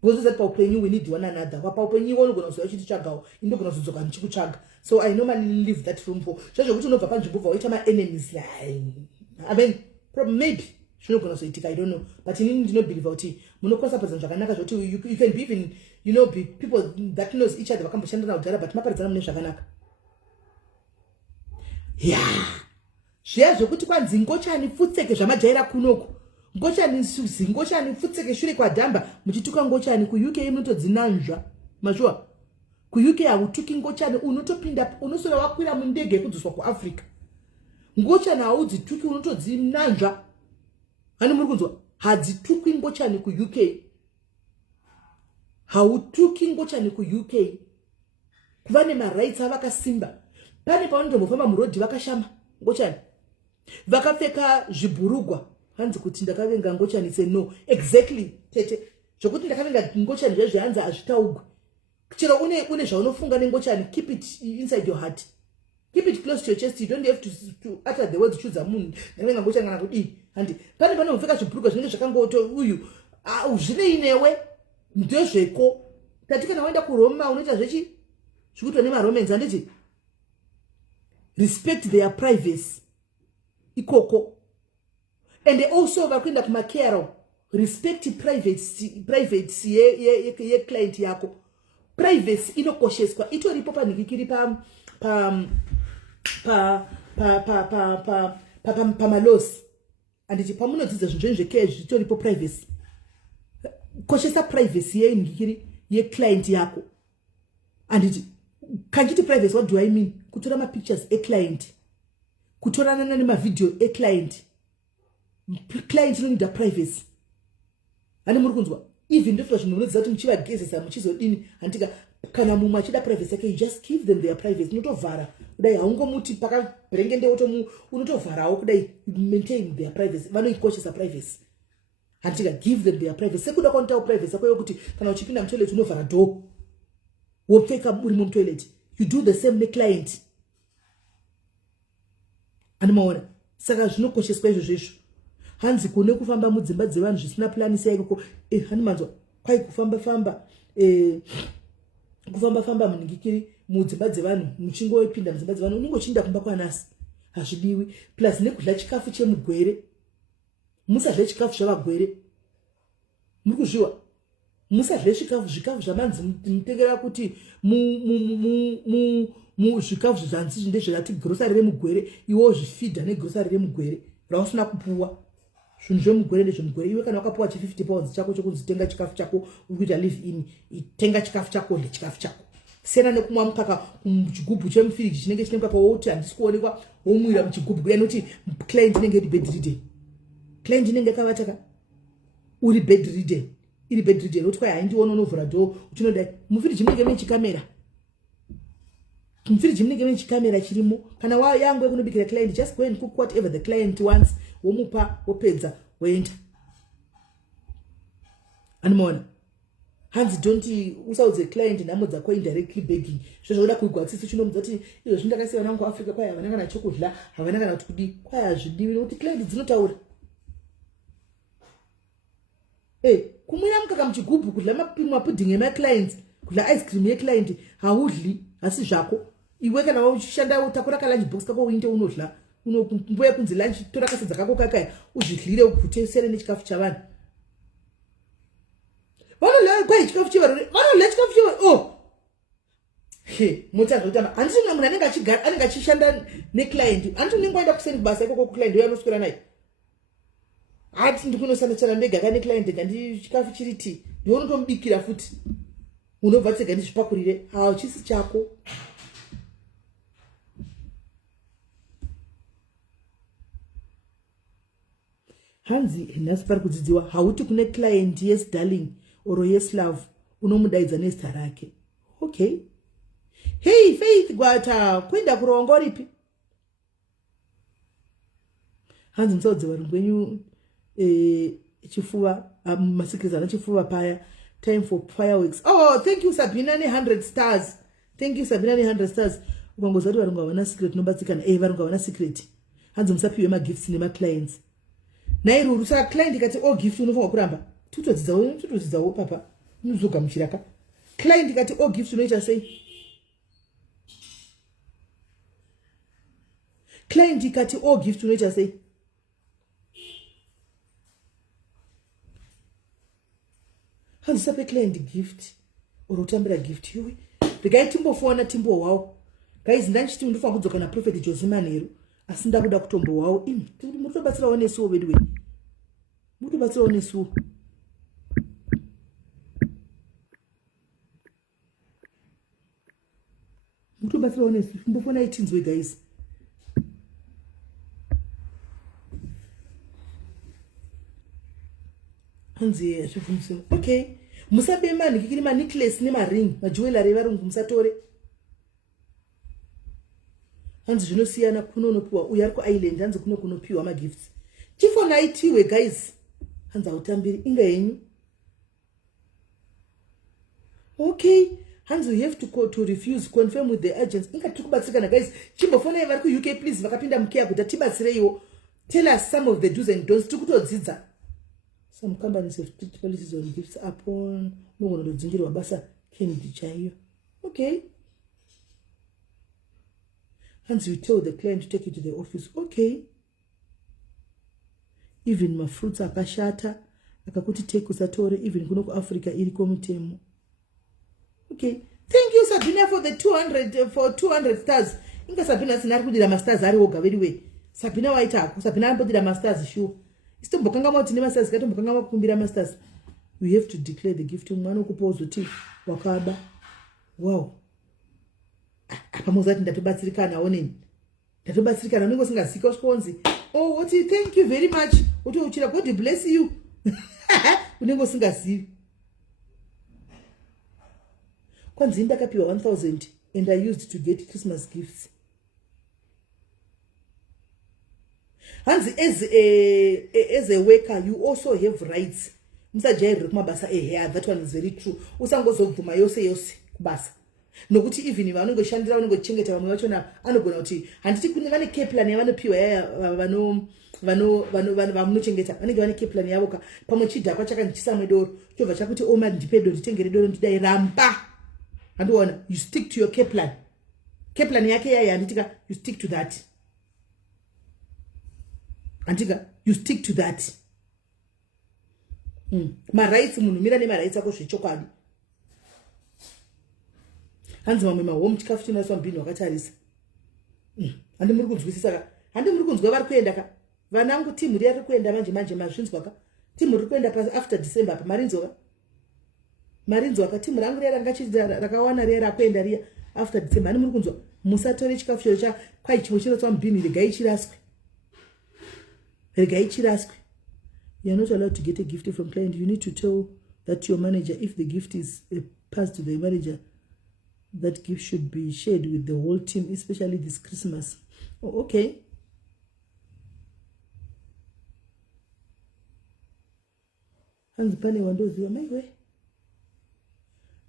Because that paupenyu we need one another. Wa paupenyu wonu gona so chiti chagawo. Indo gona zodzoka nchikuchaga. So I normally leave that room for. Zvacho kuti unobva panzvimbo waita ma enemies line. I mean, probably maybe shino gona so itika I don't know. But inini ndino believe kuti munokosa pazana zvakanaka zvoti you can be even be people that knows each other vakamboshanda na udara but maparadzana mune zvakanaka. Yeah. Zviya zvokuti kwanzi ngochani futseke zvamajaira kunoko. Ngochani suzi, ngochani futseke shure kwa damba, muchituka ngochani KuUK munotodzinanzva. Majua. KuUK hautuki ngochani unotopinda unosora wakwira mundege kudzoswa kuAfrica. Ngochani haudzituki unotodzinanzva. Hani muri kunzwa? Hadzituki ngochani KuUK. Hautuki ngochani KuUK. Kuvane ma rights avakasimba. Pane pavanotofamba murodhi vakashama ngochani. Vakapfeka zviburugwa. Hanzi kuti ndakavenga ngochani say no exactly tete zvokuti ndakavenga ngochani zvezvanzi azvitaugwe chero une zvaunofunga nengochani keep it inside your heart, keep it close to your chest. You don't have to utter the words choose munhu ndakavenga ngochani kana kudii handi pane vanomupfeka zvibhuruka zvinenge zvakangoto uyu zvine inewe ndezveko tati kana waenda kuRoma unoita zvechi zvikuitwa nemaromans handiti respect their privacy. ikoko. And also vakuenda kumakero, respect privacy ye client yako. Privacy inokosheswa. Itoripo panikikiri pamalosi. Anditi pamunodzidza zvinhu zvekezi zvitoripo privacy. Koshesa privacy ye client yako. Anditi kanjiti privacy, what do I mean? Kutora ma pictures e client. Kutora nana video e client. Client no need privacy. Ani muri kunzwa? Even if you know that muchiva gezesa muchizodini antika kana mumwe achida privacy yake, you just give them their privacy. Unotovhara kudai haungomuti paka brengende woto unotovharawo kudai, maintain their privacy. Vanoikoshesa privacy. Antika give them their privacy. Sekuda kwanta privacy yako yokuti kana uchipinda mtoilet unovhara door. Wopfeka muri mu toilet. You do the same client. Animaona. Saka zvinokosheswa izvo. Hanzi kune kufamba mudzimba dzevanhu zvisina plan saiko hanimanzwa kwai kufamba muningikiri mudzimba dzevanhu muchingopinda mudzimba dzevanhu unongochinda kumba kwanasi hazvidiwi, plus nekudla chikafu chemugwere. Musadle chikafu chavagwere. Muri kuzviwa musadle zvikafu zvamanzi mutengera kuti mu zvikafu zvanzi ndezvati grocery remugwere, iwo zvifeeder negrocery remugwere rausina kupuwa. Zvinhu zvemugwere ndezvemugwere. Iwe kana wakapuwa £50 chako chokunzitenga chikafu chako ukuita live in, itenga chikafu chako chikafu chako. Sena nekumwa mukaka muchigubhu chemufiriji chinenge chine mukaka wouti handisi kuonekwa womwira muchigubhu kuya noti client inenge iri bed ridden. Client inenge akavataka uri bed ridden. Iri bed ridden uti kwai haindiona unovhura door uchinodai mufiriji munenge mune chikamera. Mufiriji munenge mune chikamera chirimo. Kana wayangwe kunobikira client, just go and cook whatever the client wants. Womupa wopedza woenda. Animona. Hands don't usaudze client nhamo dzako indirectly begging. Zvoda kuigwatsisa chinomudza kuti izvo zvindakasiya vanangu Africa kwai havana kana chokudla, havana kana kuti kudi kwai hazvidiwi nokuti client dzinotaura. Kumwira mukaka muchigubhu, kudla mapudding ema clients, kudla ice cream ye client haudli hasi zvako. Iwe kana wachishanda utakura ka lunch box kako uinde unodla. Unombuya kunzi lunch tora kasadza kako kakaya uzvidlire ukutesere nechikafu chavanhu. Vanoleva kwai chikafu chevarore, vanoleva chikafu chevarore. Mutadza kutama. Handisi mumwe munhu anenge achishanda neclient. Handisi unenge waenda kuseni kubasa ikoko kuclient uya anoswera naye. Hati ndikunosandachana ndega kane client kandi chikafu chiriti. Ndiwe unotomubikira futi. Unobva tsega ndizvipakurire. Chisi chako. Hanzi nhasi pari kudzidziwa hauti kune client yes darling or yes love unomudaidza nezita rake. Okay. Hey Faith Gwata, kwenda kurongo ripi? Hanzi msaudze varungu wenyu chifuva masikiriza chifuva paya. Time for fireworks. Oh, thank you Sabina ne 100 stars. Thank you Sabina ne 100 stars. Ukangozati varungu havana secret nobatsikana. Varungu havana secret. Hanzi musapiwe magifts nema clients. Nairuru saka client ikati gift unofanwa kuramba. Tutodzidzawo papa. Unozoga muchiraka. Client ikati gift unoita sei? Client ikati gift unoita sei? Handisape client gift or utambira gift yuwi. Regai timbofona timbo wao. Guys ndanchiti undofanwa kudzoka na Prophet Jose Manheru. Asinda kuda kutombo wao mutobatsira onesuwo bedwe mutobatsira onesuwo mutobatsira onesuwo mbofona itinzwe guys. Hanzi zvifundisa. Okay, musabe mani kikiri ma necklace ne ma ring ma jewelry varungu musatore. Hanzi zvinosiyana kunonopiwa uya ari kuisland hanzi kunopiwa ma gifts. Chifona itiwe guys. Hanzi autambiri inga yenyu. Okay, hanzi you have to refuse, confirm with the agents. Inga tikubatsirana guys. Chimbofona vari ku UK please vakapinda mukea kuti tibatsireiwo. Tell us some of the do's and don'ts tikutodzidza. Some companies have strict policies on gifts upon nogonodzingirwa basa Kennedy chaiyo. Okay. Hence you tell the client to take you to the office. Okay. even mafruits akashata akakuti take usatore, even kuno kuAfrica iriko mutemo. Okay, thank you Sabina for the 200 stars. Inga Sabina sinari kudira masters ari woga very way. Sabina waitako, Sabina ambodira masters sure. Istombokanga mauti ne masters katombokanga makumbira masters. We have to declare the gift mwana kupozoti wakaba. Wow. Apa muzati ndatobatsirikana oneni. Ndatobatsirikana ningo singasika uskonzi. Oh, what thank you very much. Uti uchira God bless you. Unengo singasivi. Kwanzi ndakapiwa 1000 and I used to get Christmas gifts. Hanzi as a worker you also have rights. Musajairi kumabasa hair, that one is very true. Usangozobvuma yose kubasa. Nokuti even vanongoshandira vanongochengeta vamwe vachona anogona kuti handiti kune vane care plan yavanopiwa yaya vanochengeta vanenge vane care plan yavo ka pamwe chidhakwa chakandichisa mwedoro chobva chakuti oma ndipedo nditengere doro ndidai ramba. Andiona you stick to your care plan. Care plan yake yaya handitika you stick to that. Antika you stick to that. Ma rights munhu mira nema rights ako zvechokwadi. Hanzi mamwe mahome chikafu chinaswa mbini wakatarisa. Handi muri kunzwisisa ka. Handi muri kunzwa vari kuenda ka. Vanangu timu riri kuenda manje mazvinzwa ka. Timu riri kuenda pa after December pa marinzwa ka. Marinzwa ka timu rangu rira ngachidza rakawana rira kuenda ria after December. Handi muri kunzwa musatore chikafu chero cha kwai chimwe chinoswa mbini regai chiraswe. Regai chiraswe. You are not allowed to get a gift from client. You need to tell that your manager, if the gift is passed to the manager, that gift should be shared with the whole team, especially this Christmas. Oh, okay. Hans pane wandoziva my way.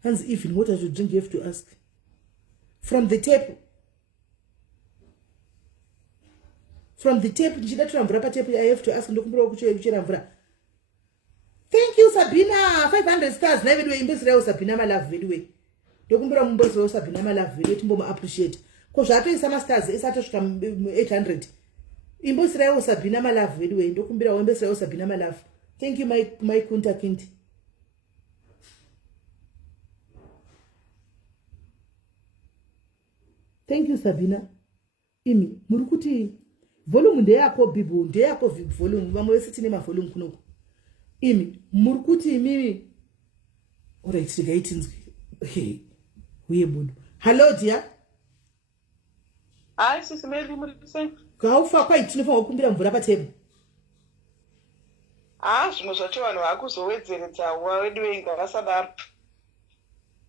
Hans, even water to drink, you have to ask from the tap. From the tape, I have to ask. Thank you, Sabina. 500 stars. Never do impress Sabina, my love video. Dokumbura mumbozo Sabina, my love video. Timbo appreciate. Cause I some stars. It's at 800. Impress Sabina, my love video. Dokumbura impress Sabina, my love. Thank you, my KuUK. Thank you, Sabina. Imi murukuti. Volume ndeyako bibu ndeyako volume vamwe vese nema volume kunoko imi murikuti mimi alright sigaitinzwi uye budu hello dear SIS MELLY muri kuseng kaufa kwai tinofanwa kukumbira mvura patable zvimwe zvacho vanhu vakuzowedzeredza wedu wenga vasadaro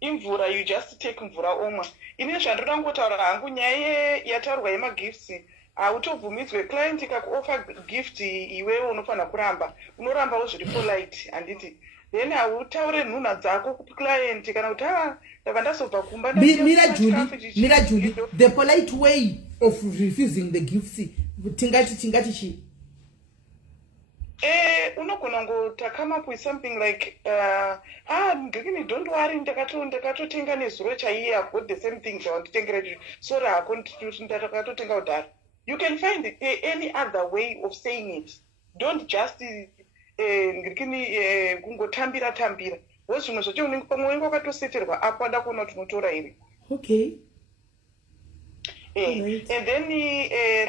imvura you just take mvura omwa ine zvandoda ngotaura hangu nyaya yataurwa yemagifts autobvumidzwe client ikakuoffer gift iwewe unofanira kuramba unorambawo zviri polite handiti then hautaure nhunha dzako kuclient kana kuti ndabva ndazobva kumba mira Judy the polite way of refusing the gifts tingati chi unogona ngota come up with something like ngekini don't worry ndakatotenga nezuro chaiye I've got the same thing zvawanditengera sorry hako ndakatotenga kudhara. You can find any other way of saying it. Don't just kungotambira tambira. Wozvimwe zvacho unenge pamwe wenga wakatoseterwa apo ada kuona kuti unotora iri. Okay. Right. And then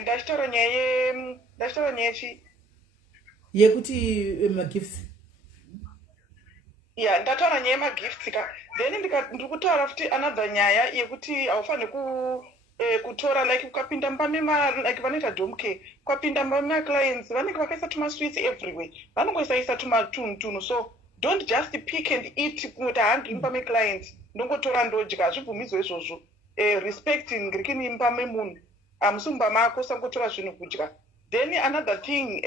ndachitaura nyaya chi yekuti magifts. Yeah, ndataura nyaya yemagifts ka. Then ndiri kutaura futi another nyaya yekuti haufaniri kutora like ukapinda mbame like vanoita domke ukapinda mbame clients vanenge vakaisa sweets everywhere vanongoisa tumatunhu so don't just pick and eat kuti handiri mbame clients ndongotora ndodya hazvibvumidzwe izvozvo respecting ngirikini mbame munhu hamusi mumba mako sangotora zvinhu kudya. Then another thing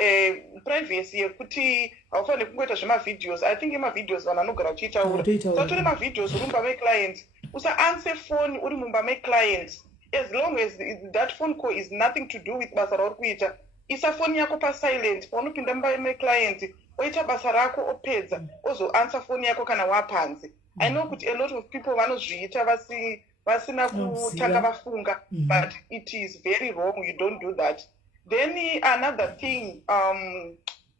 privacy yekuti haufaniri kungoita zvemavideos. I think emavideos vanhu vanogara vachiitaura satore mavideos uri mumba meclient usaanse phone uri mumba meclient. As long as that phone call is nothing to do with basa rauri kuita isa phone yako pa silent paunopinda mumba meclient oita basa rako opedza ozoansa phone yako kana wapanze. I know kuti a lot of people vanozviita vasina kutanga vafunga but it is very wrong. You don't do that. Then another thing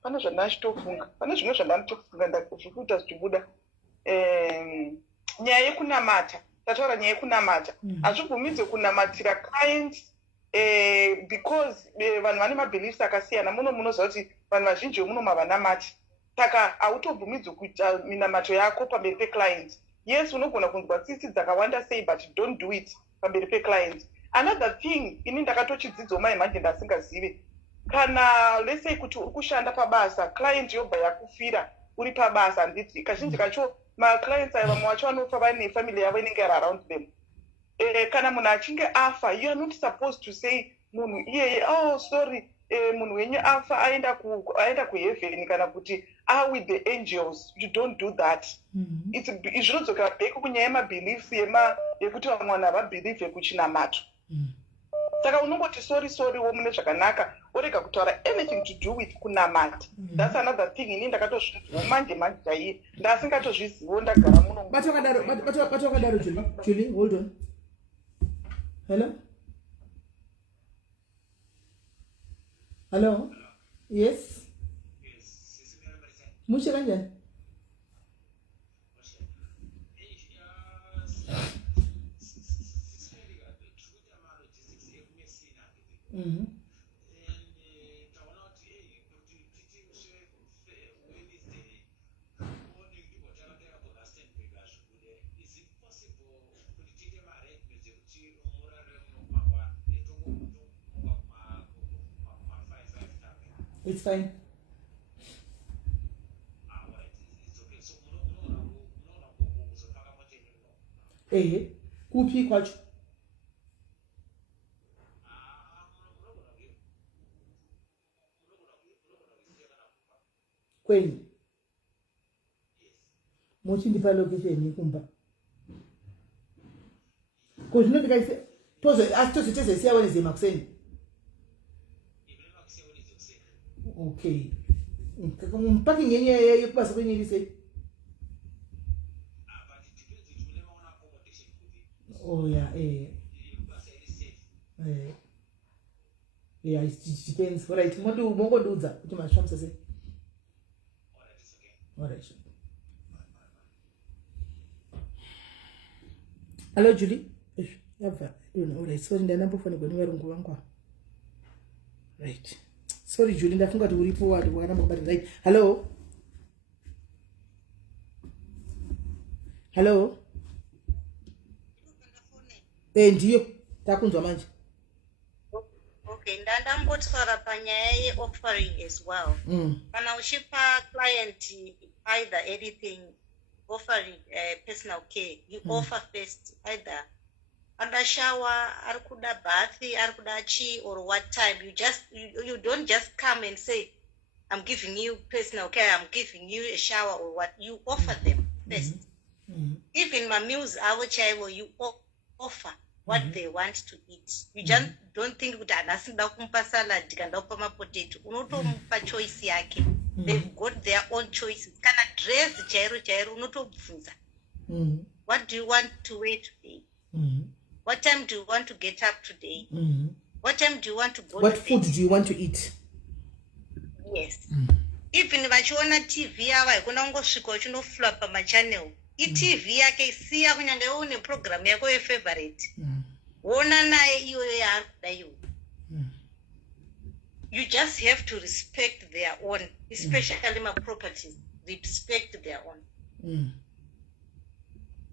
pane zvandachitofunga, pane zvimwe zvandanotofunga ndazvikuita zvichibuda. Nyaya yekunamata, tataura nyaya yekunamata, hazvibvumidzwe kunamatira clients because vanhu vane mabeliefs akasiyana. Munoziva kuti vanhu vazhinji vemuno mavanamati, saka hautobvumidzwe kuita minamato yako pamberi peclient. Yes, unogona kunzwa tsitsi dzakawanda sei, but don't do it pamberi peclient. Another thing ini ndakatochidzidzo mai manje ndasingazive, kana let's say kuti uri kushanda pabasa, client yobva yakufira uri pabasa, handiti kazhinji kacho maclients aya vamwe vacho vanofa vaine family yavo inenge iri around them. Kana munhu achinge afa, you are not supposed to say munhu iyeye, oh sorry, munhu wenyu afa aenda kuheaven kana kuti with the angels. You don't do that. Zvinodzoka back kunyaya yemabeliefs yekuti vamwe vanhu havabhelieve kuchinamato. Saka unongoti sorry womune zvakanaka, orega kutaura anything to do with kunamata. That's another thing ini ndakatozvinzwa manje chaiye ndasingatozvizivo ndagara muno. Batokadaro Julie, hold on. Hello? Yes? Mushe kanjani? It's fine. Kupi kwacho. Kwenye. Muchindipa location yekumba. Kuzvino ndikaise tozoteze siya wene zema kuseni. Okay. Mpaki nyenye yekubasa kwenye lise. Oh yeah, yeah, it depends. Alright, mongo duza kuti mashamsa se. Alright. Hello Julie. Yava. Alright, sorry ndanambo phone goni varungu vangwa. Right. Sorry Julie, ndafunga kuti uripo wadi wakanamba kubata. Right. Hello. Hello. Ndiyo, takunzwa manje. Okay, ndandambotaura panyaya ye-offering as well. Kana uchipa client either anything, offering personal care, you offer first either under shower, arikuda bathi, arikuda chi, or what time. You don't just come and say, I'm giving you personal care, I'm giving you a shower or what. You offer them first. Even my meals, our child, you offer what they want to eat. You just don't think that anasinda kumpa salad kanda upama potato. Unotomupa choice yake. They've got their own choices. Kana dress chairo unotobvunza. What do you want to wear today? What time do you want to get up today? What time do you want to go What to food bed? do you want to eat? Yes. Even vachiona TV yava ikona ngosvika uchinofula pamachannel. TV yake isiya kunyange une program yako yefavorite. Wona naye iyoyo yaarikuda iwe. You just have to respect their own, especially my properties. Respect their own.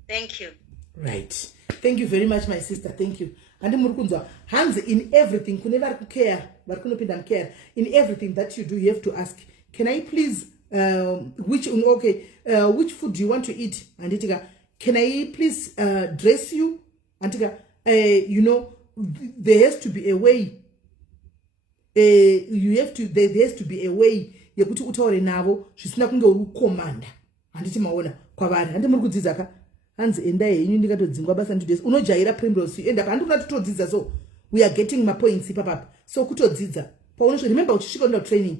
Thank you. Right. Thank you very much, my sister. Thank you. And murukunzwa, hands in everything. Kunever care, but kunopinda care. In everything that you do, you have to ask, can I please, which food do you want to eat? And itika, can I please dress you? And itika, there has to be a way. There has to be a way. Yekuti utaure navo, zvisina kunge ukomanda. Handiti maona kwavari. Handi murukudzidzaka. Hanzi endai yenyu ndikatodzingwa basa ndidesi unojaira primrose enda handuna totodzidza, so we are getting my points papapa. So kutodzidza paunosho, remember uchisvika unda training,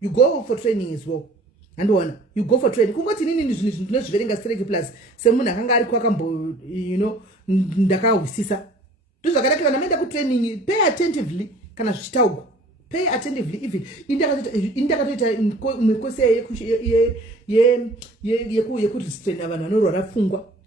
you go for training as well. Handona you go for training kungoti nini zvinhu ndinozviverenga strike plus semunhu akanga ari kwakambo ndakahwisisa ndozvakanakira kana maenda kutraining, pay attentively kana zvichitaugwa, pay attentively even indakatoita mikosi yekurestraina vanhu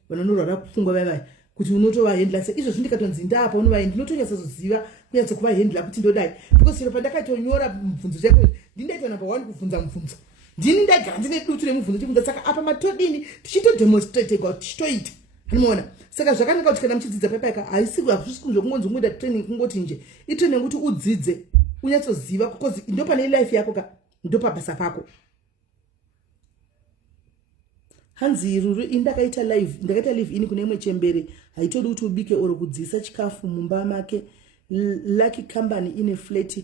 vanorwara pfungwa vavai kuti unotovahendla se izvo zvindikatonzi ndapa unovahendla ndinotonyatsoziva kunyatso kuvahendla kuti ndodai because chero pandakatonyora mubvunzo chako ndindaita number 1 kubvunza mubvunzo ndini ndagara ndine dutu remubvunzo chibvunza saka apa matodini tichitodemonstrategwa tichitoita anoona saka zvakanaka kuti kana muchidzidza papaika hazvisi kungozi kungoita training kungoti nje itraining kuti udzidze unyatsoziva because ndo pane life yako ka ndo pabasa pako. Hanzi ruru indakaita live ini kune imwe chembere haitodi kuti ubike oro kudzisa chikafu mumba make lucky company ine flat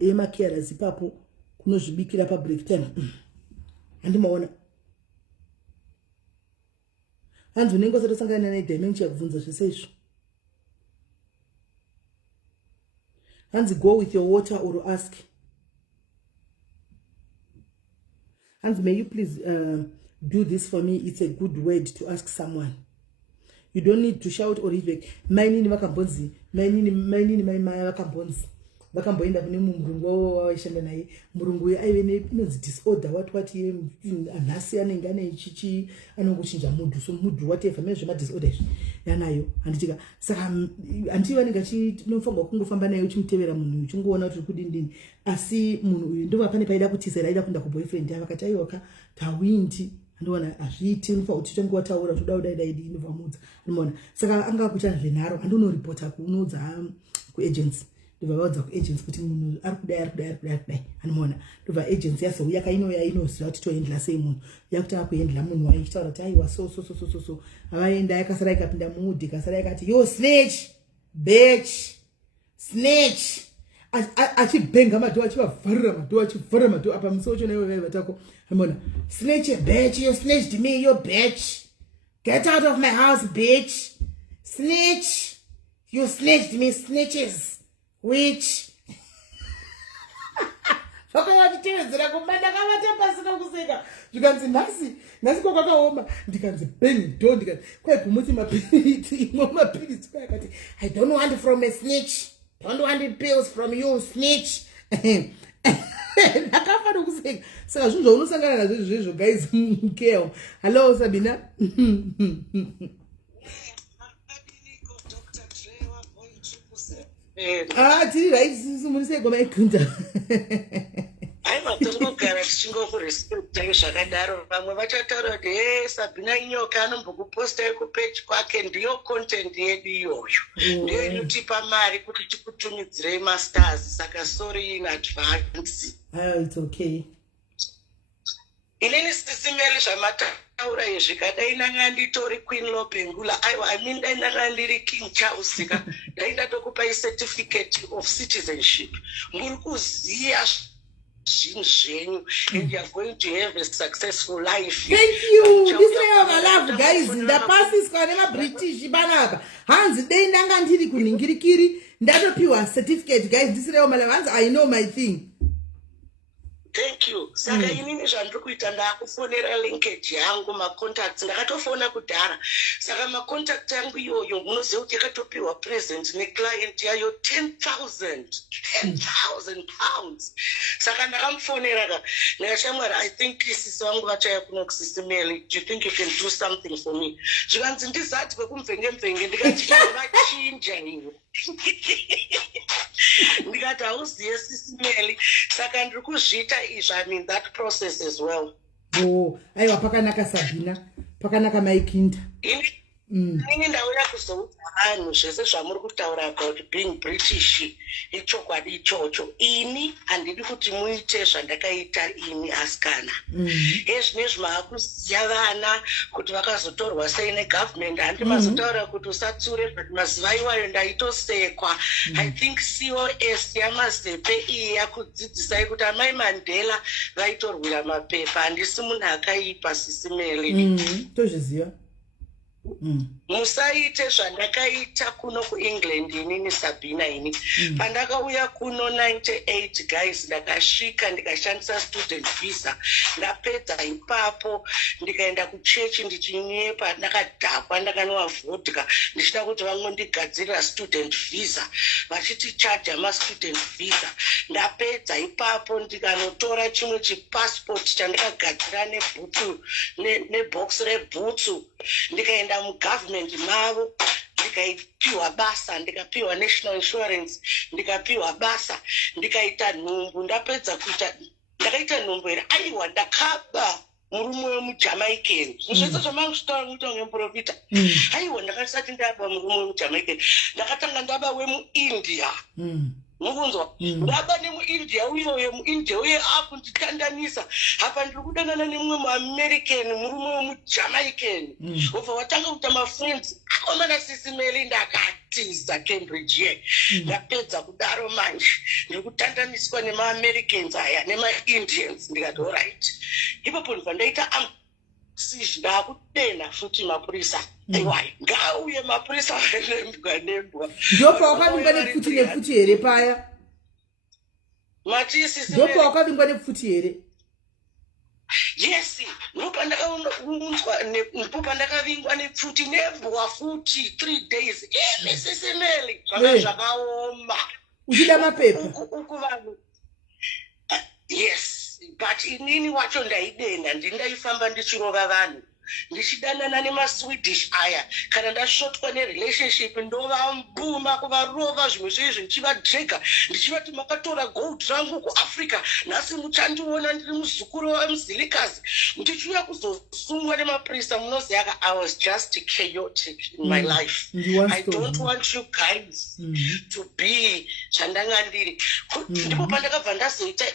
yemakerasi ipapo kunozvibikira pa break time. Handimaona hanzi unenge usatosangana nedementia kubvunza zvese izvo. Hanzi go with your water or ask. Hanzi may you please do this for me. It's a good word to ask someone. You don't need to shout or even mainini vakambonzi mainini maimaya vakambonzi vakamboenda kune murungu waishanda naye murungu aive inonzi disorder what ye anhasi anenge ane chichi anongochinja mudhu so mudhu whatever mezvo madisorder yanayo handitika saka handivi vanenge achinofanirwa kungofamba naye uchimutevera munhu uchingoona kuti kudindini asi munhu uyu ndova pane paida kutizera aida kuenda kuboyfriend yavakati aiwaka tawindi andoona hazviiti unofanirwa kuti tonge wataura toda kudaidai inovamudza anoona saka anga kuita zvenharo andonoripota kunoudza kuagency ndobva kuagency kuti munhu ari kudai anoona ndobva agency yazouya kainoya inoziva kuti tohendla sei munhu yakutanga kuhendla munhu waichitaura kuti aiwa so avaenda yakasara ikapinda mudhi ikasara yakati yo snitch bitch snitch achibhenga madho achivharira madho apa musoro chona iwe vatako anoona snitch bitch you snitched me you bitch get out of my house bitch snitch you snitched me snitches which vakavachitevedzera kumanda kavata pasina kuseka zvikanzi nhasi kwakwakaoma ndikanzi bang do ndikanzi kwaigumuti mapiriti imwe mapiriti kwayakati I don't want from a snitch, don't want pills from you snitch. Ndakafana kuseka saka zvinhu zvaunosangana nazvo izvozvo guys mukeo. Hello Sabina. Tiri right simurise goma ikunda. Aiwa tinogara tichingokurespecta zvakadaro vamwe vachataura kuti Sabina inyoka anombokuposta kupage kwake ndiyo content yedu iyoyo ndiyo inotipa mari kuti tikutumidzirei masters saka sorry in advance. It's okay. Inini sisimeli zvamataura izvikadai nanga nditori Queen Lopengula aiwa dai nanga ndiri King Charles sika dai ndatokupai certificate of citizenship muri kuziya zvinhu zvenyu and you are going to have a successful life. Thank you. This is my love guys. Ndapasiswa nemaBritish panapa hanzi dai ndanga ndiri kuningirikiri ndatopiwa certificate guys. This is my love. Hanzi I know my thing. Thank you. Saka inini zvandiri kuita ndakufonera linkage yangu macontacts ndakatofona kudhara saka macontact yangu iyoyo munoziva kuti yakatopiwa present neclient yayo 10,000 pounds saka ndakamufonera ka ndakashamwari I think isisi vangu vachaya kuno kuSIS MELLY, do you think you can do something for me? Zvikanzi ndizati kwekumvenge ndikati vachinja ivo ndikati hauziye SIS MELLY saka ndiri kuzviita izvi. I mean that process as well. Oh, aiwa pakanaka Sabina, pakanaka Maikinda. Inini ndauya kuzoudza vanhu zvese zvamuri kutaura about being British ichokwadi ichocho. Ini handidi kuti muite zvandakaita ini asikana. Ezvinezvi maakuziya vana kuti vakazotorwa sei negovernment handi mazotaura kuti usatsure but mazuva iwayo ndaitosekwa. I think COS yamazepe iyi yakudzidzisai kuti amai Mandela vaitorwira mapepa handisi munhu akaipa SIS MELLY. Tozviziva. musaite zvandakaita kuno kuEngland inini Sabina ini pandakauya kuno 98 guys ndakasvika ndikashandisa student visa ndapedza ipapo ndikaenda kuchechi ndichinyepa ndakadhakwa ndakanwa vodka ndichida kuti vangondigadzirira student visa vachiti chaja student visa ndapedza ipapo ndikanotora chimwe chipassport chandakagadzira nebhutsu nebox rebhutsu ndikaenda mugovernment mavo ndikapiwa basa ndikapiwa national insurance ndikapiwa basa ndikaita nhumbu ndapedza kuita ndakaita nhumbu here aiwa ndakaba murume wemujamaican zvese zvamangusitaura kuita ngemuprofita aiwa ndakasati ndaba murume wemujamaican ndakatanga ndaba wemuindia mukunzwa ndaba nemuindia uyoyo muindia uye akunditandanisa apa ndiri kudanana nemumwe muamerican murume wemujamaican obva watanga kuita mafriends akomana SIS MELLY ndakatiza Cambridge ye ndapedza kudaro manje ndiri kutandaniswa nemaamericans aya nemaindians ndikati alright ipapo ndibva ndaita ndakudena futi mapurisa aiwai ngauye mapurisa nembwa ndopa wakavingwa nepfuti here paya matisi ndopa wakavingwa nepfuti here yes ndopa ndakavingwa nepfuti nembwa futi 3 days SIS MELLY zvanga zvakaoma uchida mapepa uku vanhu yes but inini wacho ndaidenda ndindaifamba ndichirova vanhu ndichidanana nemaswedish aya kana ndasvotwa nerelationship ndovambuma kuvarova zvimwe zvezvi ndichivadrega ndichivati makatora gold rangu kuafrica nhasi muchandiona ndiri muzukuru wamuzilikazi ndichiuya kuzosungwa nemapurisa munoziva I was just chaotic in my life. I don't want you guys to be chandanga ndiri ndipo pandakabva ndazoita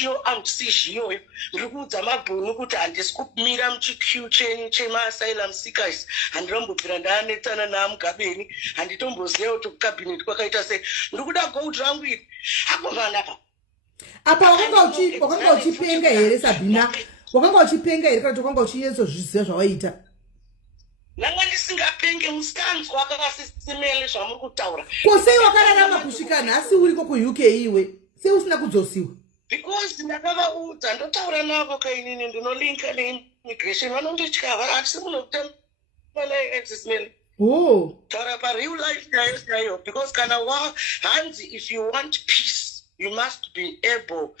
iyo amsishi iyoyo ndiri kuudza mabhunu kuti handisi kumira muchiQ chema-asylum seekers handirambobvira ndaanetsana naamugabeni handitomboziva kuti kukabhinet kwakaita sei ndiri kuda gold rangu iri akomanapa apa wakanga uchipenga here Sabina wakanga uchipenga here kana kuti wakanga uchiyezozviziva zvawaiita nanga ndisingapenge musikanzwa SIS MELLY zvamuri kutaura kosei wakararama kusvika nhasi uriko kuUK iwe sei usina kudzosiwa because ndakavaudza ndotaura navo kainini ndinolinka neimmigration vanondityava hatisi munokutamba SIS MELLY taura pareal life chaiyo because kana hanzi if you want peace you must be able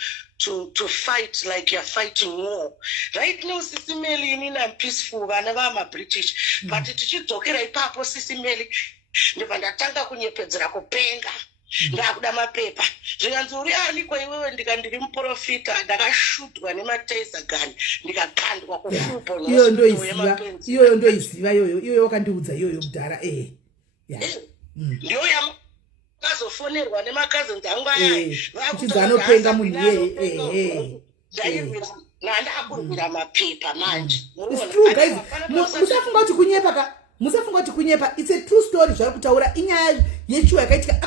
to fight like you're fighting war. Right now SIS MELLY inini I'm peaceful vana vamaBritish but tichidzokera ipapo SIS MELLY ndibva ndatanga kunyepedzera kupenga ndakuda mapepa zvikanzi uri ani kwaiwewe ndikandiri muprofita ndakashudwa nemataser gun ndikakandwa kufupo iyoyo ndoiziva iyoyo wakandiudza iyoyo kudhara ndiyo yakazofonerwa nemakazens angu ayai vakuchidzanopenga munhu nandakurwira mapepa manje musafunga kuti kunyepa musafunga kuti kunyepa it's a true story zvari kutaura inyaya yechuwa yakaitika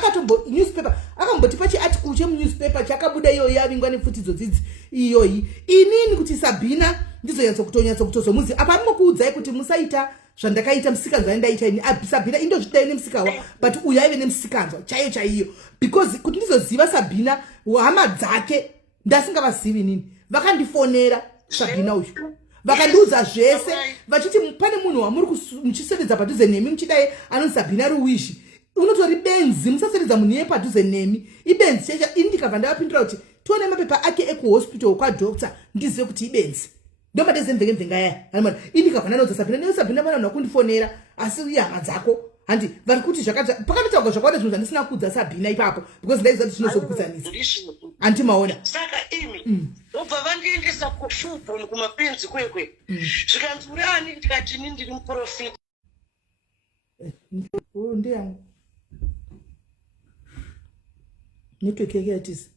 newspaper akambotipa chiarticle chemunewspaper chakabuda iyoyi yavingwa nepfuti dzodzidzi iyoyi inini kuti Sabina ndizonyatso kutozomuzi apa anokuudzai kuti musaita zvandakaita musikanzwa ndaita ini Sabina indozvidai nemusikawa but uyu aive nemusikanzwa chaiyo because kuti ndizoziva Sabina hama dzake ndasingavazivi nini vakandifonera Sabina uyu vakandiudza zvese vachiti pane munhu wamuri muchiseredza padhuze nemi muchidai anonzi Sabina Ruwishi unotori benzi musaseredza munhu iye padhuze nemi ibenzi checha ini ndikabva ndavapindura kuti tione mapepa ake ekuhospital kwadhokta ndizive kuti ibenzi ndomadezemvengemvenga yaya ini ndikabva ndanoudza Sabina vanhu vakundifonera asi uye hama dzako handi vari kuti pakatotaurwa zvakawanda zvinhu zvandisina kuudza Sabina ipapo because ndaiziva kuti zvinozokudzanisa handimaona saka imi obva vandiendesa kufootball kumapenzi kwekwe zvikanzi uri ani ndikati ini ndiri muprofita ndiyangu network yake yatisi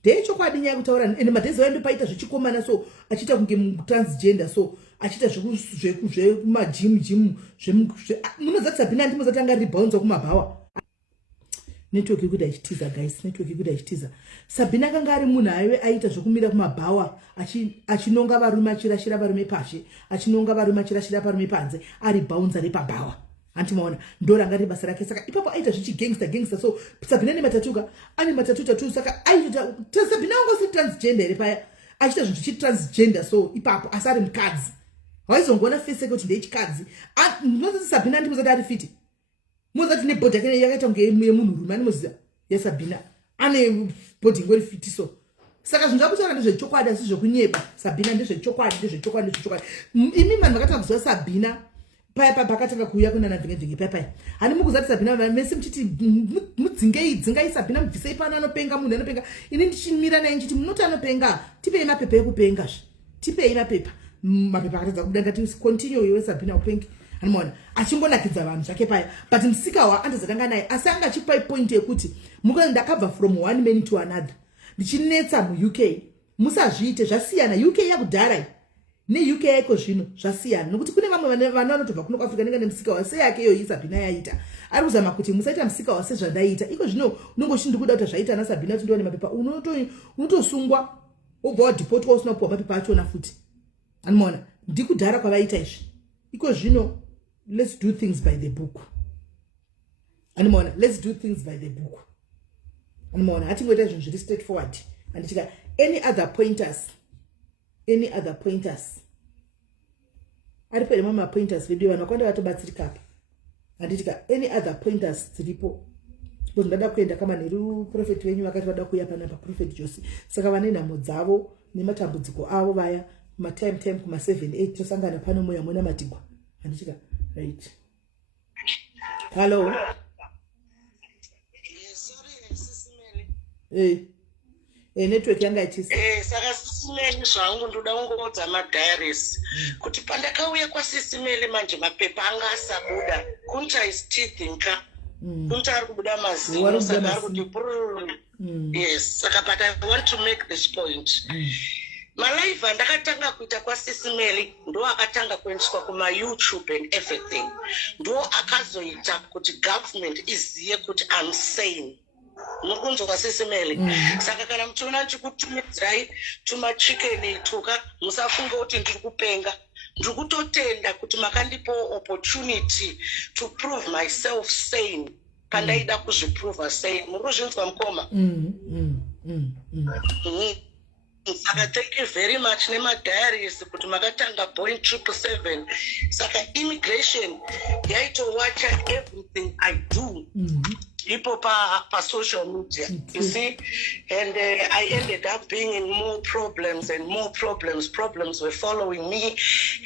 ndechokwadi nyaya kutaura ende madhezi waendo paita zvechikomana so achiita kunge transgender so achiita zvekumajimu munoziva kuti Sabina ndimuzatanga rebounds kumabhawa network yekuda ichitiza guys, network yekuda ichitiza. Sabina kanga ari munhu aiwe aita zvokumira kumabhawa achinonga varume achirashira varume pashi, achinonga varume achirashira varume panze, ari bouncer repabhawa. Antimaona ndora ngari basa rake, saka ipapo aita zvichi gangster. So Sabina ne matatuka ane matatu tatu, saka aita Sabina ngosi transgender ere paya achita zvinhu zvichi transgender. So ipapo asari mukadzi waizongona face kuti ndechikadzi. Ndinozi Sabina ndimuzati ari fiti, muzati ne body yake yakaita kunge yemunhu rume, anomuziva yaSabina ane body ngori fiti. So saka zvinhu zvakutaura ndezvechokwadi asi zvokunyeba. Sabina ndezvechokwadi. Imi vanhu vakatanga kuziva Sabina paya pakatanga kuuya kuna navhenge paya. Hani mukuzati Sabina mese muchiti mudzingai Sabina, mubvisei pano anopenga, munhu anopenga. Ini ndichimira naye ndichiti munoti anopenga, tipei mapepa ekupenga tipei mapepa akatadza kubuda, ngati continue iwe Sabina upengi. Anomaona achingonakidza vanhu zvake paya, but musikawa andozatanga naye asi anga achipa point yekuti mukati ndakabva from one man to another, ndichinetsa muUK, musazviite zvasiyana. UK yakudhara neUK yako zvino zvasiyana, nokuti kune vamwe vana vanotobva kuno kuAfrica nenga nemusikawa seyake iyo Sabina yaita. Ari kuzama kuti musaita musikawa sezvandaita. Iko zvino unongochindi kuda kuti zvaita na Sabina kuti ndione mapepa, unotosungwa obva wadepotwa usina kupuwa mapepa achona futi. Anomaona ndikudhara kwavaita izvi. Iko zvino let's do things by the book. Anomaona let's do things by the book. Anomaona hatingoita zvinhu zviri straightforward. Anditika any other pointers aripo mama pointers video vanhu vakawanda vatobatsirika apa. Anditika any other pointers dziripo, kuti ndada kuenda kama neru prophet wenyu vakati vada kuuya panapa prophet Josi, saka vane nhamo dzavo nematambudziko avo vaya time kuma 7-8 tosangana pano moya mona matigwa. Anditika right. Hello. Sorry, SIS MELLY. Network yanga ichisa. Saka SIS MELLY zvangu ndoda kungoudza madiaries kuti pandakauya kwaSIS MELLY manje mapepa anga asabuda. Kunta is teeth nka. Kunta ari kubuda mazino, saka ari kuti yes, saka but I want to make this point. Malaiva ndakatanga kuita kwaSIS MELLY ndo akatanga kuendeswa kuma YouTube and everything. Ndo akazoita kuti government iziye kuti I'm sane. Mukunzo kwaSIS MELLY. Saka kana mchiona ndikutumidzirai tuma chicken tuka, musafunga kuti ndiri kupenga. Ndiri kutotenda kuti makandipo opportunity to prove myself sane. Pandaida kuzviprova sane. Muri kuzvinzwa mukoma? Saka thank you very much nema diaries kuti makatanga Boeing 777. Saka immigration yaitowacha everything I do. Ipo pa social media, you see, and I ended up being in more problems and more problems. Problems were following me,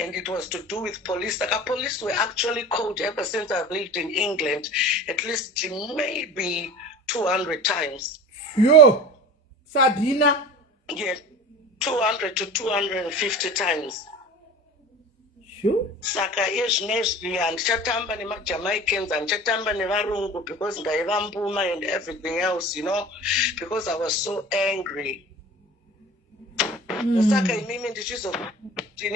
and it was to do with police. Like police were actually called ever since I've lived in England, at least maybe 200 times. Yo, Sabina. Yes, 200 to 250 times. Sure. Saka ezvinezvi handichatamba nemajamaicans, handichatamba nevarungu because ndaiva mbuma and everything else, you know, because I was so angry. Saka inini ndichizoti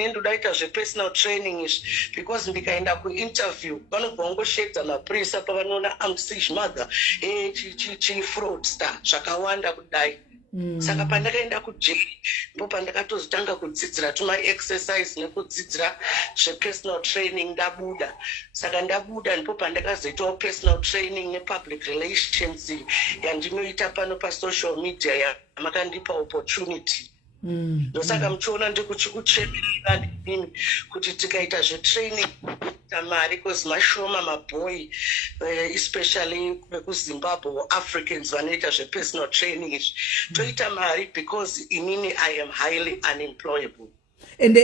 ndoda kuita zvepersonal training izvi because ndikaenda kuinterview vanobva vangoshedza mapurisa pavanoona I'm sick mother fraudster zvakawanda kudai. Saka pandakaenda kujeri ndipo pandakatozotanga kudzidzira tuma exercise nekudzidzira zvepersonal training ndabuda. Saka ndabuda ndipo pandakazoitawo personal training nepublic relations yandinoita pano pasocial media yamakandipa opportunity. Ndosaka muchiona ndikuchikuchemerera ndinini kuti tikaita zvetraining mari because mashoma maboy especially vekuZimbabwe or Africans vanoita zvepersonal training izvi toita mari because inini I am highly unemployable. And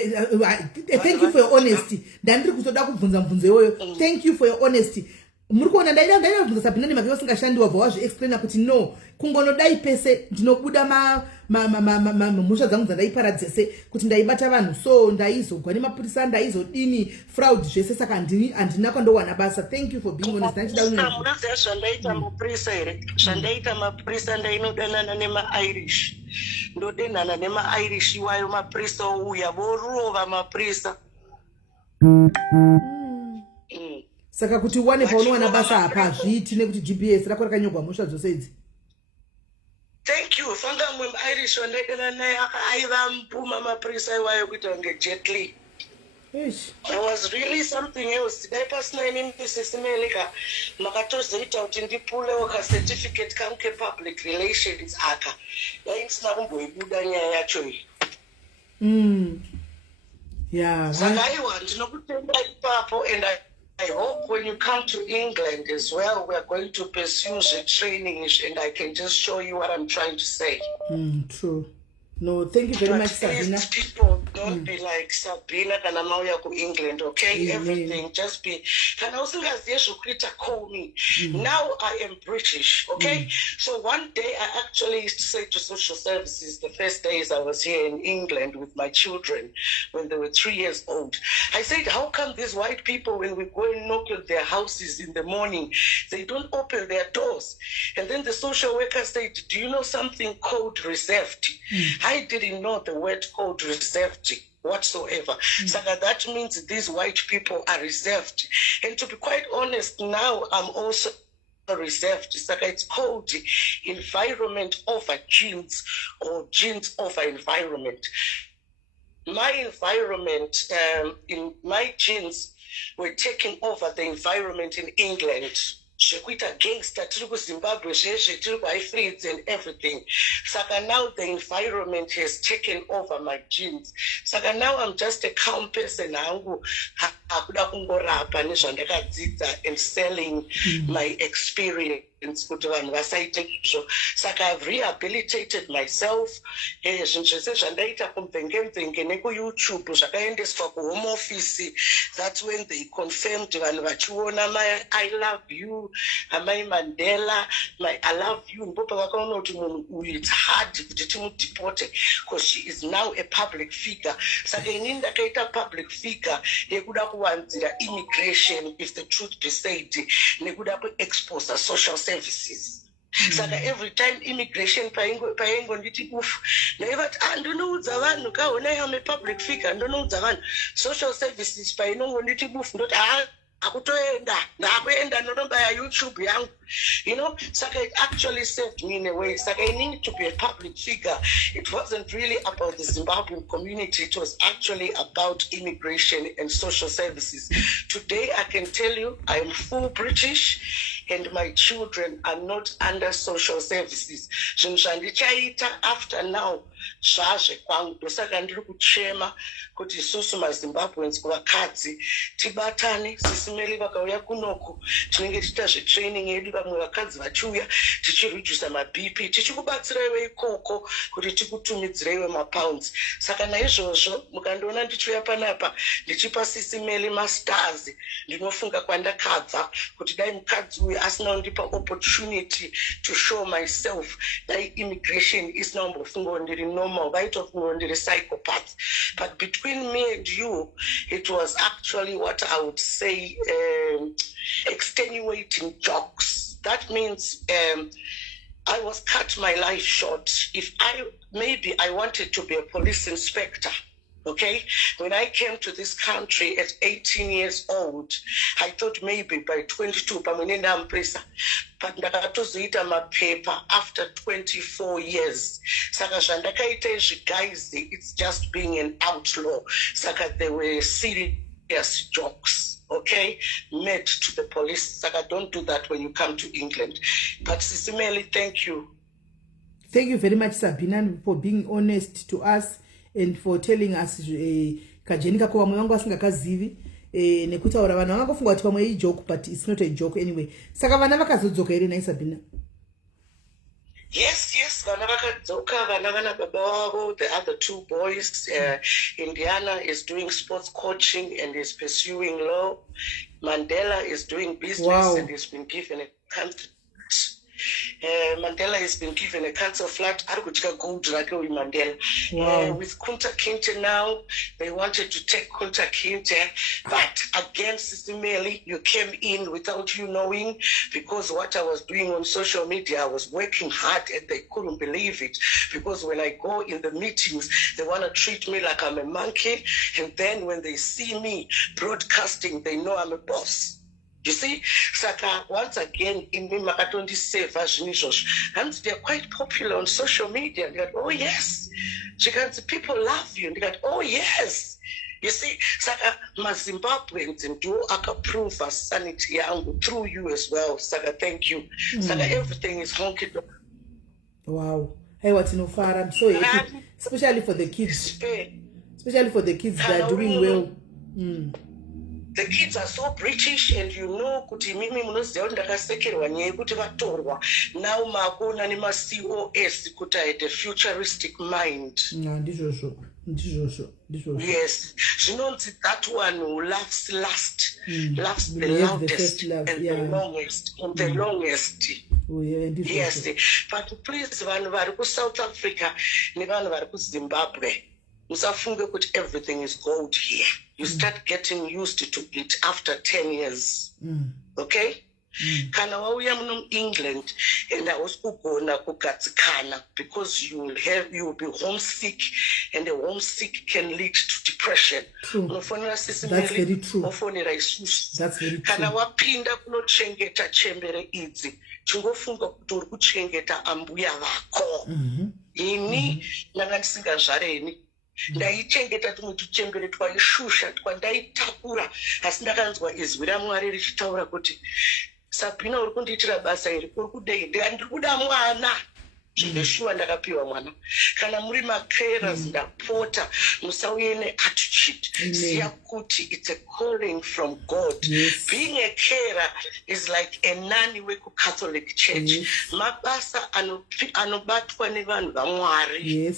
thank you for your honesty. Ndandiri kutoda kubvunza mubvunzo iyoyo. Thank you for your honesty. Muri kuona ndaida kubvunza Sabina nemake vasingashandi wabva wazviexplaina kuti no kungonodai pese ndinobuda mhosva dzangu dzandaiparadza dzese kuti ndaibata vanhu so ndaizogwa nemapurisa ndaizodini fraud zvese saka handina kwandowana basa. Thank you for being honest. Munoziva zvandaita mapurisa here? Zvandaita mapurisa ndainodanana nemairish, ndodenhana nemairish iwayo mapurisa ouya vorova mapurisa. Saka kuti uwane paunowana basa apa hazviiti nekuti GPS rako rakanyorwa mhosva dzose idzi. Thank you. Fanga mwe Irish wandekana naye aiva mpuma mapurisa iwayo kuita kunge Jet Li. There was really something else. Dai pasina inini SIS MELLY ka makatozoita kuti ndipulewo ka certificate kangu ke public relations aka. Dai ndisina kumboibuda nyaya yacho iyi. Yeah. Saka aiwa ndinokutenda ipapo, and I hope when you come to England as well, we are going to pursue the training, and I can just show you what I'm trying to say. True. No, thank you very much, Sabina. People don't be like Sabina kana mauya ku England, okay? Everything just be. Kana usingaziye zvokuita call me. Now I am British, okay? So one day I actually used to say to social services, the first days I was here in England with my children when they were 3 years old, I said, how come these white people, when we go and knock on their houses in the morning, they don't open their doors? And then the social worker said, do you know something called reserved? I didn't know the word called reserved whatsoever. So that means these white people are reserved. And to be quite honest, now I'm also reserved. So it's called environment over genes, or genes over environment. My environment, in my genes were taking over the environment in England. Shekuita gangster, tiri Zimbabwe, tiri Ifrids and everything. Saka now the environment has taken over my genes. Saka now I'm just a calm person akuda kungorapa nezvandakadzidza and selling my experience. Saka I've rehabilitated myself. Zvandaita kumvenge neku-YouTube zvakaendeswa ku-home office. That's when they confirmed vanhu vachiona my I love you, my Mandela, my I love you. Ndipo pavakaona kuti munhu uyu it's hard kuti timudeporte because she is now a public figure. Saka inini ndakaita public figure yekuda kuwanzira immigration, if the truth be said, nekuda kuexpose social services. Saka every time immigration paingo nditi ufu naivati ndonoudza vanhu kaona I'm a public figure, ndonoudza vanhu social services painongo nditi bufu ndoti akutoenda ndakuenda ndonombaya YouTube yangu, you know. Saka it actually saved me in a way. Saka I needed to be a public figure. It wasn't really about the Zimbabwean community, it was actually about immigration and social services. Today I can tell you I am full British and my children are not under social services. Zvinhu after now zvazve kwangu, ndosaka ndiri kuchema kuti isusu maZimbabweans kuvakadzi tibatane. SIS MELLY vakauya kunoku tinenge tiita zvetraining yedu, vamwe vakadzi vachiuya tichiredusa mabp, tichikubatsiraiwe ikoko kuti tikutumidziraiwe mapounds. Saka naizvozvo mukandiona ndichiuya panapa ndichipa SIS MELLY masters, ndinofunga kwandakabva kuti dai mukadzi uyu asina kundipa opportunity to show myself, dai immigration isina kumbofunga ndiri normal, vaitofunga ndiri psychopath. But between me and you, it was actually what I would say extenuating jokes. That means I was cut my life short. If maybe I wanted to be a police inspector. Okay, when I came to this country at 18 years old, I thought maybe by 22, but ndakatozoita mapepa after 24 years. Saka zvandakaita izvigaizi, it's just being an outlaw. Saka there were serious jokes, okay, made to the police. Saka don't do that when you come to England. But SIS MELLY, thank you. Thank you very much, Sabina, for being honest to us and for telling us kajenika kwa vamwe vangu vasingakazivi nekutaura vanhu vangafunga kuti pamwe ijoke, but it's not a joke anyway. Saka vana vakazodzoka here nai Sabina? Yes, vana vakadzoka, vana baba vavo, the other two boys. Indiana is doing sports coaching and is pursuing law. Mandela is doing business and has been given a country. Mandela has been given a council flat. Mandela. With Kunta Kinte now, they wanted to take Kunta Kinte, but again, SIS MELLY, you came in without you knowing, because what I was doing on social media, I was working hard and they couldn't believe it, because when I go in the meetings, they want to treat me like I'm a monkey, and then when they see me broadcasting, they know I'm a boss. You see, Saka, once again, in the Makatondi Seva, and they're quite popular on social media. They go, oh, yes. People love you. And they go, oh, yes. You see, Saka, my Zimbabweans do approve of sanity through you as well. Saka, thank you. Saka, everything is honky. Wow. Hey, what's in Ofara? I'm so happy. Especially for the kids. Especially for the kids that are doing well. The kids are so British, and you know, kuti mimi munoziva kuti ndakasekerwa nyaya yekuti vatorwa. Now makona nema COS kuti aite futuristic mind. Yes. Zvinonzi that one who laughs last, laughs the loudest and the longest, and the longest. Oh, yeah, yes. But please, vanhu vari ku South Africa nevanhu vari ku Zimbabwe, musafunge kuti everything is gold here. You start getting used to it after 10 years. Okay? Kana wauya muno England and I was kugona kugadzikana because you will be homesick, and the homesick can lead to depression. That's very true. That's very true. Kana wapinda kunochengeta chembere idzi, chingofunga kuti uri kuchengeta ambuya vako. Ini ndanga ndisingazvareni. Ndaichengeta tumwe tuchembere twaishusha twandaitakura, asi ndakanzwa izwi raMwari richitaura kuti Sabina uri kundiitira basa iri, uri kudei, ndiri kuda mwana. Zveshuwa ndakapiwa mwana. Kana muri macarers ndapota musauye neattitude. Ziya kuti it's a calling from God. Being a carer is like a nanny weku-Catholic Church. Mabasa anobatwa nevanhu vaMwari.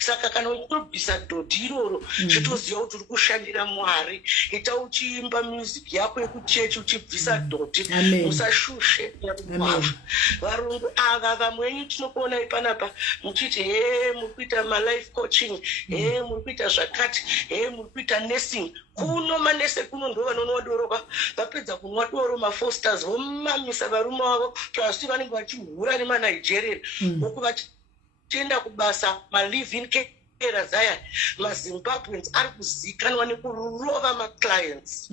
Saka kana uchitobvisa dhodhi iroro zvitoziva kuti uri kushandira Mwari. Ita uchiimba music yako yekuchechi uchibvisa dhodhi, musashushe yakuvava. Varungu ava vamwenyu tinokuona ipanapa muchiti muri kuita malife coaching, muri kuita zvakati, muri kuita nursing. Kuno manese kuno ndo vanonwa doro, vapedza kunwa doro mafosters vomamisa varume vavo zvazviti vanenge vachihura nemanigeria uku tienda kubasa ma-live-in carers aya maZimbabweans ari kuzikanwa nekurova ma-clients.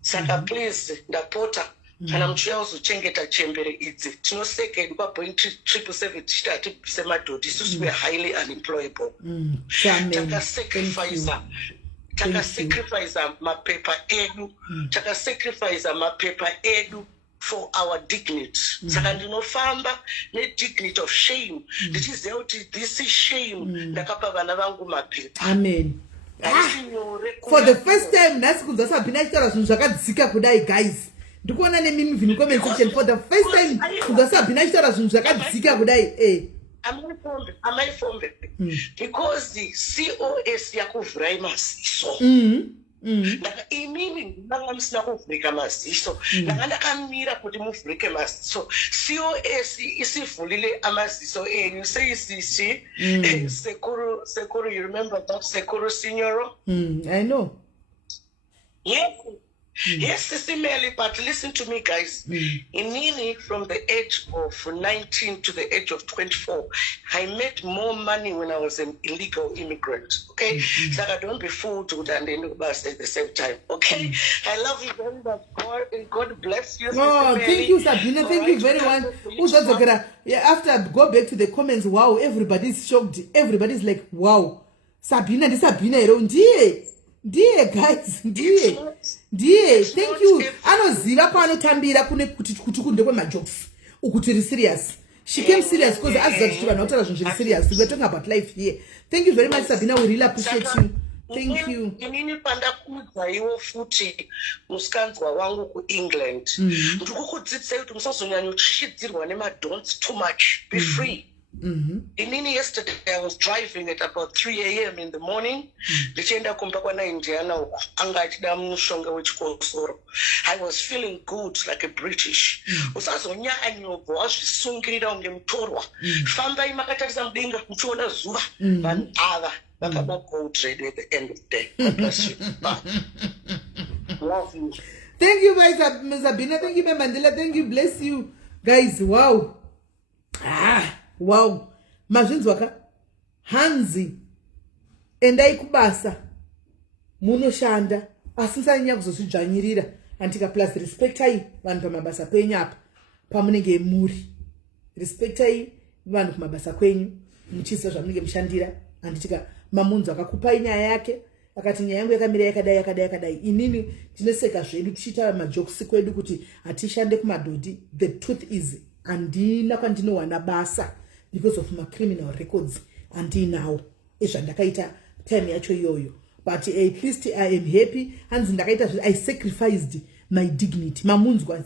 Saka please ndapota kana muchiuya uzochengeta chembere idzi tinoseka edu papoint 777 tichiti hatibvise madhodhi, isusu we are highly unemployable. Takasacrifice mapepa edu, takasacrifice mapepa edu for our dignity. Saka ndinofamba nedignity of shame. Ndichiziva kuti this is shame. Ndakapa vana vangu mapepa. Amen. For the first time, nasi kunza Sabina achitaura zvinhu zvakadzika kudai, guys. Ndikuona nemimi vhinu comment section. For the first time, kunza Sabina achitaura zvinhu zvakadzika kudai. Am I formed? Because the COS yakuvhurai maziso. Imini ndanga musina kuvhurika maziso. Ndanga ndakamira kuti muvhurike maziso. COS isivhulile amaziso enyu. Seisisi Sekuru, you remember that Sekuru Signoro? I know. Yes, SIS MELLY, but listen to me, guys. Inini, from the age of 19 to the age of 24, I made more money when I was an illegal immigrant. Okay? So don't be fooled and then bus at the same time. Okay? I love you very much. God bless you. Oh, thank you, Sabina. Thank you very much. After I go back to the comments, wow, everybody's shocked. Everybody's like, wow. Sabina, this Sabina, Dear guys, dear, thank you. Anoziva paanotambira kune kuti kunde kwemajokes. Ukutiri serious. She came serious because as that you are not serious. We're talking about life here. Thank you very much, Sabina. We really appreciate you. Thank you. Inini panda kudza iwo futi musikanzwa wangu ku England. Ndikukudzidzisa kuti musazonyanya uchishidzirwa nemadon'ts too much. Be free. Inini yesterday I was driving at about 3 a.m. in the morning. Ndichienda kumba kwa Indiana uko anga achida mushonga wechikosoro. I was feeling good like a British. Usazonyanya ubvo wazvisungirira unge mutorwa. Fambai makatarisa mudenga muchiona zuva. Vanhu ava vakaba gold red at the end of the day. God bless you. Bye. Love you. Thank you, guys, Sabina. Thank you, Mandela. Thank you. Bless you, guys. Wow. Wow, mazvinzwaka hanzi endai kubasa munoshanda asi musanyanya kuzozvidzvanyirira Antika plus respectai vanhu pamabasa penyu apa pamunenge muri. Respectai vanhu kumabasa kwenyu muchiisa zvamunenge mushandira. Anditika mamunzo akakupai nyaya yake akati nyaya yangu yakamira yakadai. Inini tinoseka zvedu tichita majokes kwedu kuti atishande kumadhodhi. The truth is andina kwandinowana basa because of my criminal records andinawo ezvandakaita time yacho iyoyo. But at least I am happy. Hanzi ndakaita I sacrificed my dignity. Mamunzwa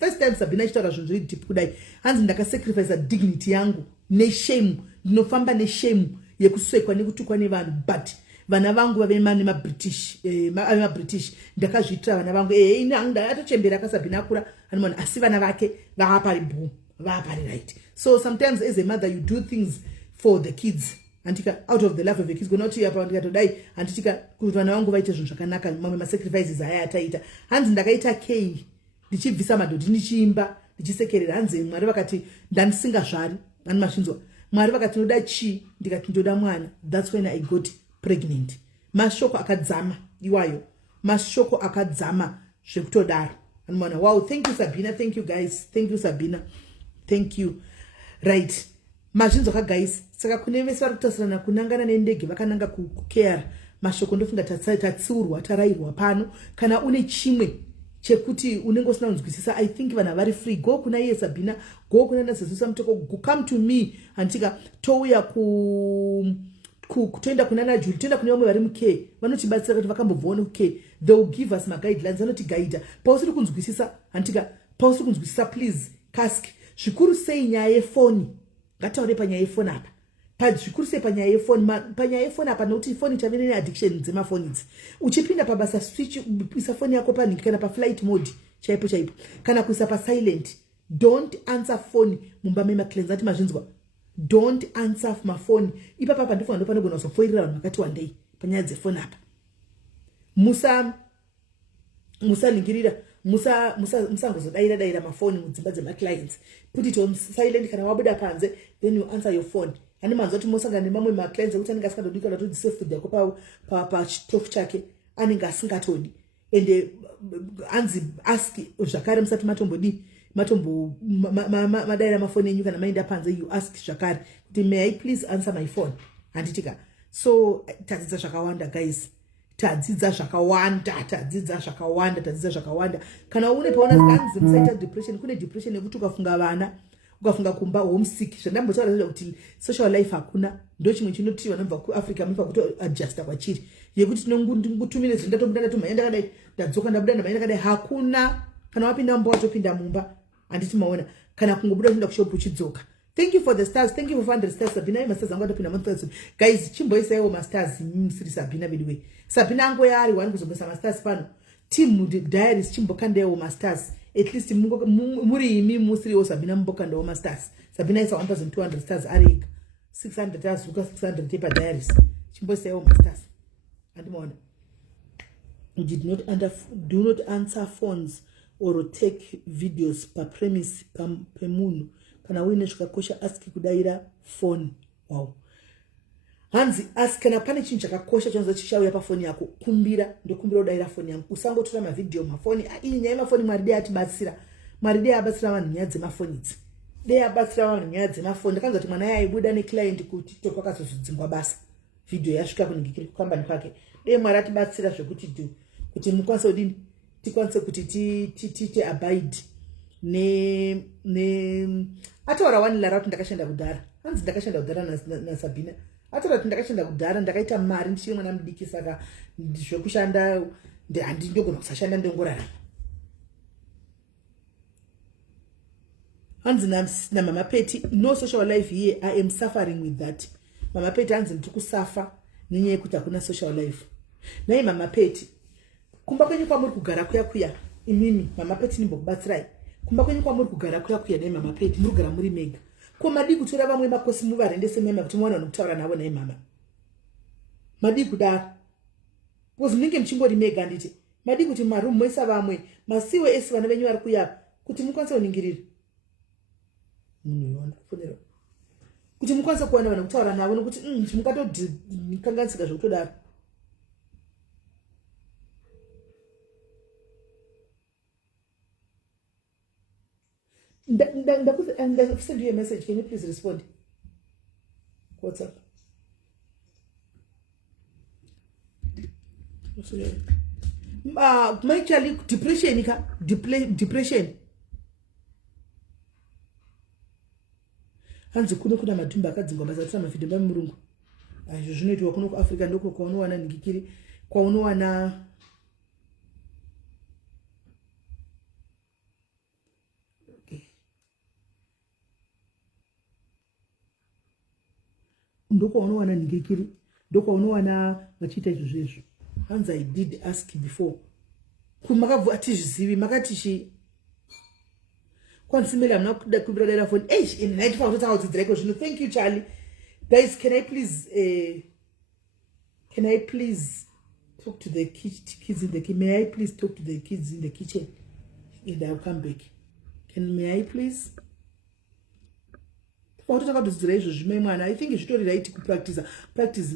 first time Sabina ichitaura zvinhu zviri deep kudai. Hanzi ndakasacrifice dignity yangu neshame. Ndinofamba neshame yekuswekwa nekutukwa nevanhu. But vana vangu vave British ndakazviitira vana vangu ini atochembera kasabhina kura anomana asi vana vake vaapari boom vaapari right. So sometimes as a mother you do things for the kids antika out of the love of the kids gonoti apa ndikatodai anditika kuti vana vangu vaite zvinhu zvakanaka mamwe sacrifices aya ataita. Hanzi ndakaita kei ndichibvisa madhodhi ndichiimba ndichisekerera. Hanzi Mwari vakati ndandisinga zvari ani masvinzwa Mwari vakati ndoda chi ndikati ndoda mwana. That's when I got pregnant. Mashoko akadzama iwayo. Mashoko akadzama zvekutodaro. Anomana wow, thank you Sabina, thank you guys, thank you Sabina, thank you. Right. Mazvinzo ka guys saka kune vese vari kutasirana kunangana nendege vakananga kukera mashoko ndofunga tatsiurwa tarairwa pano. Kana une chimwe chekuti unenge usina kunzwisisa I think vana vari free. Go kuna iye Sabina, go kuna nasezisa mtoko, come to me antika touya kutoenda kuna Najuli, toenda kuna vamwe vari muke vanotibatsira kuti vakambobvawo kuke. They will give us guidelines, vanotigaida pausiri kunzwisisa antika pausiri kunzwisisa please ask. Zvikuru sei nyaya yefoni, ngataure panyaya yefoni apa. Zvikuru sei panyaya yefoni apa nokuti foni chavene neaddiction dzemafoni idzi. Uchipinda pabasa switch isa foni yako paningi kana paflight mode chaipo kana kuisa pasilent. Don't answer phone mumba memacleanse ati mazvinzwa. Don't answer my phone. Ipapa pa ndifuna ndopanogona kuzofoirira vanhu vakati wandei panyaya dzefoni apa. Musaningirira musangozodaira mafoni mudzimba dzemaclients. Put it on silent kana wabuda panze then you answer your phone. Ani manzo kuti mosangana nemamwe maclients ekuti anenge asingatodi kana kuti safe food yako pa chitofu chake anenge asingatodi. Ende anzi ask zvakare musati matombo madaira mafoni enyu kana maenda panze you ask zvakare kuti may I please answer my phone. Handitika so tadzidza zvakawanda guys, tadzidza zvakawanda. Kana une paona kanzi musaita depression, kune depression yekuti ukafunga vana ukafunga kumba homesick zvandambotaura kuti social life hakuna. Ndo chimwe chinoti vanobva kuAfrica mufa kuti adjusta kwachiri yekuti tinongutumire zvindatombuda ndatomhanya ndakadai ndadzoka ndabuda ndamhanya ndakadai hakuna. Kana wapinda mumba watopinda mumba anditi maona kana kungobuda kuenda kushopu uchidzoka. Thank you for the stars, thank you for 400 stars. Sabina masters angu atopinda month guys chimboisaiwo masters msiri Sabina by the way. Sabina angu yari wani kuzobesa masters pano team diaries chimbokandewo masters at least muri imi musiri Sabina mbokandewo masters. Sabina isa 1200 stars arika 600 stars uka 600 paper diaries chimboisaiwo masters andimona. Do not answer phones or take videos per premise pemunhu kana uine zvakakosha ask kudaira phone. Wow. Hanzi ask kana pane chinhu chakakosha chinozo chishauya pafoni yako kumbira ndokumbira udaira phone yangu. Usangotora mavideo mafoni iyi nyaya mafoni Mwari dei atibatsira. Mwari dei abatsira vanhu nyaya dzemafoni idzi. Dei abatsira vanhu nyaya dzemafoni. Ndakanzwa kuti mwana yaye aibuda neclient kuti TikTok akazodzingwa basa. Video yasvika kuningikira kukambani kwake. Dei Mwari atibatsira zvekuti kuti mukwanise kudini tikwanise kuti tite abide ne ataura wani lara kuti ndakashanda kudhara. Hanzi ndakashanda kudhara na Sabina. Ataura kuti ndakashanda kudhara ndakaita mari ndichiri mwana mudiki saka zvekushanda handingogona kusashanda ndongorara. Hanzi na mama Peti no social life here. I am suffering with that. Mama Peti hanzi ndiri kusafa nenyaya yekuti hakuna social life. Nai mama Peti kumba kwenyu kwamuri kugara kuya imimi mama Peti nimbokubatsirai. Kumba kwenyu kwamuri kugara kuya nai mama Peti muri kugara muri mega. Ko madi kutora vamwe makosi muvarendese mema kuti muone vanokutaura navo nai mama. Madi kudaro. Because munenge muchingori mega nditi. Madi kuti marumu moisa vamwe masiwe esi vana venyu vari kuya kuti mukwanise kuningirira. Munhu kufonera. Kuti mukwanise kuona vanhu kutaura navo nokuti mukatodikanganisika zvekutodaro. And send you a message. Can you please respond? What's up? Actually, depression. Hanzi kuna matumba akadzingwa basa mafidemba murungu. Izvo zvinoitwa kuno kuAfrica ndoko kwaunowana ndikikiri kwaunowana ndoko unowana ndikikiri ndoko unowana vachiita izvo. Hanzi I did ask before. Kumakabvu atizvizivi makatishi Consumer, I'm not the Kubra phone. In 95,000 records. Thank you, Charlie. Guys, can I please talk to the kids in the kitchen? May I please talk to the kids in the kitchen? And I'll come back. May I please? I think you should right to practice. Practice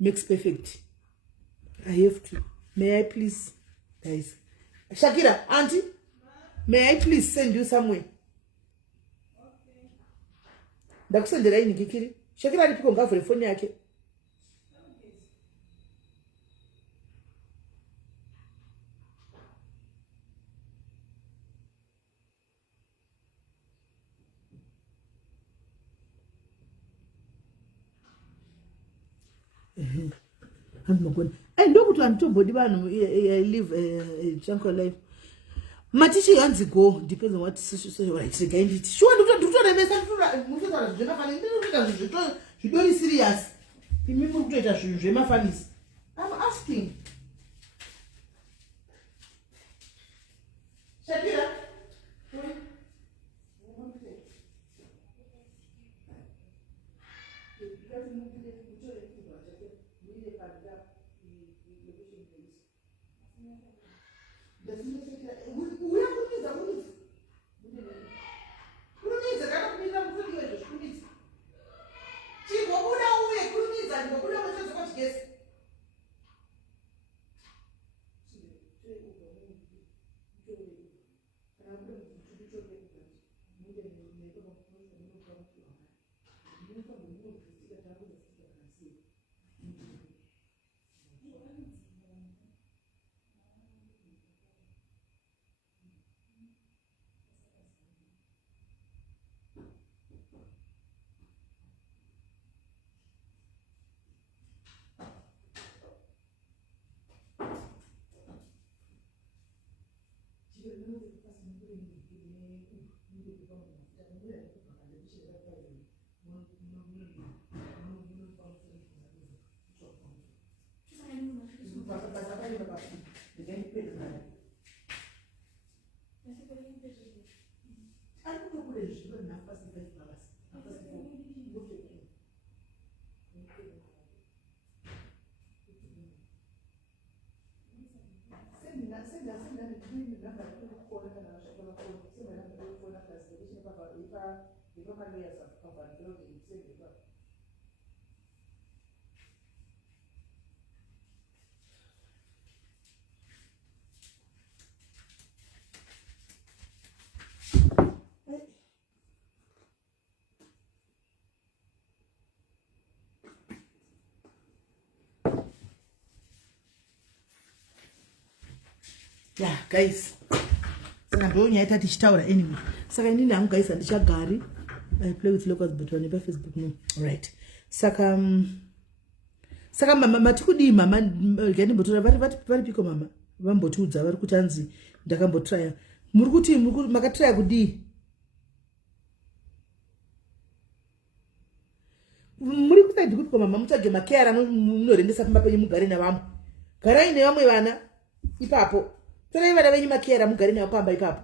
makes perfect. I have to. May I please, guys? Shakira, auntie. May I please send you somewhere? Okay. Ndakusendera ini kikiri. Shakira alipiko ngavure phone yake. Ndokuti anitobodi vanhu I live a chunk of life. Matichi yanzi go depends on what situation right again it. Sure ndikutoremesa ndikutora zvemafanisi ndikuita zvidori serious. Imi muri kutoita zvinhu zvemafanisi. I'm asking. Shakira. Yeah, guys. Saka ndonyaya tichitaura anyway. Saka inini hangu guys handichagari. I play with locals but on Facebook no. Right. Saka mama tikudi mama gani mbotora vari piko mama. Vambotudza vari kuti hanzi ndakambotraya. Muri kuti makatraya kudi. Muri kusaidi kuti mama mutsvage makera munorendesa pamba penyu mugare navamwe. Garai nevamwe vana ipapo. Torai vana venyu makera mugare navo pamba ipapo.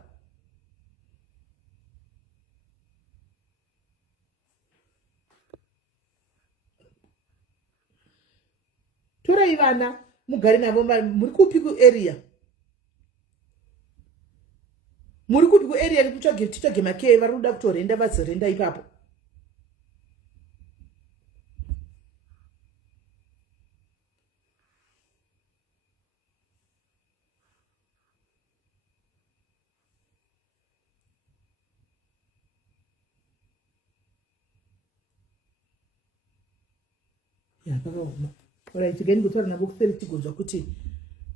Torai vana mugare navo muri kupi ku area. Muri kupi ku area titsvage makera vari kuda kutorenda vazorenda ipapo. ya pakaoma. Alright, again kutora nabo kuseri tigonzwa kuti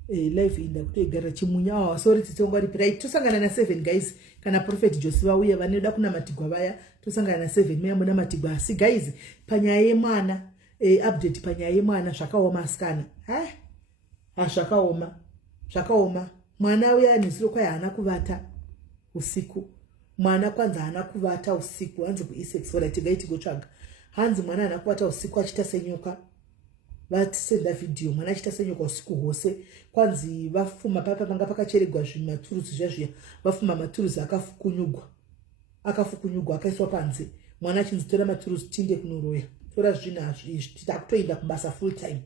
life inda kuti igara chimunya. Sorry titsongwa right. Tosangana na 7 guys. Kana Prophet Josiva uye vanoda kuna matigwa vaya. Tosangana na 7 meya muna matigwa. Si guys, panyaya yemwana update panyaya yemwana zvakaoma asikana. Zvakaoma. Mwana uya nisiro kwa hana kuvata usiku. Mwana kwanza hana kuvata usiku. Hanzi ku E6 wala tigaiti gotsvaga. Hanzi mwana hana kuvata usiku achita senyoka. Vatisenda video mwana achita senyoka usiku hwose. Kwanzi vafuma panga pakacheregwa zvimaturuzi zvazviya. Vafuma maturuzi akafukunyugwa akaiswa panze. Mwana achinzitora maturuzi tinde kunoroya. Tora zvinazvo izvi takutoenda kubasa full time.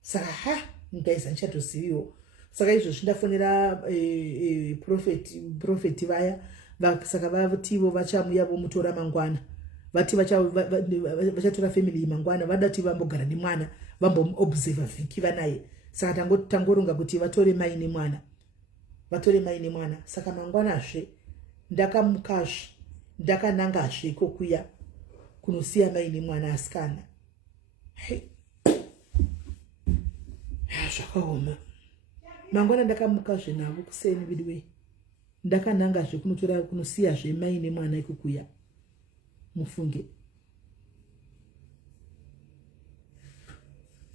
Saka guys anchatoziviwo. Saka izvo ndafonera prophet vaya saka vativo vachamuya vomutora mangwana. Vati vachatora family mangwana vadati vambogara nemwana vambomuobserva vhiki vanaye. Saka tangoronga kuti vatore mai nemwana. Saka mangwanazve ndakamukazve ndakanangazve kokuya kunosiya mai nemwana asikana. Zvakaoma. Mangwana ndakamukazve navo kuseni vidwe. Ndakanangazve kunosiyazve mai nemwana ikukuya. Mufunge.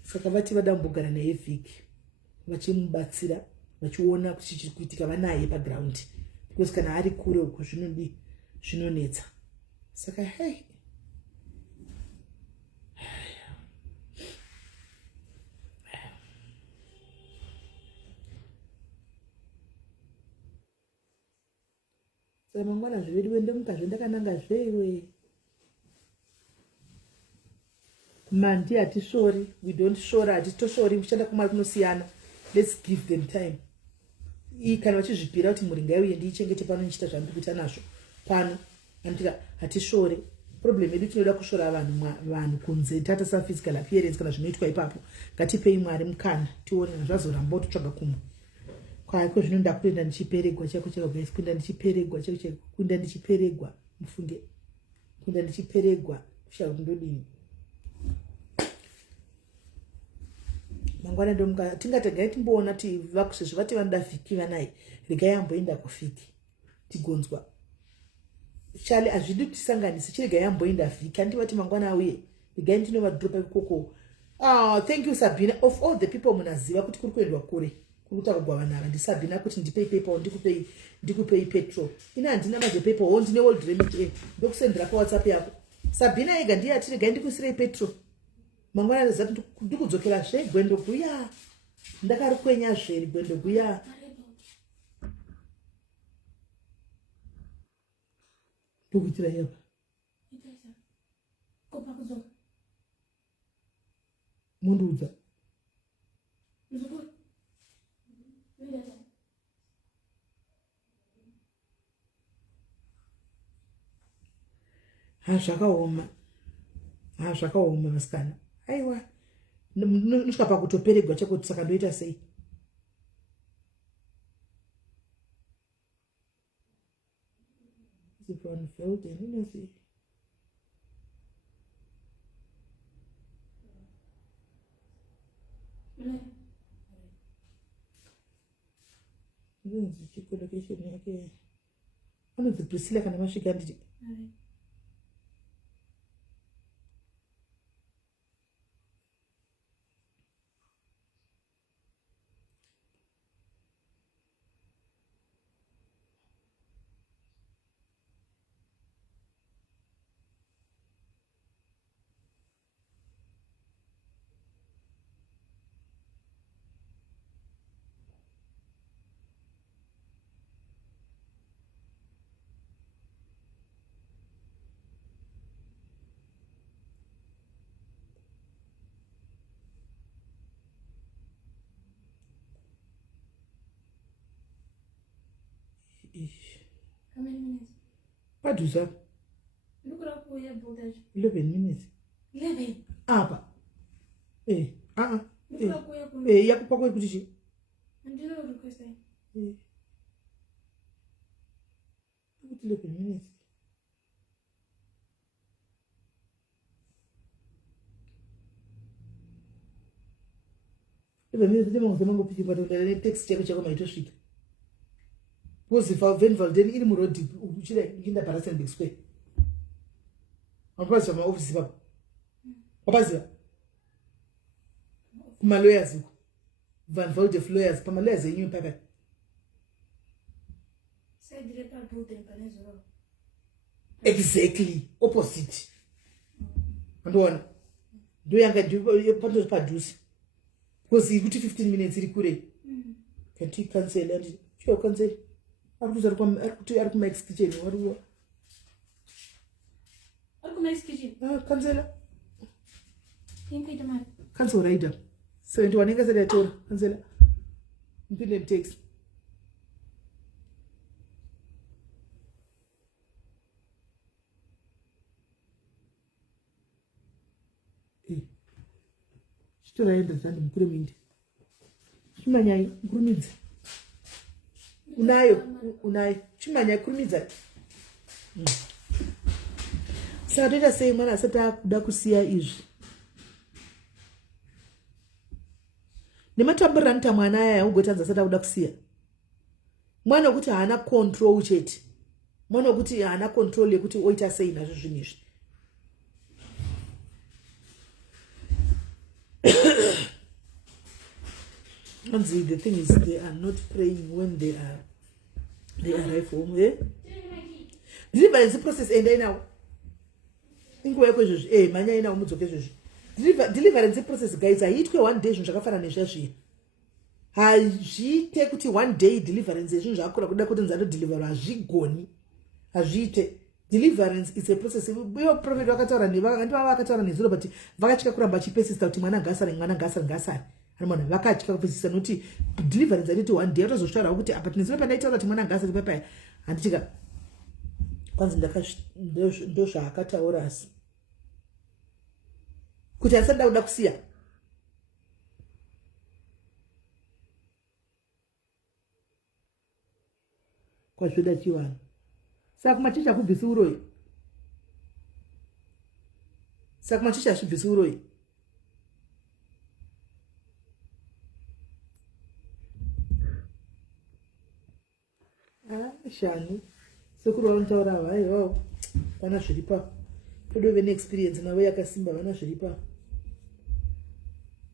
Saka vati vadambogara naye vhiki. Vachimubatsira, vachiona kuti chichikuitika vanaye paground. Because kana ari kure uko zvinonetsa. Saka hey. Saka mangwana zvedu ndemukazve ndakananga zvewe. Mandi hatishori, we don't shora, hatitoshori kushanda kumari kunosiyana. Let's give them time. Kana vachizvipira kuti muri ngaiuye ndiichengete pano nichita zvandiri kuita nazvo. Pano andika hatishori. Problem yedu tinoda kushora vanhu kunze tata sa physical appearance kana zvinoitwa ipapo. Ngatipei Mwari mukana tione zvazoramba totsvaga kumwe. Kwaiko zvinoda kuenda ndichiperegwa chako guys, kuenda ndichiperegwa chako kuenda ndichiperegwa mufunge. Kuenda ndichiperegwa kusha ndodini. Mangwana ndomuka tingatega timboona ti vakushe vati vanoda vhiki vanaye. Regai amboenda kufiki. Tigonzwa. Shali azvidi tisanganise chirega yamboenda vhiki andivati mangwana uye. Regai ndinova dropa ikoko. Thank you Sabina. Of all the people munaziva kuti kuri kuendwa kure. Kuruta kugwavanara ndisabhina kuti ndipei PayPal ndikupei petrol. Ina handina maje PayPal ndine old remit ndokusendera pa WhatsApp yako. Sabhina ega ndiye atirega ndikusirei petrol. Mangwana ndazati ndikudzokera zve gwendo kuya. Ndakari kwenya zve gwendo kuya. Tukutira yapa. Kopa kuzoka. Munduza. Zvakaoma masikana. Aiwa. Nosvika pakutoperegwa chako saka ndoita sei? Zipon felt inozi. Location yake. Unodzi Priscilla kana masvika nditi. How many minutes? What do that? Look at how we have voltage. 11 minutes. 11. Apa. Look at how we have. Yakupa kwa kuti. And you know request I. 11 minutes. Ebe mimi ndimangozema ngopiki patondele text yako chako maitosvika. Wozifa Venvalden iri murodi uchira nginda Parasenberg Square. Akwazi ma office baba. Abaziva. Kuma lawyers uko. Van Valde lawyers pama lawyers yenyu paka. Sai director Buten panezo. Exactly opposite. Andona. Do yanga do pato paduse. Because ikuti 15 minutes iri kure. Can you cancel and you cancel? Arikuza ari Max kitchen waruwa. Ari Max kitchen. Cancel. Inkaita mari. Cancel rider. 71 inga sada tora cancel. Mpinde text. Chitoraenda zandi mukure mindi. Chimanyai kurumidza. Unayo. Chimanyai kurumidza. Saka toita sei mwana asati akuda kusiya izvi. Nematamburira nita mwana aya ugotanza asati akuda kusiya. Mwana wekuti haana control chete. Mwana wekuti haana control yekuti oita sei nazvo zvinhu izvi. The thing is, they are not praying when they arrive home. Eh? Deliverance process and now. Manya ina umudzoke zvezvi. Deliverance process guys aitwe one day zvinhu zvakafana nezvazvi. Hazviite kuti one day deliverance zvinhu zvakura kuda kuti nzado deliver hazvigoni. Hazviite. Deliverance is a process. Uyo prophet wakataura vakataura nezuro but vakatya kuramba chipesisa kuti mwana ngasari. Mwana vakatya kupesisa nokuti deliverance aiti one day atozosvara kuti apa tinezime pandaitaura kuti mwana ngasari papa handitika kwanzi ndo zvaakataura asi kuti asanda kuda kusiya kwazvoda chiwana saka maticha kubvisi uroi zvibvisi uroi shani sekuru vanotaura ava aiwa vana zviripa todove neexperience navo yakasimba vana zviripa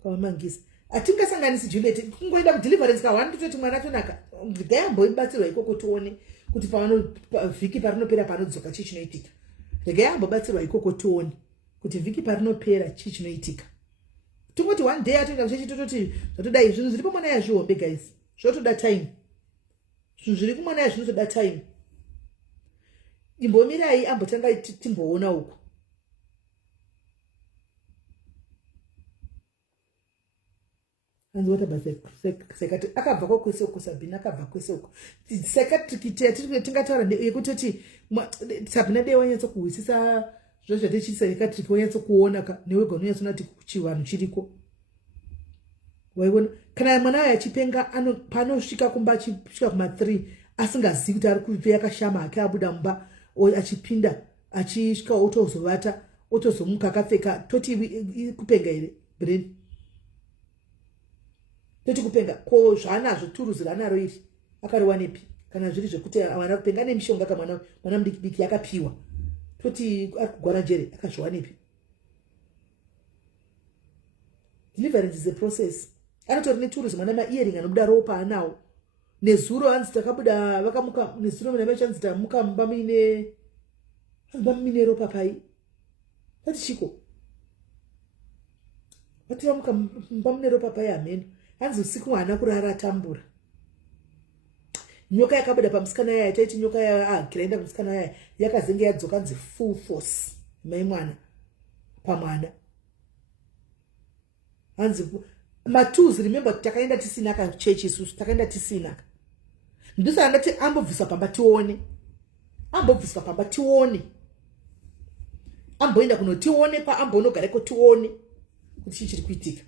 kwamangisa atingasanganisi Juliet kungoenda kudeliverance ka1 tototi mwana tonaka ndayamboibatsirwa ikoko tione kuti vhiki parinopera panodzoka chii chinoitika ndayambobatsirwa ikoko tione kuti vhiki parinopera chii chinoitika tongoti one day atoenda kuchechi tototi zvatodai zvinhu zviri pamwana yazvihombe guys zvotoda time zvinhu zviri kumwana yazvinotoda time imbomirai ambotanga timboona uko anzota basa sekati akabva kwese uko Sabina akabva kwese uko sekati tingataura yekutoti Sabina dei wanyatsa kuhwisisa zvozvo zvatichisa sekati wanyatsa kuona ka newe gononyatsa nati chivanhu chiriko waiona kana mwana waya chipenga panosvika kumba chisvika kuma 3 asingazivi kuti ari kupeya kashama ake abuda mumba achipinda achisvika otozovata otozomuka akapfeka toti kupenga here brain toti kupenga ko zvaanazvo turuzi ranaro iri akariwanepi kana zviri zvekuti wana kupenga nemishonga kamwana mudiki yakapiwa toti akugwara jere akazviwanepi. Deliverance is a process. Anotori neturuzi mwana ma-earring anobuda ropa anawo nezuro hanzi takabuda vakamuka nezuro munamechanzi tamuka mumba muine ropa pai ati chiko vati vamuka mumba mune ropa pai hameno hanzi usiku mwana kurara atambura nyoka yakabuda pamusikana yaya taiti nyoka yaagiraenda kumusikana yaya yakazenge yadzoka nzi full force mai mwana pamwana hanzi matuzi remember takaenda tisina ka church isusu takaenda tisina ndisana ndati ambobviswa pamba tione amboenda kunotione pa ambonogareko tione kuti chii chiri kuitika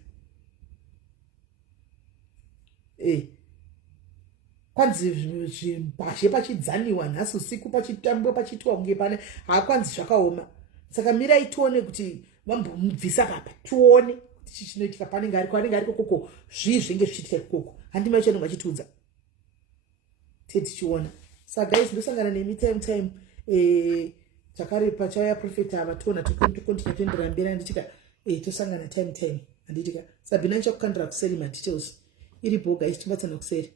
kwanzi zvipashe pachidzaniwa nhasi usiku pachitambwa pachitwa kunge pane haakwanzi zvakaoma saka mirai tione kuti vambomubvisa papa tione chinoitika panenge ari kokoko zvinenge zvichiitika ikoko handima icho nenge vachitiudza tichiona. Saka guys ndosangana nemi time takare pachaya profeta ava tona tokontinua toendera mberi nditika tosangana time handitika Sabina ndichakukandira kuseri ma details iripo guys timbatsana kuseri.